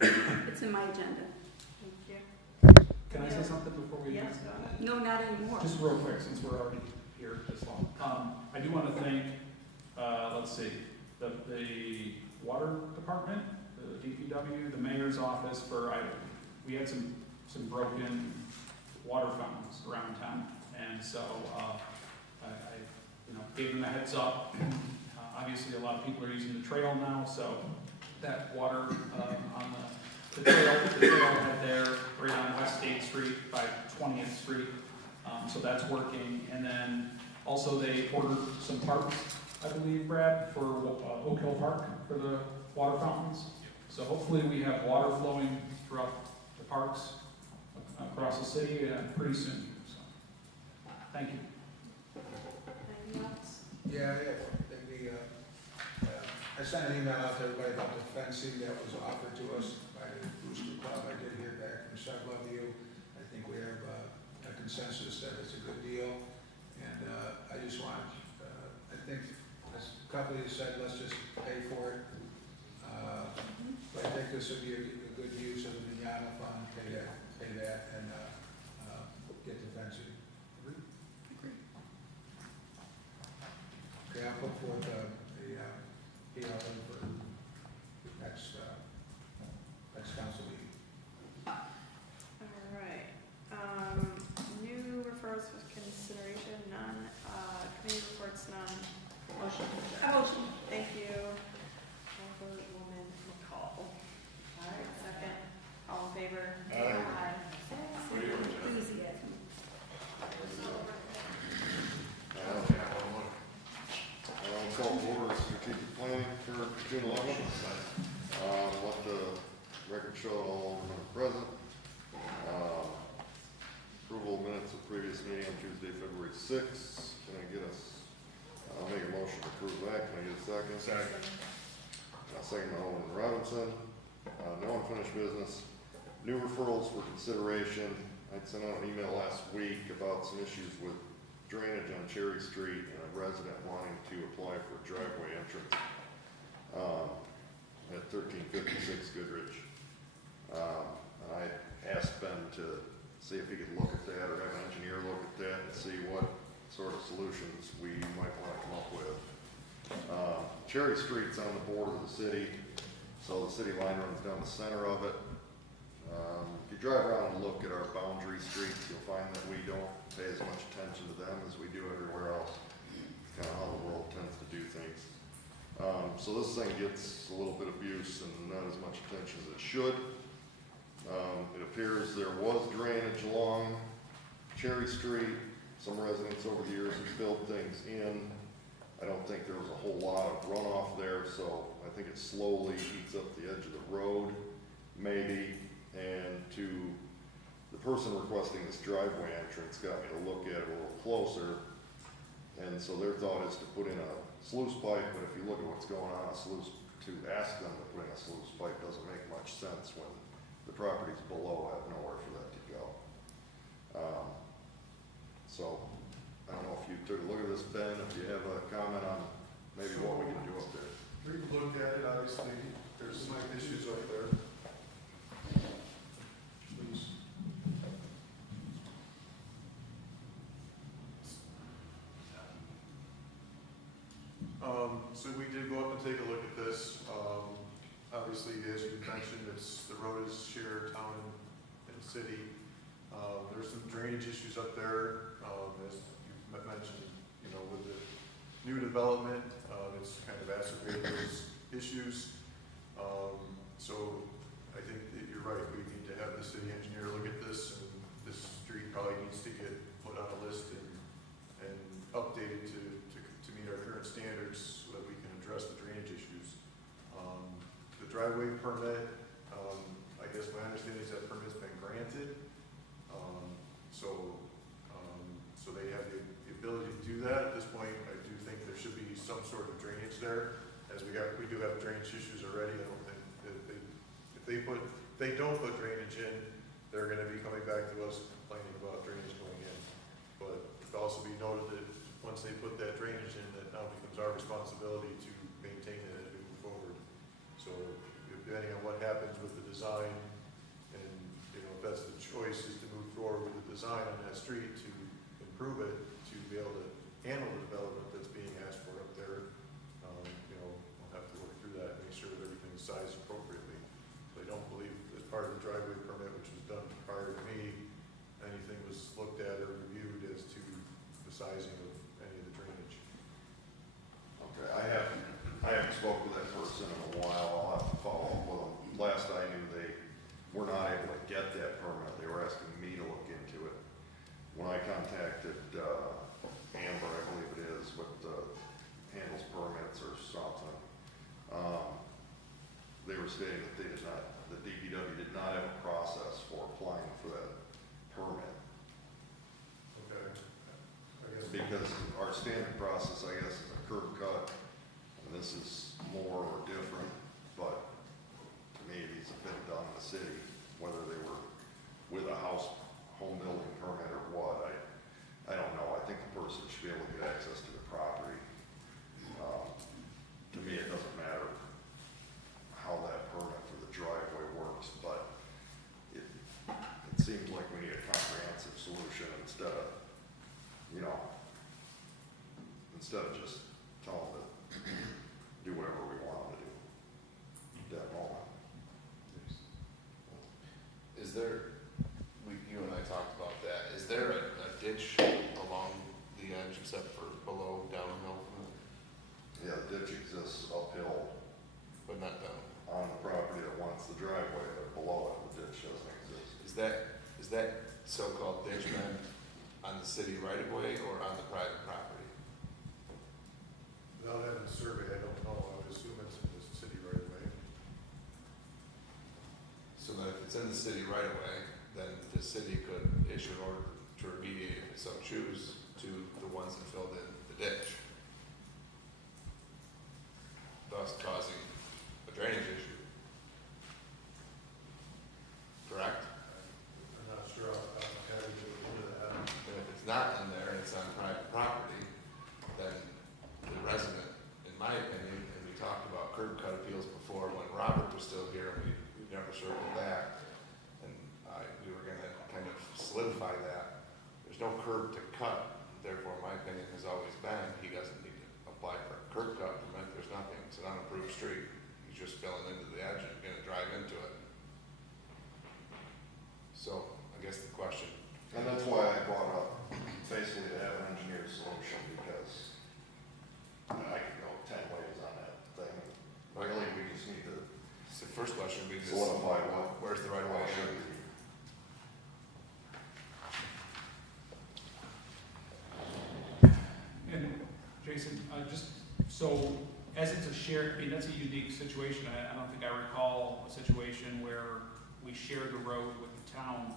It's in my agenda. Thank you. Can I say something before we? Yes, go ahead. No, not anymore. Just real quick, since we're already here this long. I do want to thank, let's see, the water department, the DPW, the mayor's office we had some broken water fountains around town. And so, gave them a heads up. Obviously, a lot of people are using the trail now, so that water on the trailhead there, right on West State Street by 20th Street, so that's working. And then also they ordered some parks, I believe, Brad, for Oak Hill Park for the water fountains. So hopefully we have water flowing throughout the parks across the city pretty soon. So, thank you. Anything else? Yeah, I sent an email out to everybody about the fencing that was offered to us by the Booster Club. I did hear back from several of you. I think we have a consensus that it's a good deal. And I just want, I think, as a couple of you said, let's just pay for it. But I think this would be a good use of the Mignano fund, pay that, and get the fencing. Okay, I'll put forth the PLA for next council meeting. All right. New referrals for consideration, none. Committee reports, none. Motion. Motion. Thank you. Woman McCall. All right, second. All in favor? Aye. Enthusiasm. Call to order strategic planning for June 11th. Let the record show all aldermen are present. Approval of minutes of previous meeting on Tuesday, February 6th. Can I get I'll make a motion to approve that. Can I get a second? Second. Second by Alderman Robinson. No unfinished business. New referrals for consideration. I sent out an email last week about some issues with drainage on Cherry Street and a resident wanting to apply for a driveway entrance at 1356 Goodrich. I asked Ben to see if he could look at that or have an engineer look at that and see what sort of solutions we might want to come up with. Cherry Street's on the border of the city, so the city line runs down the center of it. If you drive around and look at our boundary streets, you'll find that we don't pay as much attention to them as we do everywhere else. It's kind of how the world tends to do things. So this thing gets a little bit of abuse and not as much attention as it should. It appears there was drainage along Cherry Street. Some residents over the years have filled things in. I don't think there was a whole lot of runoff there, so I think it slowly eats up the edge of the road, maybe. And to the person requesting this driveway entrance got me to look at it a little closer. And so their thought is to put in a sluice pipe, but if you look at what's going on, to ask them to put in a sluice pipe doesn't make much sense when the properties below have nowhere for that to go. So I don't know if you took a look at this, Ben, if you have a comment on maybe what we can do up there. We've looked at it, obviously, there's some issues up there. Please. So we did go up and take a look at this. Obviously, as you mentioned, the road is shared town and city. There's some drainage issues up there, as you mentioned, with the new development, it's kind of exacerbated those issues. So I think that you're right, we need to have the city engineer look at this, and this street probably needs to get put on a list and updated to meet our current standards so that we can address the drainage issues. The driveway permit, I guess my understanding is that permit's been granted. So they have the ability to do that. At this point, I do think there should be some sort of drainage there, as we do have drainage issues already. I don't think that if they don't put drainage in, they're going to be coming back to us complaining about drainage going in. But it also be noted that once they put that drainage in, that now becomes our responsibility to maintain it as we move forward. So depending on what happens with the design, and if that's the choice, is to move forward with the design on that street to improve it, to be able to handle the development that's being asked for up there. We'll have to work through that and make sure that everything's sized appropriately. I don't believe, as part of the driveway permit, which was done prior to me, anything was looked at or reviewed as to the sizing of any of the drainage. stating that the DPW did not have a process for applying for that permit. Okay. I guess. Because our standard process, I guess, is a curb cut, and this is more or different, but to me, these have been done in the city, whether they were with a home building permit or what, I don't know. I think the person should be able to get access to the property. To me, it doesn't matter how that permit for the driveway works, but it seems like we need a comprehensive solution instead of, instead of just telling them to do whatever we want them to do at that moment. Is there, you and I talked about that, is there a ditch along the edge except for below downhill from it? Yeah, the ditch exists uphill But not down? on the property that wants the driveway, but below it, the ditch doesn't exist. Is that so-called ditch then on the city right of way or on the private property? Without having a survey, I don't know, I would assume it's in the city right away. So that if it's in the city right of way, then the city could issue an order to remediate, if it so choose, to the ones that filled in the ditch, thus causing a drainage issue. Correct? I'm not sure how to get into that. And if it's not in there and it's on private property, then the resident, in my opinion, and we talked about curb cut appeals before when Robert was still here, and we never circled back, and we were gonna kind of solidify that. There's no curb to cut, therefore my opinion has always been, he doesn't need to apply for a curb cut permit, there's nothing, it's an unapproved street. He's just filling into the edge and gonna drive into it. So, I guess the question. And that's why I brought up basically to have an engineer solution, because I could go 10 ways on that thing. Really, we just need to So the first question would be this, solidify where's the right of way? should be. And Jason, just so, as it's a shared, I mean, that's a unique situation. I don't think I recall a situation where we share the road with the town.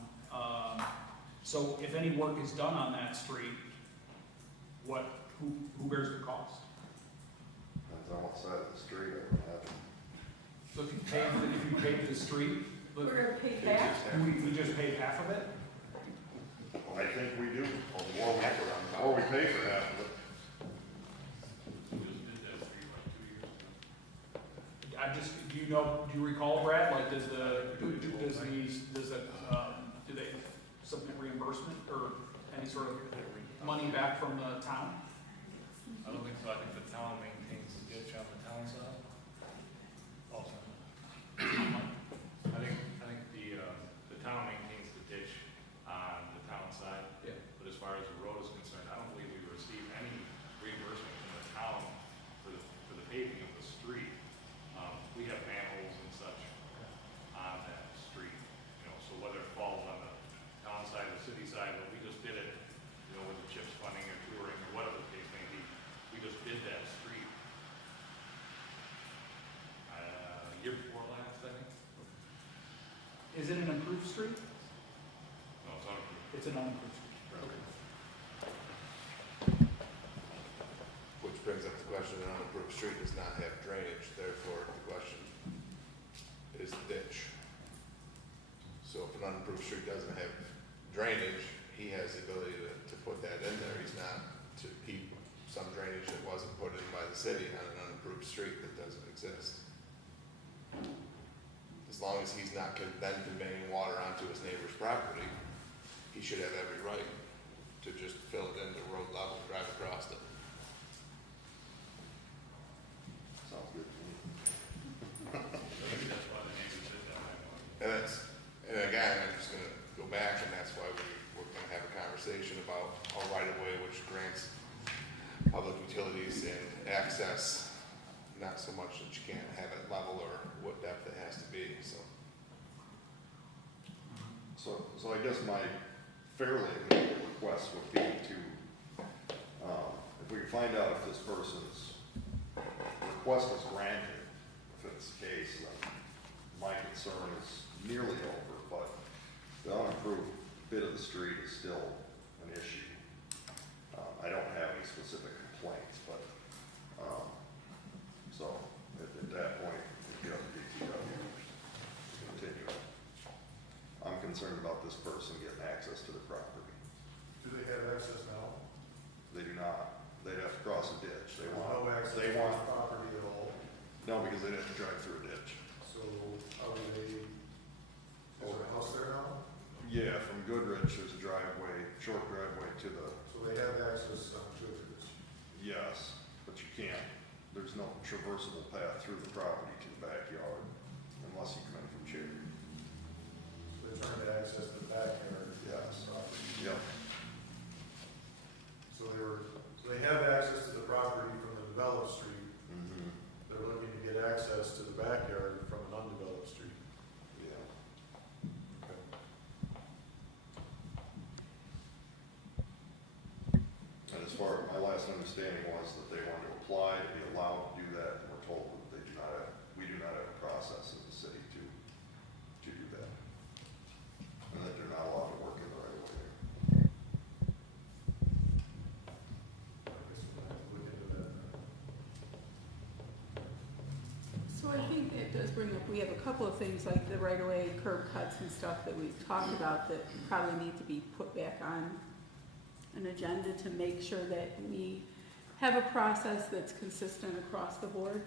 So if any work is done on that street, who bears the cost? Depends on what side of the street I would have. So if you pave the street, We're gonna pay back? we just pay half of it? I think we do, or we pay for half of it. Do you recall, Brad, like, do they submit reimbursement or any sort of money back from the town? I don't think so. I think the town maintains the ditch on the town side. Also. I think the town maintains the ditch on the town side. Yeah. But as far as the road is concerned, I don't believe we received any reimbursement from the town for the paving of the street. We have manholes and such on that street, so whether it falls on the town side or the city side, but we just did it, with the CHIPS funding or touring or whatever the case may be. We just did that street. Year before last, I think. Is it an improved street? No, it's unapproved. It's an unimproved street. Okay. Which brings up the question, an unapproved street does not have drainage, therefore the question is ditch. So if an unapproved street doesn't have drainage, he has the ability to put that in there. He's not to keep some drainage that wasn't put in by the city on an unapproved street that doesn't exist. As long as he's not then conveying water onto his neighbor's property, he should have every right to just fill it into road level, drive across it. Sounds good to me. Maybe that's why the neighbors did that. And again, I'm just gonna go back, and that's why we're gonna have a conversation about a right-of-way which grants public utilities and access, not so much that you can't have it level or what depth it has to be, so. So I guess my fairly immediate request would be to, if we can find out if this person's request was granted, if it's the case, then concern is nearly over, but the unimproved bit of the street is still an issue. I don't have any specific complaints, but, so at that point, you have the DPW to continue. I'm concerned about this person getting access to the property. Do they have access now? They do not. They'd have to cross a ditch. They There's want, no access they to want, this property at all, no, because they'd have to drive through a ditch. so how do they, is there a house there now? Yeah, from Goodrich, there's a driveway, short driveway to the, So they have access to it. yes, but you can't. There's no traversable path through the property to the backyard unless you come in from Cherry. So they're trying to access the backyard. Yes. Property. Yep. So they have access to the property from the developed street. Mm-hmm. They're looking to get access to the backyard from an undeveloped street. Yeah. Okay. And as far, my last understanding was that they wanted to apply to be allowed to do that, and we're told that they do not have, we do not have a process as a city to do that. And that they're not allowed to work in the right of way there. I guess we'll have to look into that. So I think it does bring up, we have a couple of things like the right-of-way curb cuts and stuff that we've talked about that probably need to be put back on an agenda to make sure that we have a process that's consistent across the board.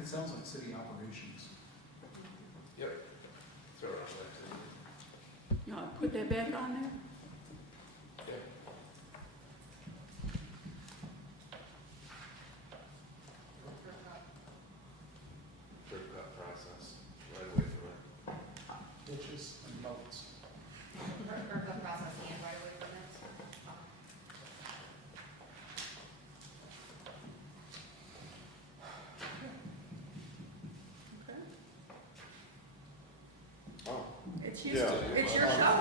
It sounds like city operations. Yep. So, You know, put that back on there? yeah. Curb cut process, right away from it. Ditches and moats. Or the process and right away permits? Okay. Oh, It's Yeah. it's your show.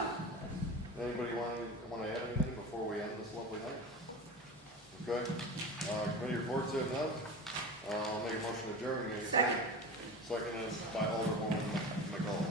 anybody want to add anything before we end this lovely night? Okay, committee reports have none. I'll make a motion to adjourn. Any Second. Seconded by Alderwoman McCullough.